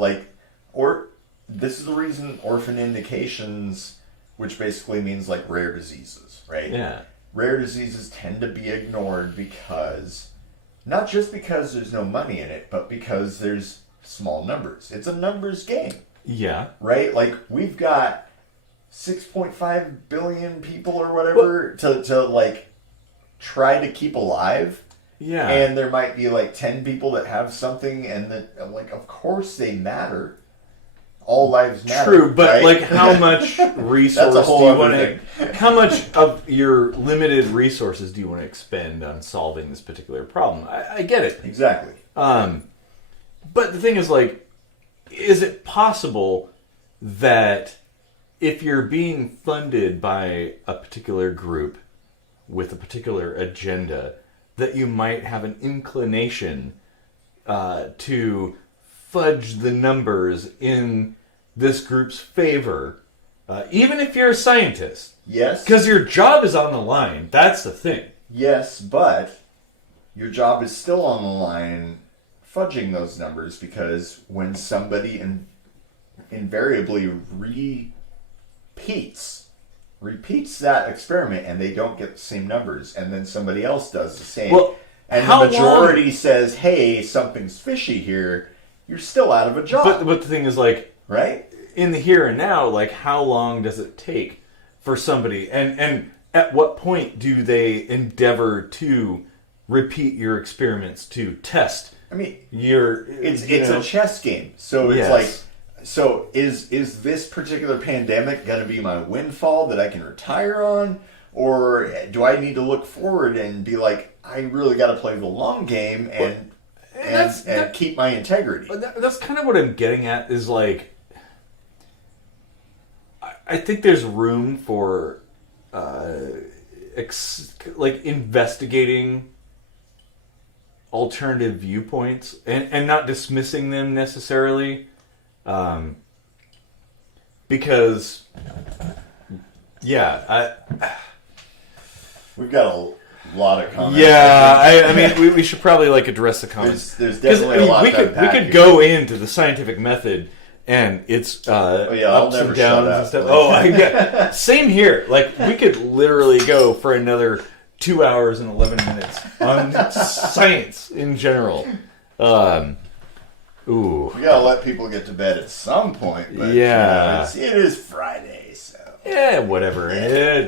this is the reason orphan indications, which basically means rare diseases, right? Yeah. Rare diseases tend to be ignored because, not just because there's no money in it, but because there's small numbers. It's a numbers game. Yeah. Right? We've got 6.5 billion people or whatever to try to keep alive. Yeah. And there might be 10 people that have something, and that of course they matter. All lives matter. True, but right? How much resource That's a whole do you other want to? How much of your limited resources do you want to expend on solving this particular problem? I get it. Exactly. But the thing is, is it possible that if you're being funded by a particular group with a particular agenda, that you might have an inclination to fudge the numbers in this group's favor, even if you're a scientist? Yes. Because your job is on the line. That's the thing. Yes, but your job is still on the line fudging those numbers, because when somebody invariably repeats that experiment and they don't get the same numbers, and then somebody else does the same, and the majority says, hey, something's fishy here, you're still out of a job. But the thing is, right? In the here and now, how long does it take for somebody, and at what point do they endeavor to repeat your experiments to test? I mean, it's a chess game. So it's so is this particular pandemic going to be my windfall that I can retire on? Or do I need to look forward and be I really got to play the long game and keep my integrity? That's kind of what I'm getting at, is I think there's room for investigating alternative viewpoints and not dismissing them necessarily, because we've got a lot of comments. I mean we should probably address the comments. There's definitely a lot. We could go into the scientific method and its ups and downs and stuff. Same here. We could literally go for another 2 hours and 11 minutes on science in general. We gotta let people get to bed at some point. But, it is Friday, so whatever.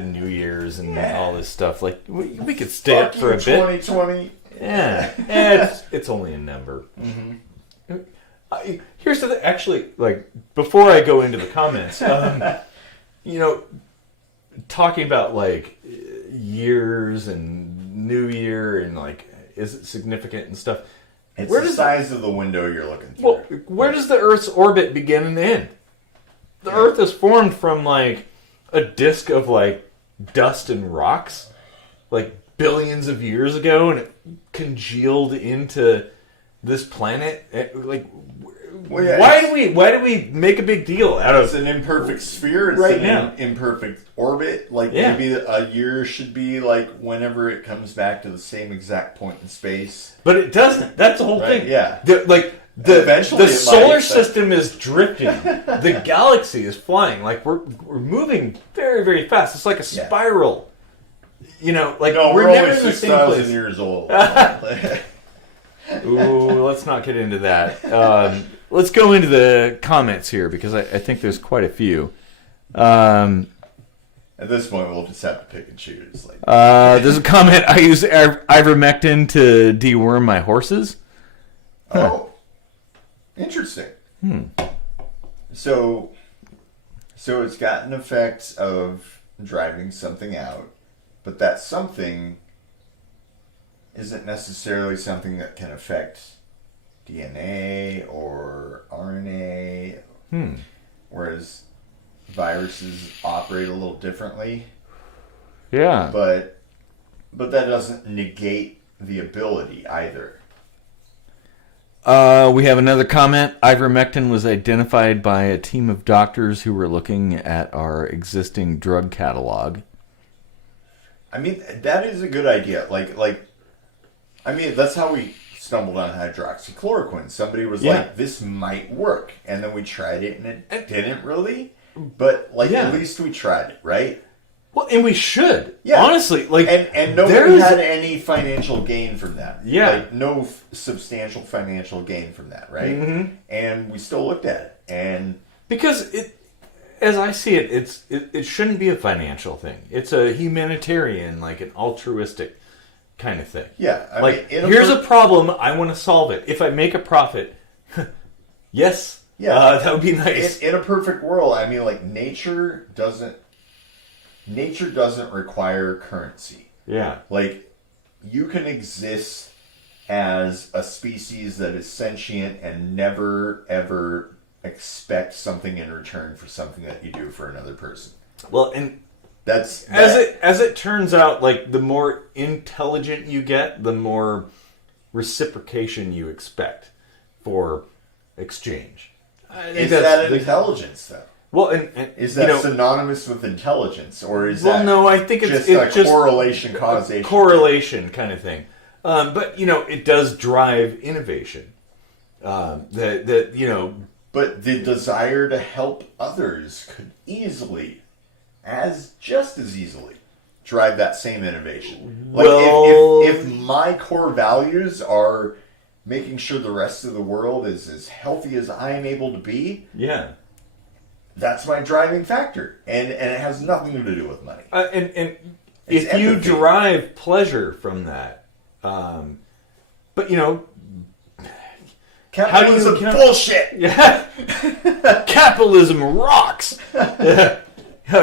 New Year's and all this stuff. We could stay up for a bit. 2020. It's only a number. Mm-hmm. Here's the thing. Actually, before I go into the comments, talking about years and New Year and is it significant and stuff. It's the size of the window you're looking through. Well, where does the Earth's orbit begin and end? The Earth is formed from a disk of dust and rocks, billions of years ago, and it congealed into this planet. Why do we make a big deal out of? It's an imperfect sphere. It's an imperfect orbit. Maybe a year should be whenever it comes back to the same exact point in space. But it doesn't. That's the whole thing. Yeah. Eventually the it solar might, system is drifting. The galaxy is flying. Like we're moving very, very fast. It's like a spiral. You know, like No, we're we're never only in the same 6,000 place. years old. Ooh, let's not get into that. Let's go into the comments here because I think there's quite a few. At this point, we'll just have to pick and choose. Like, There's a comment. I use ivermectin to deworm my horses. oh, interesting. So it's got an effect of driving something out, but that something isn't necessarily something that can affect DNA or RNA. Whereas viruses operate a little differently. Yeah. But that doesn't negate the ability either. We have another comment. Ivermectin was identified by a team of doctors who were looking at our existing drug catalog. I mean, that is a good idea. I mean, that's how we stumbled on hydroxychloroquine. Somebody was like, this might work. And then we tried it, and it didn't really. But, at least we tried it, right? Well, and we should. Yeah. Honestly. And nobody had any financial gain from that. Yeah. No substantial financial gain from that, right? Mm-hmm. And we still looked at it. And because as I see it, it shouldn't be a financial thing. It's a humanitarian, like an altruistic kind of thing. Yeah. I mean, mean, here's a problem, I want to solve it. If I make a profit, yes, that would be nice. In a perfect world, I mean, nature doesn't require currency. Yeah. You can exist as a species that is sentient and never, ever expect something in return for something that you do for another person. Well, and as it turns out, the more intelligent you get, the more reciprocation you expect for exchange. Is that intelligence, though? Well, and is that synonymous with intelligence, or is that? Well, no, I think it's just correlation causation, correlation kind of thing. But it does drive innovation. But the desire to help others could just as easily drive that same innovation. If my core values are making sure the rest of the world is as healthy as I am able to be, that's my driving factor, and it has nothing to do with money. And if you derive pleasure from that, capitalism bullshit. Yeah, capitalism rocks.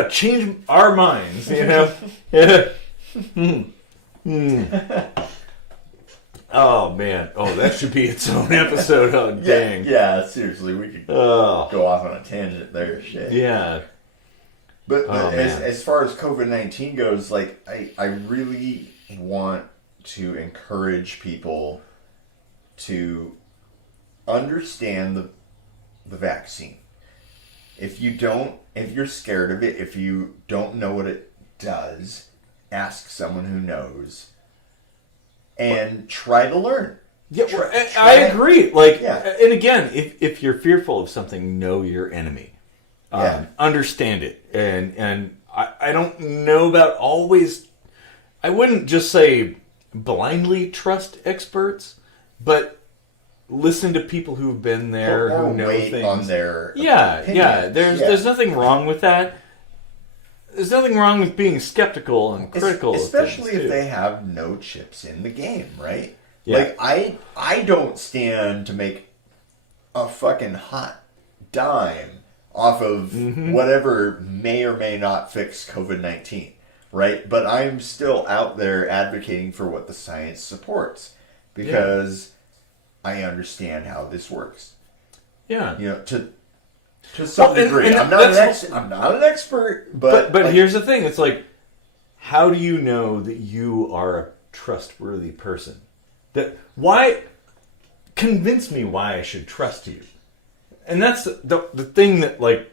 Change our minds, Oh man! Oh, that should be its own episode. Oh dang! Yeah, seriously, we could go off on a tangent there. Shit. Yeah. But as far as COVID-19 goes, I really want to encourage people to understand the vaccine. If you're scared of it, if you don't know what it does, ask someone who knows. And try to learn. Yeah, I agree. And again, if you're fearful of something, know your enemy. Understand it. And I don't know about always. I wouldn't just say blindly trust experts, but listen to people who've been there, who know things. On their opinions. There's nothing wrong with that. There's nothing wrong with being skeptical and critical, especially if they have no chips in the game, right? Yeah. I don't stand to make a fucking hot dime off of whatever may or may not fix COVID-19, right? But I'm still out there advocating for what the science supports because I understand how this works. Yeah, to some degree. I'm not an expert, but here's the thing: it's how do you know that you are a trustworthy person? Convince me why I should trust you. And that's the thing that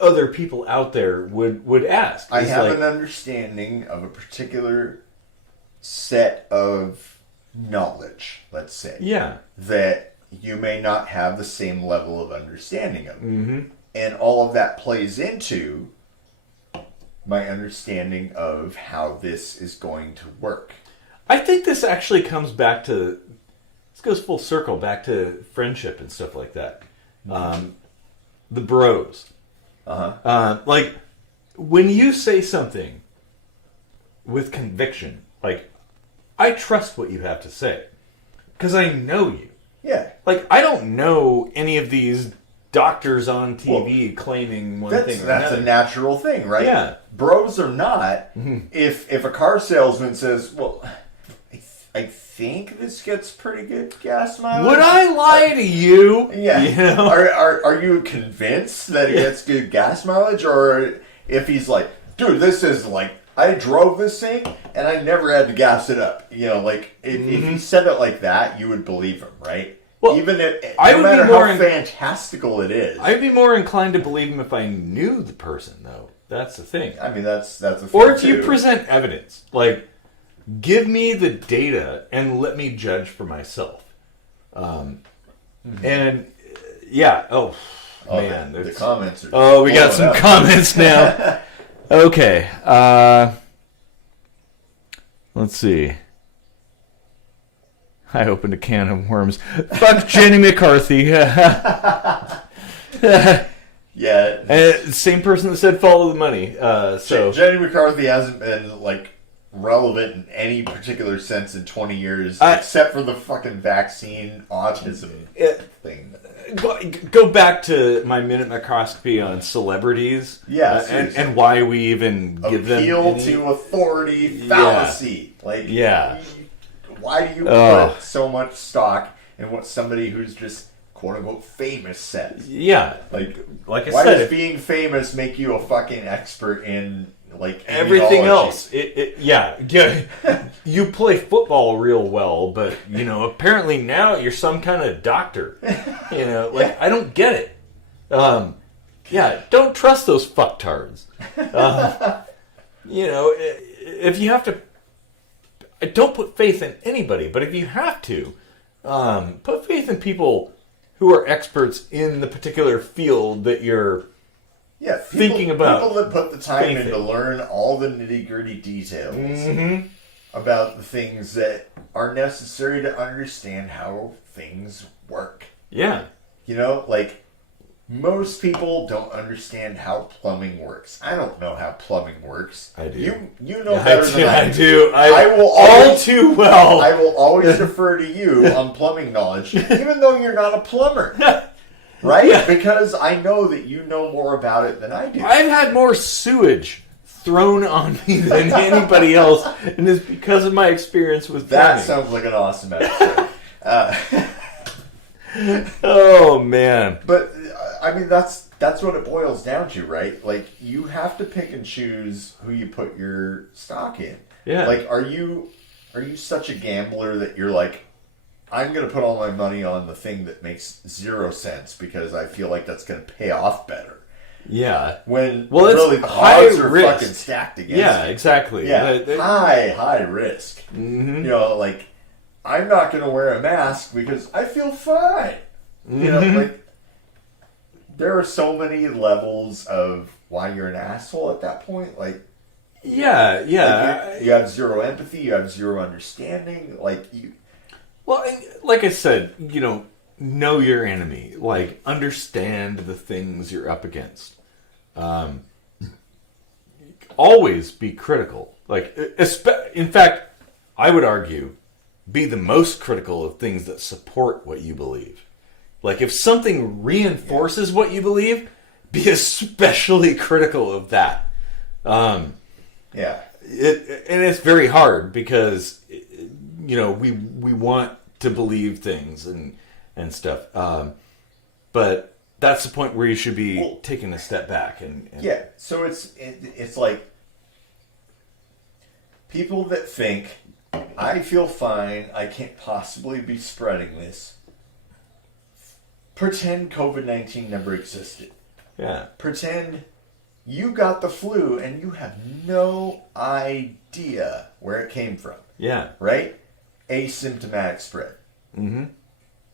other people out there would ask. I have an understanding of a particular set of knowledge, let's say. Yeah. That you may not have the same level of understanding of it. Mm-hmm. And all of that plays into my understanding of how this is going to work. I think this actually comes back to, this goes full circle back to friendship and stuff like that. The bros. Like, when you say something with conviction, like, I trust what you have to say. Because I know you. Yeah. Like, I don't know any of these doctors on TV claiming one thing or that's another. a natural thing, right? Yeah. Bros or not, if a car salesman says, well, I think this gets pretty good gas mileage. Would I lie to you? Yeah. You know? Are you convinced that it gets good gas mileage? Or if he's like, dude, this is like, I drove this thing and I never had to gas it up. You know, like, if he said it like that, you would believe him, right? Well, even if, I no would matter be more how fantastical it is. I'd be more inclined to believe him if I knew the person, though. That's the thing. I mean, that's a thing Or if you too. present evidence. Like, give me the data and let me judge for myself. And, yeah. Oh, man. The comments are... Oh, we got some comments now. Okay. Let's see. I opened a can of worms. Fuck Jenny McCarthy. Yeah. Same person that said follow the money. So Jenny McCarthy hasn't been, like, relevant in any particular sense in 20 years, except for the fucking vaccine autism thing. Go back to my minute microscopy on celebrities. Yeah, and why we even give them appeal to authority fallacy. Like, why do you put so much stock in what somebody who's just quote unquote famous says? Yeah, like I why said, does being famous make you a fucking expert in like everything immunology? else? You play football real well, but you know apparently now you're some kind of doctor. You know, like I don't get it. Don't trust those fucktards. You know, if you have to. Don't put faith in anybody, but if you have to, put faith in people who are experts in the particular field that you're thinking about. People that put the time in to learn all the nitty-gritty details about the things that are necessary to understand how things work. Yeah. You know, like, most people don't understand how plumbing works. I don't know how plumbing works. I do. You know better than I do. I will all too well. I will always defer to you on plumbing knowledge, even though you're not a plumber. Right? Yeah. Because I know that you know more about it than I do. I've had more sewage thrown on me than anybody else, and it's because of my experience with plumbing. That sounds like an awesome episode. Oh, man. But, I mean, that's what it boils down to, right? Like, you have to pick and choose who you put your stock in. Yeah. Like, are you such a gambler that you're like, I'm going to put all my money on the thing that makes 0 sense because I feel like that's going to pay off better? Yeah. When really the odds are fucking stacked against you. Yeah, exactly. Yeah, high risk. Mm-hmm. You know, like, I'm not going to wear a mask because I feel fine. Mm-hmm. You know, like, there are so many levels of why you're an asshole at that point. Like, yeah. Like you have 0 empathy, you have 0 understanding. Like, you. Well, like I said, you know your enemy. Like, understand the things you're up against. Always be critical. Like, in fact, I would argue, be the most critical of things that support what you believe. Like, if something reinforces what you believe, be especially critical of that. And it's very hard because, you know, we want to believe things and stuff. But that's the point where you should be taking a step back. And so it's like people that think, I feel fine, I can't possibly be spreading this. Pretend COVID-19 never existed. Yeah. Pretend you got the flu and you have no idea where it came from. Yeah. Right? Asymptomatic spread. Mm-hmm.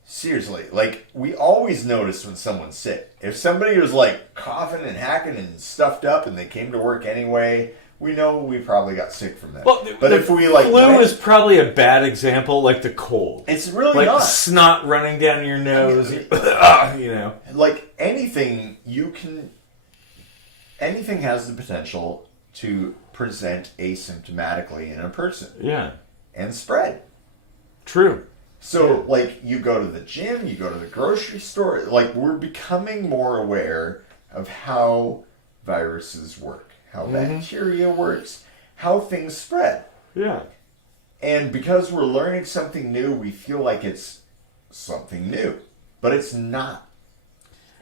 Seriously, like, we always notice when someone's sick. If somebody was, like, coughing and hacking and stuffed up and they came to work anyway, we know we probably got sick from that. Well, but if we, like... Flu is probably a bad example, like the cold. It's really like not. Snot running down your nose, you know. Like, anything has the potential to present asymptomatically in a person. Yeah. And spread. True. So, like, you go to the gym, you go to the grocery store, like, we're becoming more aware of how viruses work, how bacteria works, how things spread. Yeah. And because we're learning something new, we feel like it's something new. But it's not.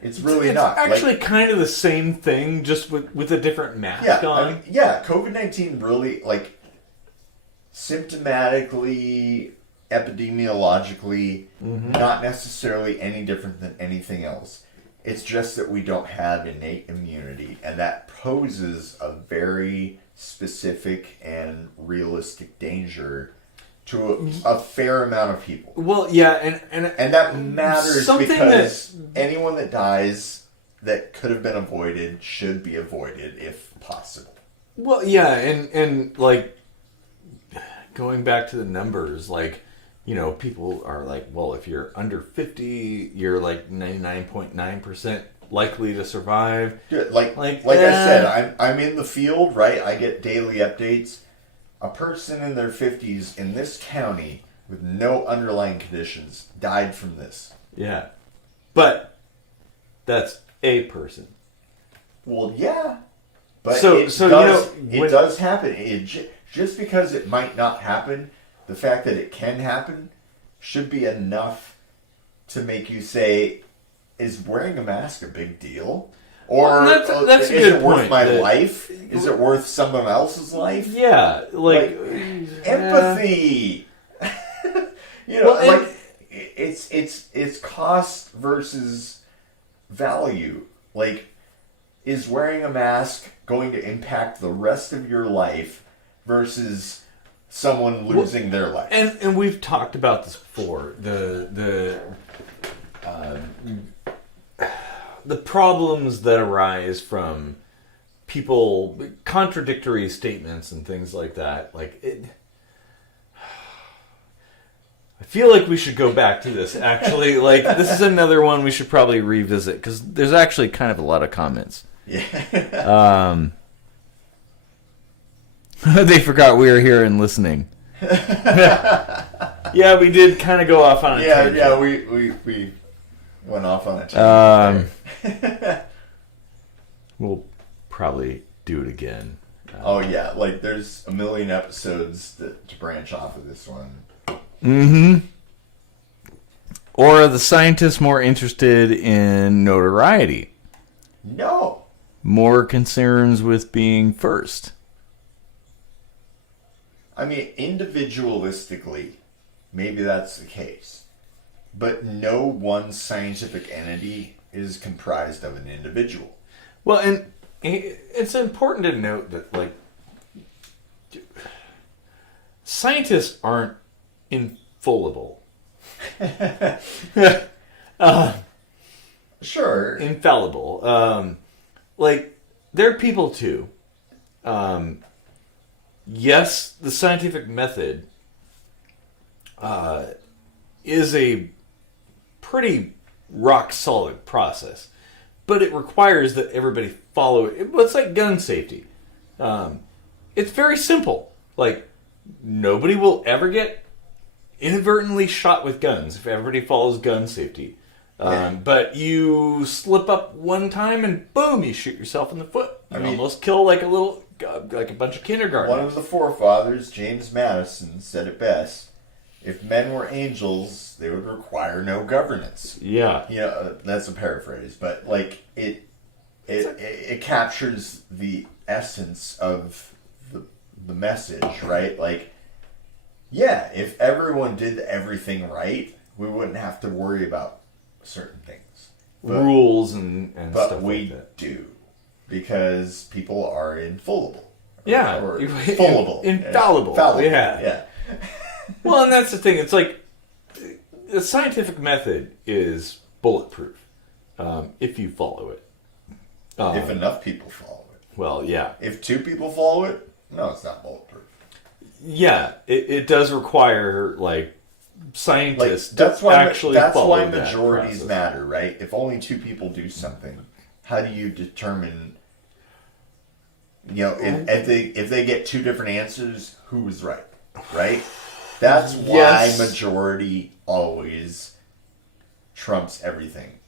It's really not. It's actually kind of the same thing, just with a different mask on. COVID-19 really, like, symptomatically... epidemiologically, not necessarily any different than anything else. It's just that we don't have innate immunity, and that poses a very specific and realistic danger to a fair amount of people. Well, yeah, and that matters because anyone that dies that could have been avoided should be avoided if possible. Well, yeah, and like, going back to the numbers, like, you know, people are like, well, if you're under 50, you're like 99.9% likely to survive. Dude, like I said, I'm in the field, right? I get daily updates. A person in their 50s in this county with no underlying conditions died from this. Yeah. But that's a person. Well, yeah. But it does happen. Just because it might not happen, the fact that it can happen should be enough to make you say, is wearing a mask a big deal? Or that's a is good it worth point. my life? Is it worth someone else's life? Yeah, like empathy. It's cost versus value. Like, is wearing a mask going to impact the rest of your life versus someone losing their life? And we've talked about this before. The problems that arise from people, contradictory statements and things like that. Like, I feel like we should go back to this, actually. Like, this is another one we should probably revisit, because there's actually kind of a lot of comments. Yeah. They forgot we were here and listening. Yeah, we did kind of go off on a tangent. Yeah, we went off on a tangent. We'll probably do it again. Oh, yeah. Like, there's a million episodes to branch off of this one. Mm-hmm. Or are the scientists more interested in notoriety? No. More concerns with being first? I mean, individualistically, maybe that's the case. But no one scientific entity is comprised of an individual. Well, and it's important to note that, like, scientists aren't infallible. Sure. Infallible. Like, they're people too. Yes, the scientific method is a pretty rock-solid process, but it requires that everybody follow it. It's like gun safety. It's very simple. Like, nobody will ever get inadvertently shot with guns if everybody follows gun safety. But you slip up one time and boom, you shoot yourself in the foot. You almost kill like a bunch of kindergartners. One of the forefathers, James Madison, said it best: if men were angels, they would require no governance. Yeah. You know, that's a paraphrase, but like it captures the essence of the message, right? Like, yeah, if everyone did everything right, we wouldn't have to worry about certain things. Rules and stuff like that. But we do, because people are infallible. Yeah. Or fallible. Infallible. Fallible. Yeah. Well, and that's the thing. It's like, the scientific method is bulletproof if you follow it. If enough people follow it. Well, yeah. If 2 people follow it, no, it's not bulletproof. Yeah, it does require like scientists that's to why actually that's follow why that majorities process. matter, right? If only 2 people do something, how do you determine? If they get 2 different answers, who was right? Right? That's why majority always trumps everything,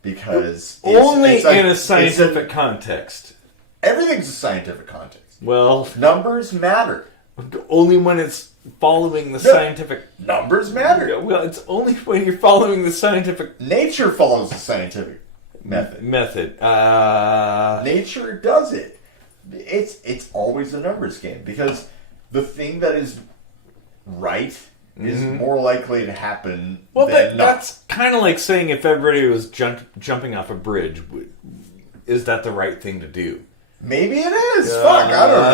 because only in a scientific context. Everything's a scientific context. Well, Numbers matter. only when it's following the scientific. Numbers matter. Well, it's only when you're following the scientific Nature follows the scientific method. Nature does it. It's always a numbers game, because the thing that is right is more likely to happen Well, than not. that's kind of like saying if everybody was jumping off a bridge, is that the right thing to do? Maybe it is. Fuck, I don't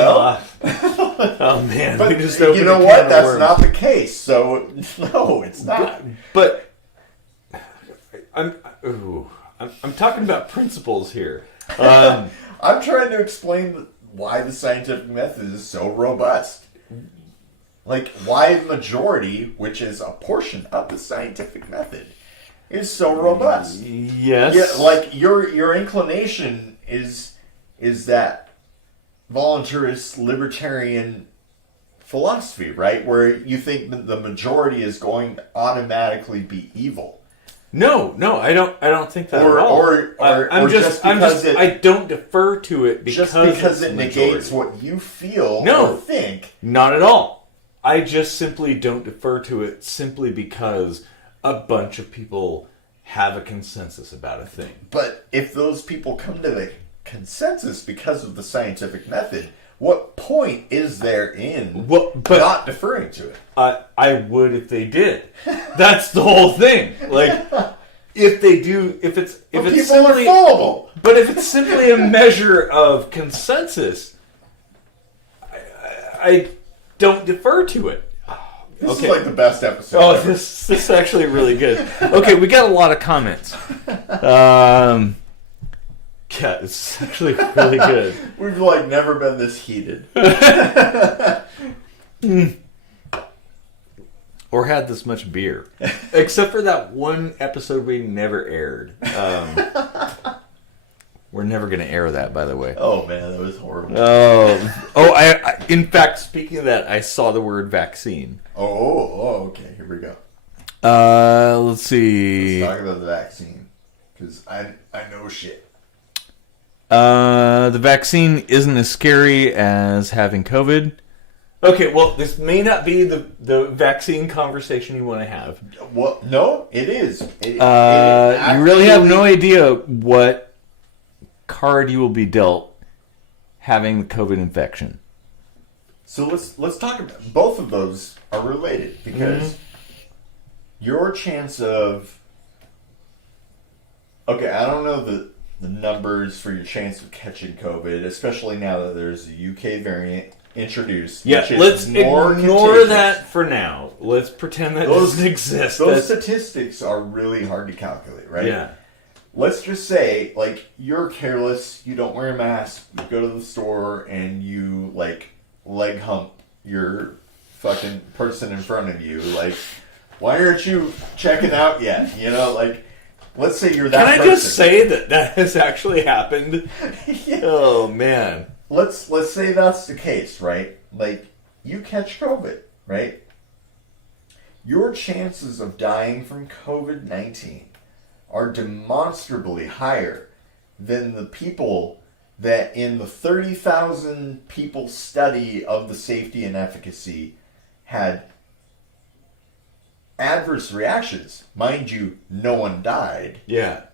know. Oh man, But we just opened you know a what? can of That's worms. not the case. So no, it's not. But I'm talking about principles here. I'm trying to explain why the scientific method is so robust. Like, why the majority, which is a portion of the scientific method, is so robust. Yes. Yeah, like your inclination is that voluntarist libertarian philosophy, right? Where you think that the majority is going to automatically be evil. No, I don't think that at all. I don't defer to it because it negates what you feel or think. Not at all. I just simply don't defer to it simply because a bunch of people have a consensus about a thing. But if those people come to the consensus because of the scientific method, what point is there in not deferring to it? I would if they did. That's the whole thing. Like, if they do, if it's simply fallible. But if it's simply a measure of consensus, I don't defer to it. This is like the best episode. Oh, ever. this is actually really good. Okay, we got a lot of comments. Yeah, it's actually really good. We've like never been this heated. Or had this much beer. Except for that one episode we never aired. We're never going to air that, by the way. Oh, man, that was horrible. I in fact, speaking of that, I saw the word vaccine. Oh, okay, here we go. Let's see. Let's talk about the vaccine, because I know shit. The vaccine isn't as scary as having COVID. Okay, well, this may not be the vaccine conversation you want to have. Well, no, it is. You really have no idea what card you will be dealt having the COVID infection. So let's talk about both of those are related, because your chance of I don't know the numbers for your chance of catching COVID, especially now that there's a UK variant introduced. Yeah, let's ignore that for now. Let's pretend that doesn't exist. Those statistics are really hard to calculate, right? Yeah. Let's just say, like, you're careless, you don't wear a mask, you go to the store, and you, like, leg hump your fucking person in front of you. Like, why aren't you checking out yet? You know, like, let's say you're that person. Can I just say that has actually happened? Yeah. Oh, man. Let's say that's the case, right? Like, you catch COVID, right? Your chances of dying from COVID-19 are demonstrably higher than the people that in the 30,000 people study of the safety and efficacy had adverse reactions. Mind you, no one died. Yeah.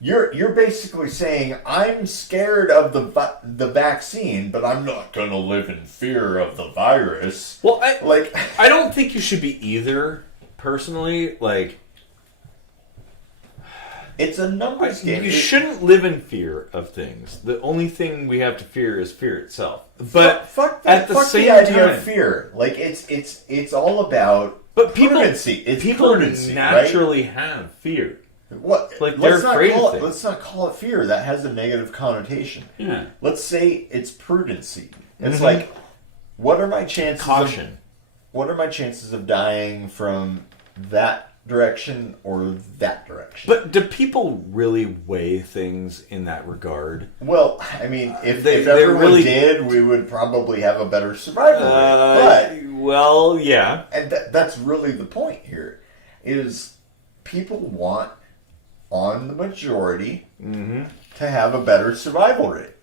You're basically saying, I'm scared of the vaccine, but I'm not going to live in fear of the virus. Well, I don't think you should be either, personally. Like, it's a numbers game. You shouldn't live in fear of things. The only thing we have to fear is fear itself. But fuck at the same idea time, of fear. Like, it's all about But people prudency, naturally have fear. What? Like they're afraid of things. Let's not call it fear. That has a negative connotation. Yeah. Let's say it's prudency. It's like, what are my chances? Caution. What are my chances of dying from that direction or that direction? But do people really weigh things in that regard? Well, I mean, if everyone really did, we would probably have a better survival rate. But, well, yeah. And that's really the point here, is people want, on the majority, to have a better survival rate,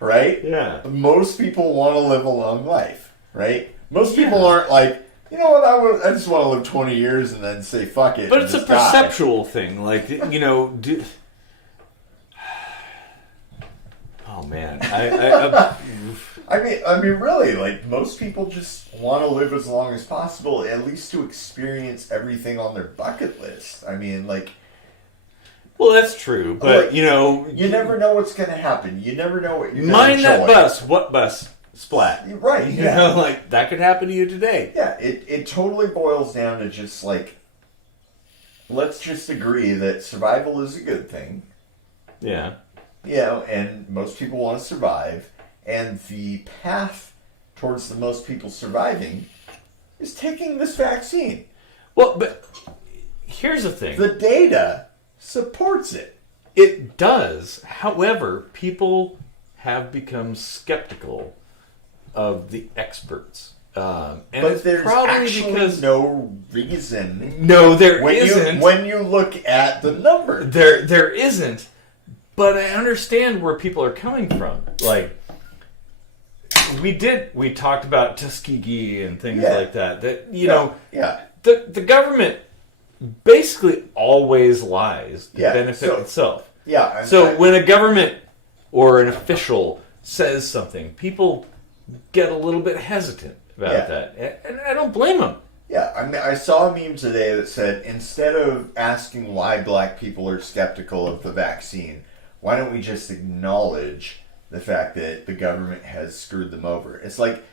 right? Yeah. Most people want to live a long life, right? Most people aren't like, you know what, I just want to live 20 years and then say fuck it. But it's a perceptual thing. Like, you know, oh man. I mean, really, like, most people just want to live as long as possible, at least to experience everything on their bucket list. I mean, like... Well, that's true, but, like, you know... You never know what's going to happen. You never know what you're going to mind that bus. What bus? Splat. Right, You know, like, that could happen to you today. Yeah, it totally boils down to just, like, let's just agree that survival is a good thing. Yeah. You know, and most people want to survive. And the path towards the most people surviving is taking this vaccine. Well, but here's the thing. The data supports it. It does. However, people have become skeptical of the experts. And but it's there's probably actually because no reason. No, there isn't. When you look at the number. There isn't. But I understand where people are coming from. Like, we talked about Tuskegee and things like that. That, you know, the government basically always lies to benefit itself. Yeah. So when a government or an official says something, people get a little bit hesitant about that. And I don't blame them. Yeah, I mean, I saw a meme today that said, instead of asking why black people are skeptical of the vaccine, why don't we just acknowledge the fact that the government has screwed them over? It's like,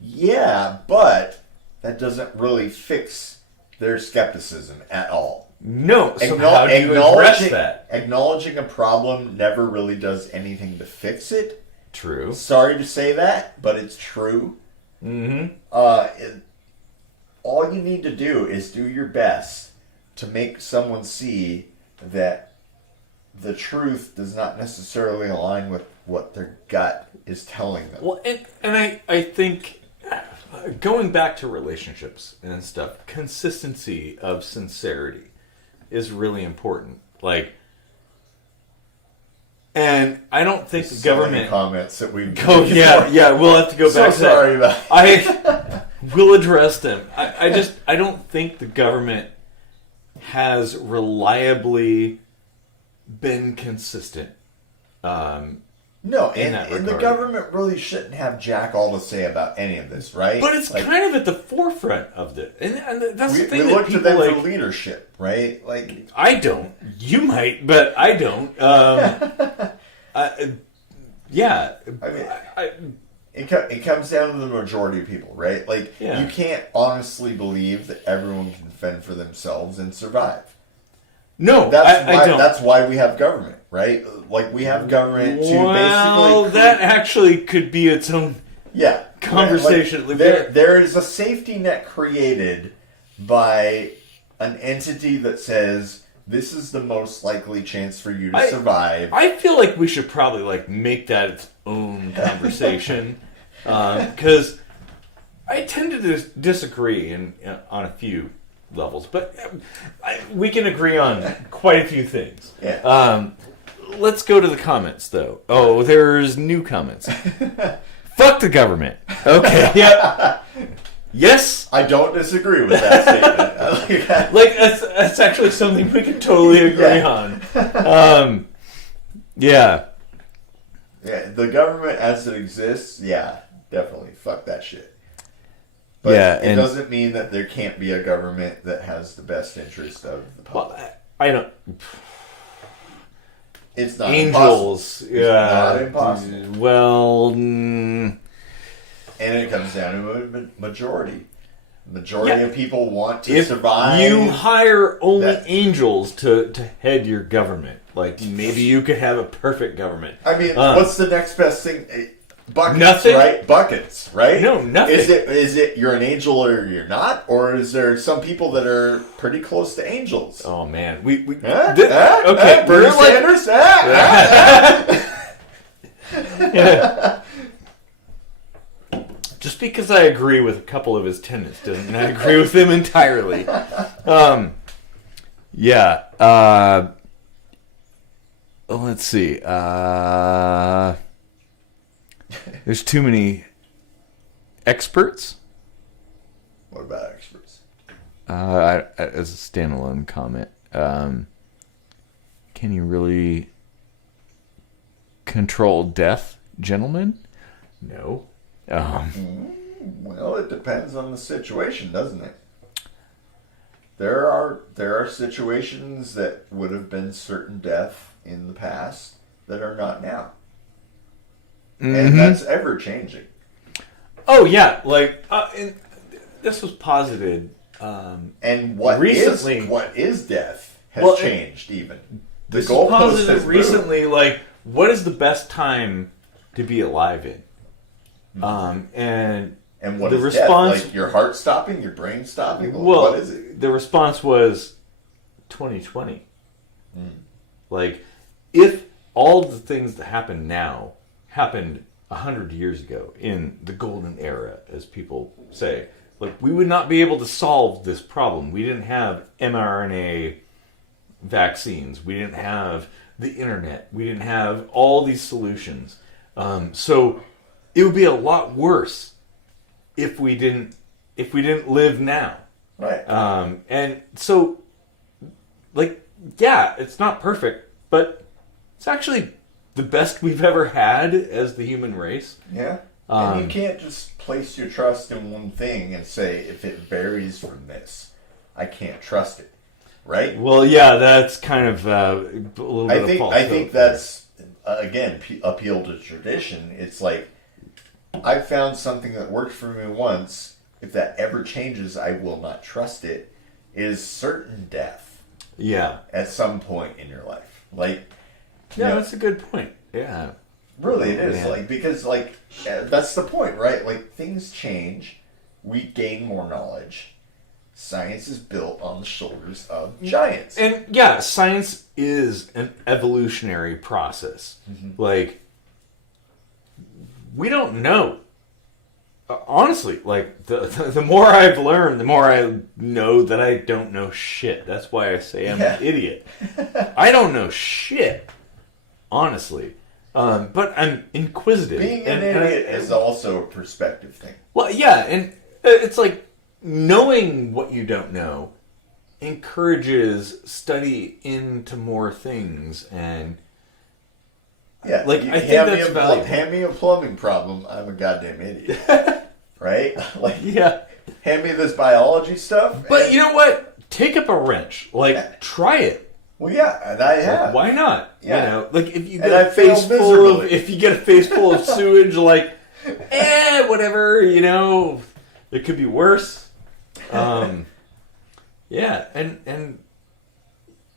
yeah, but that doesn't really fix their skepticism at all. No, so how do you address that? Acknowledging a problem never really does anything to fix it. True. Sorry to say that, but it's true. Mm-hmm. All you need to do is do your best to make someone see that the truth does not necessarily align with what their gut is telling them. Well, and I think, going back to relationships and stuff, consistency of sincerity is really important. Like, and I don't think the government comments that we've yeah, we'll have to go back to sorry that. I will address them. I don't think the government has reliably been consistent. No, and the government really shouldn't have jack all to say about any of this, right? But it's like, kind of at the forefront of it, and that's the thing. We look to them for leadership, right? Like, I don't. You might, but I don't. Yeah. I mean, it comes down to the majority of people, right? Like, you can't honestly believe that everyone can fend for themselves and survive. No, I don't. That's why we have government, right? Like, we have government to basically... Well, that actually could be its own conversation. Like, there is a safety net created by an entity that says, this is the most likely chance for you to survive. I feel like we should probably make that its own conversation. Because I tend to disagree on a few levels, but we can agree on quite a few things. Yeah. Let's go to the comments, though. Oh, there's new comments. Fuck the government. Okay. Yep. Yes. I don't disagree with that statement. That's actually something we can totally agree on. Yeah. Yeah. The government as it exists, definitely. Fuck that shit. But it doesn't mean that there can't be a government that has the best interest of the public. Well, I don't. It's not angels. Impossible. It's not impossible. Well, and it comes down to a majority. majority of people want to survive. You hire only angels to head your government. Like, maybe you could have a perfect government. I mean, what's the next best thing? Buckets, nothing. Right? Buckets, right? No, nothing. Is it you're an angel or you're not? Or is there some people that are pretty close to angels? Oh, man. Okay, Bernie Sanders? Just because I agree with a couple of his tenets doesn't mean I agree with him entirely. Let's see. There's too many experts. What about experts? As a standalone comment, can you really control death, gentlemen? No. Well, it depends on the situation, doesn't it? There are situations that would have been certain death in the past that are not now. And that's ever changing. Oh yeah, like and this was posited. And what recently, is death has changed. Even the this was posited recently. Moved. Like, what is the best time to be alive in? And what the is response? Death? Like your heart stopping, your brain stopping. Well, what is it? The response was 2020. Like, if all the things that happen now happened 100 years ago in the golden era, as people say, like, we would not be able to solve this problem. We didn't have mRNA vaccines. We didn't have the internet. We didn't have all these solutions. So it would be a lot worse if we didn't live now. Right. And so, like, yeah, it's not perfect, but it's actually the best we've ever had as the human race. Yeah. And you can't just place your trust in one thing and say, if it varies from this, I can't trust it. Right? Well, yeah, that's kind of a little bit of false hope. I think that's, again, appeal to tradition. It's like, I found something that worked for me once. If that ever changes, I will not trust it. Is certain death. Yeah. At some point in your life. Like, yeah, that's a good point. Yeah. Really, it is. Yeah. Like, because, like, that's the point, right? Like, things change. We gain more knowledge. Science is built on the shoulders of giants. And, yeah, science is an evolutionary process. Like, we don't know. Honestly, like, the more I've learned, the more I know that I don't know shit. That's why I say I'm an idiot. I don't know shit. Honestly. But I'm inquisitive. Being an idiot is also a perspective thing. Well, yeah, and it's like knowing what you don't know encourages study into more things, and yeah, like I think that's valuable. Hand me a plumbing problem, I'm a goddamn idiot, right? Like, yeah, hand me this biology stuff. But you know what? Take up a wrench, like try it. Well, yeah, and I have. Like, why not? Yeah. You know, like if you get a face full of sewage, like, whatever, you know, it could be worse. Yeah, and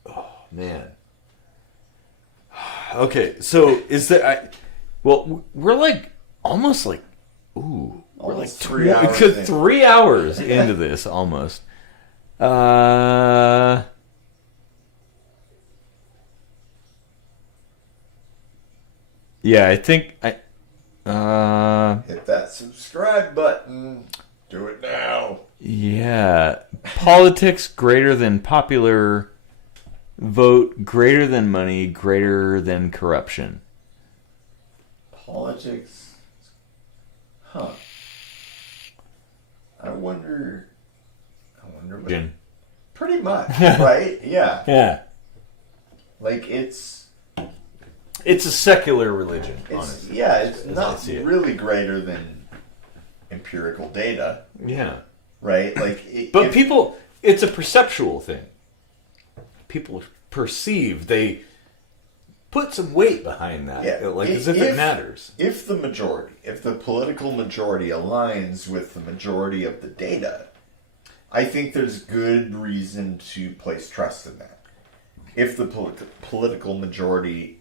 oh man. Okay, so is there? We're like almost like, we're like 3 hours. 3 hours into this almost. Yeah, I think hit that subscribe button. Do it now. Yeah. Politics greater than popular vote, greater than money, greater than corruption. Politics. Huh. I wonder what, pretty much, right? Yeah. Yeah. Like it's a secular religion, honestly. Yeah, it's not really greater than empirical data. Yeah. Right? Like, it's a perceptual thing. People perceive, they put some weight behind that, as if it matters. If the political majority aligns with the majority of the data, I think there's good reason to place trust in that. If the political majority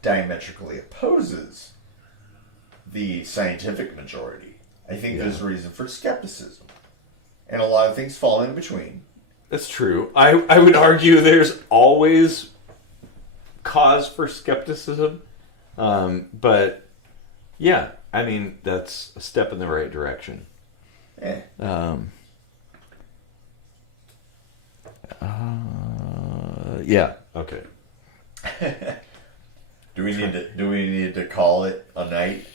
diametrically opposes the scientific majority, I think there's reason for skepticism. And a lot of things fall in between. That's true. I would argue there's always cause for skepticism. But, yeah, I mean, that's a step in the right direction. Yeah. Okay. Do we need to call it a night?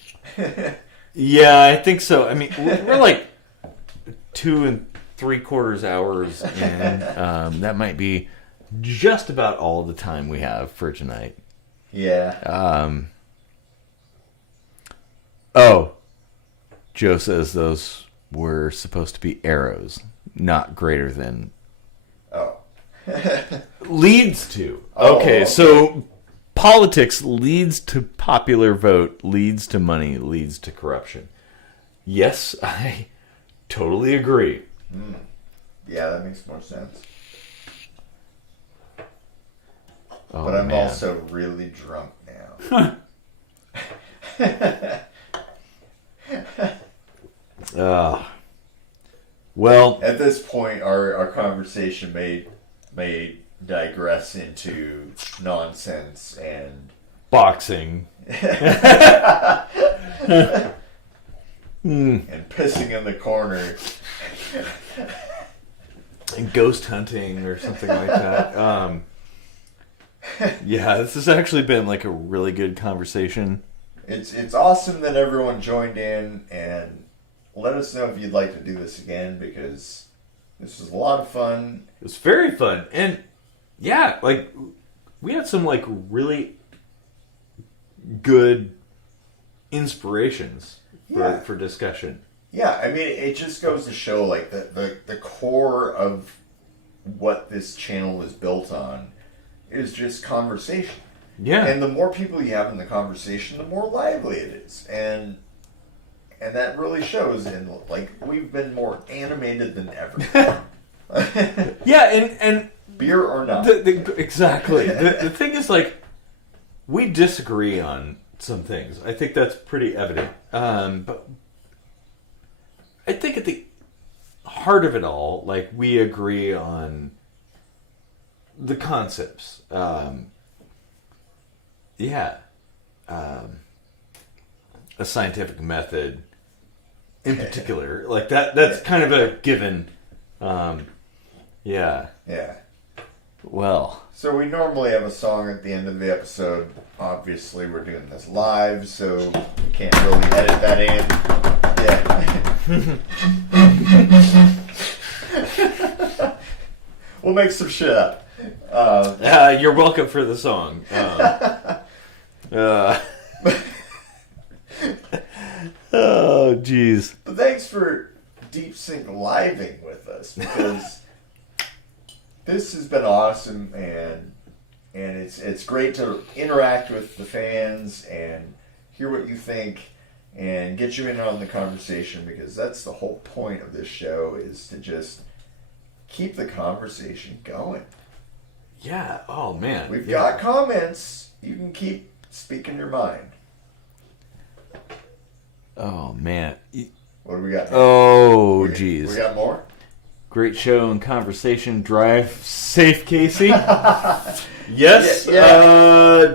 Yeah, I think so. I mean, we're like 2 3/4 hours in. That might be just about all the time we have for tonight. Yeah. Oh, Joe says those were supposed to be arrows, not greater than. Oh. Leads to. Oh, okay, so politics leads to popular vote, leads to money, leads to corruption. Yes, I totally agree. Yeah, that makes more sense. Oh, but I'm man. also really drunk now. Well, at this point, our conversation may digress into nonsense and boxing. And pissing in the corner. And ghost hunting or something like that. Yeah, this has actually been like a really good conversation. It's awesome that everyone joined in, and let us know if you'd like to do this again, because this was a lot of fun. It was very fun. And yeah, like we had some like really good inspirations for discussion. Yeah, I mean, it just goes to show like the core of what this channel is built on is just conversation. Yeah. And the more people you have in the conversation, the more lively it is. And that really shows in, like, we've been more animated than ever. Yeah, and beer or not. Exactly. The thing is, like, we disagree on some things. I think that's pretty evident. But I think at the heart of it all, like, we agree on the concepts. A scientific method in particular, like that's kind of a given. Yeah. Well, so we normally have a song at the end of the episode. Obviously, we're doing this live, so we can't really edit that in. Yeah. We'll make some shit up. You're welcome for the song. Oh, jeez. But thanks for Deep Sync living with us, because this has been awesome, and it's great to interact with the fans and hear what you think and get you in on the conversation, because that's the whole point of this show, is to just keep the conversation going. Yeah. Oh, man. We've got comments. You can keep speaking your mind. Oh, man. What do we got? Oh, jeez. We got more? Great show and conversation. Drive safe, Casey. Yes.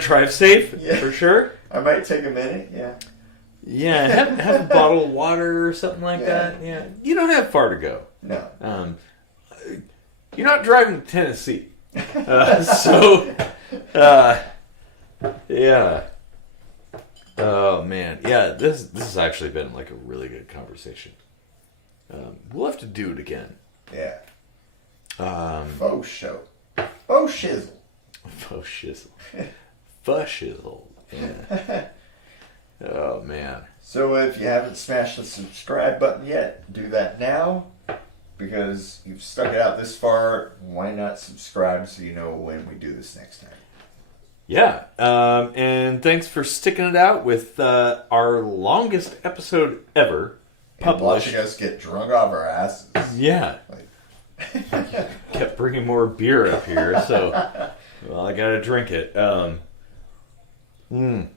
Drive safe, for sure. I might take a minute, yeah. Yeah, have a bottle of water or something like that. Yeah. You don't have far to go. No. You're not driving to Tennessee. Yeah. Oh, man. Yeah, this has actually been like a really good conversation. We'll have to do it again. Yeah. Faux show. Faux shizzle. Faux shizzle. Faux shizzle. Yeah. Oh, man. So if you haven't smashed the subscribe button yet, do that now. Because you've stuck it out this far, why not subscribe so you know when we do this next time? Yeah, and thanks for sticking it out with our longest episode ever. watching us get drunk off our asses. Yeah. Kept bringing more beer up here, so well, I gotta drink it. And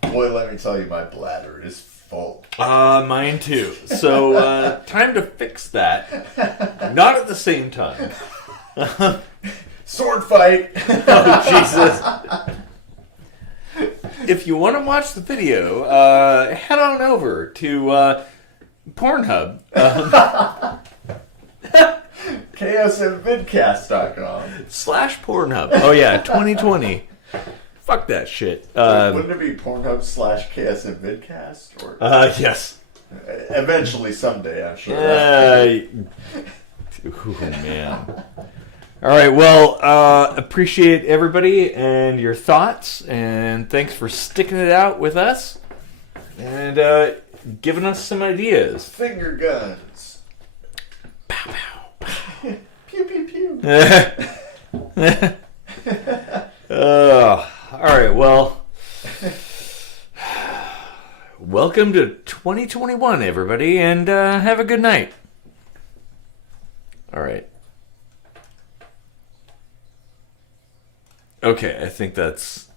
boy, let me tell you, my bladder is full. Mine too. So time to fix that. Not at the same time. Sword fight. Oh Jesus! If you want to watch the video, head on over to Pornhub. KSMvidcast.com /Pornhub. Oh yeah, 2020. Fuck that shit. Wouldn't it be Pornhub /KSMvidcast? Or Yes. Eventually, someday, I'm sure. Oh man. All right. Well, appreciate everybody and your thoughts, and thanks for sticking it out with us and giving us some ideas. Finger guns. Pow pow. Pew pew pew. All right. Well, welcome to 2021, everybody, and have a good night. All right. Okay, I think that's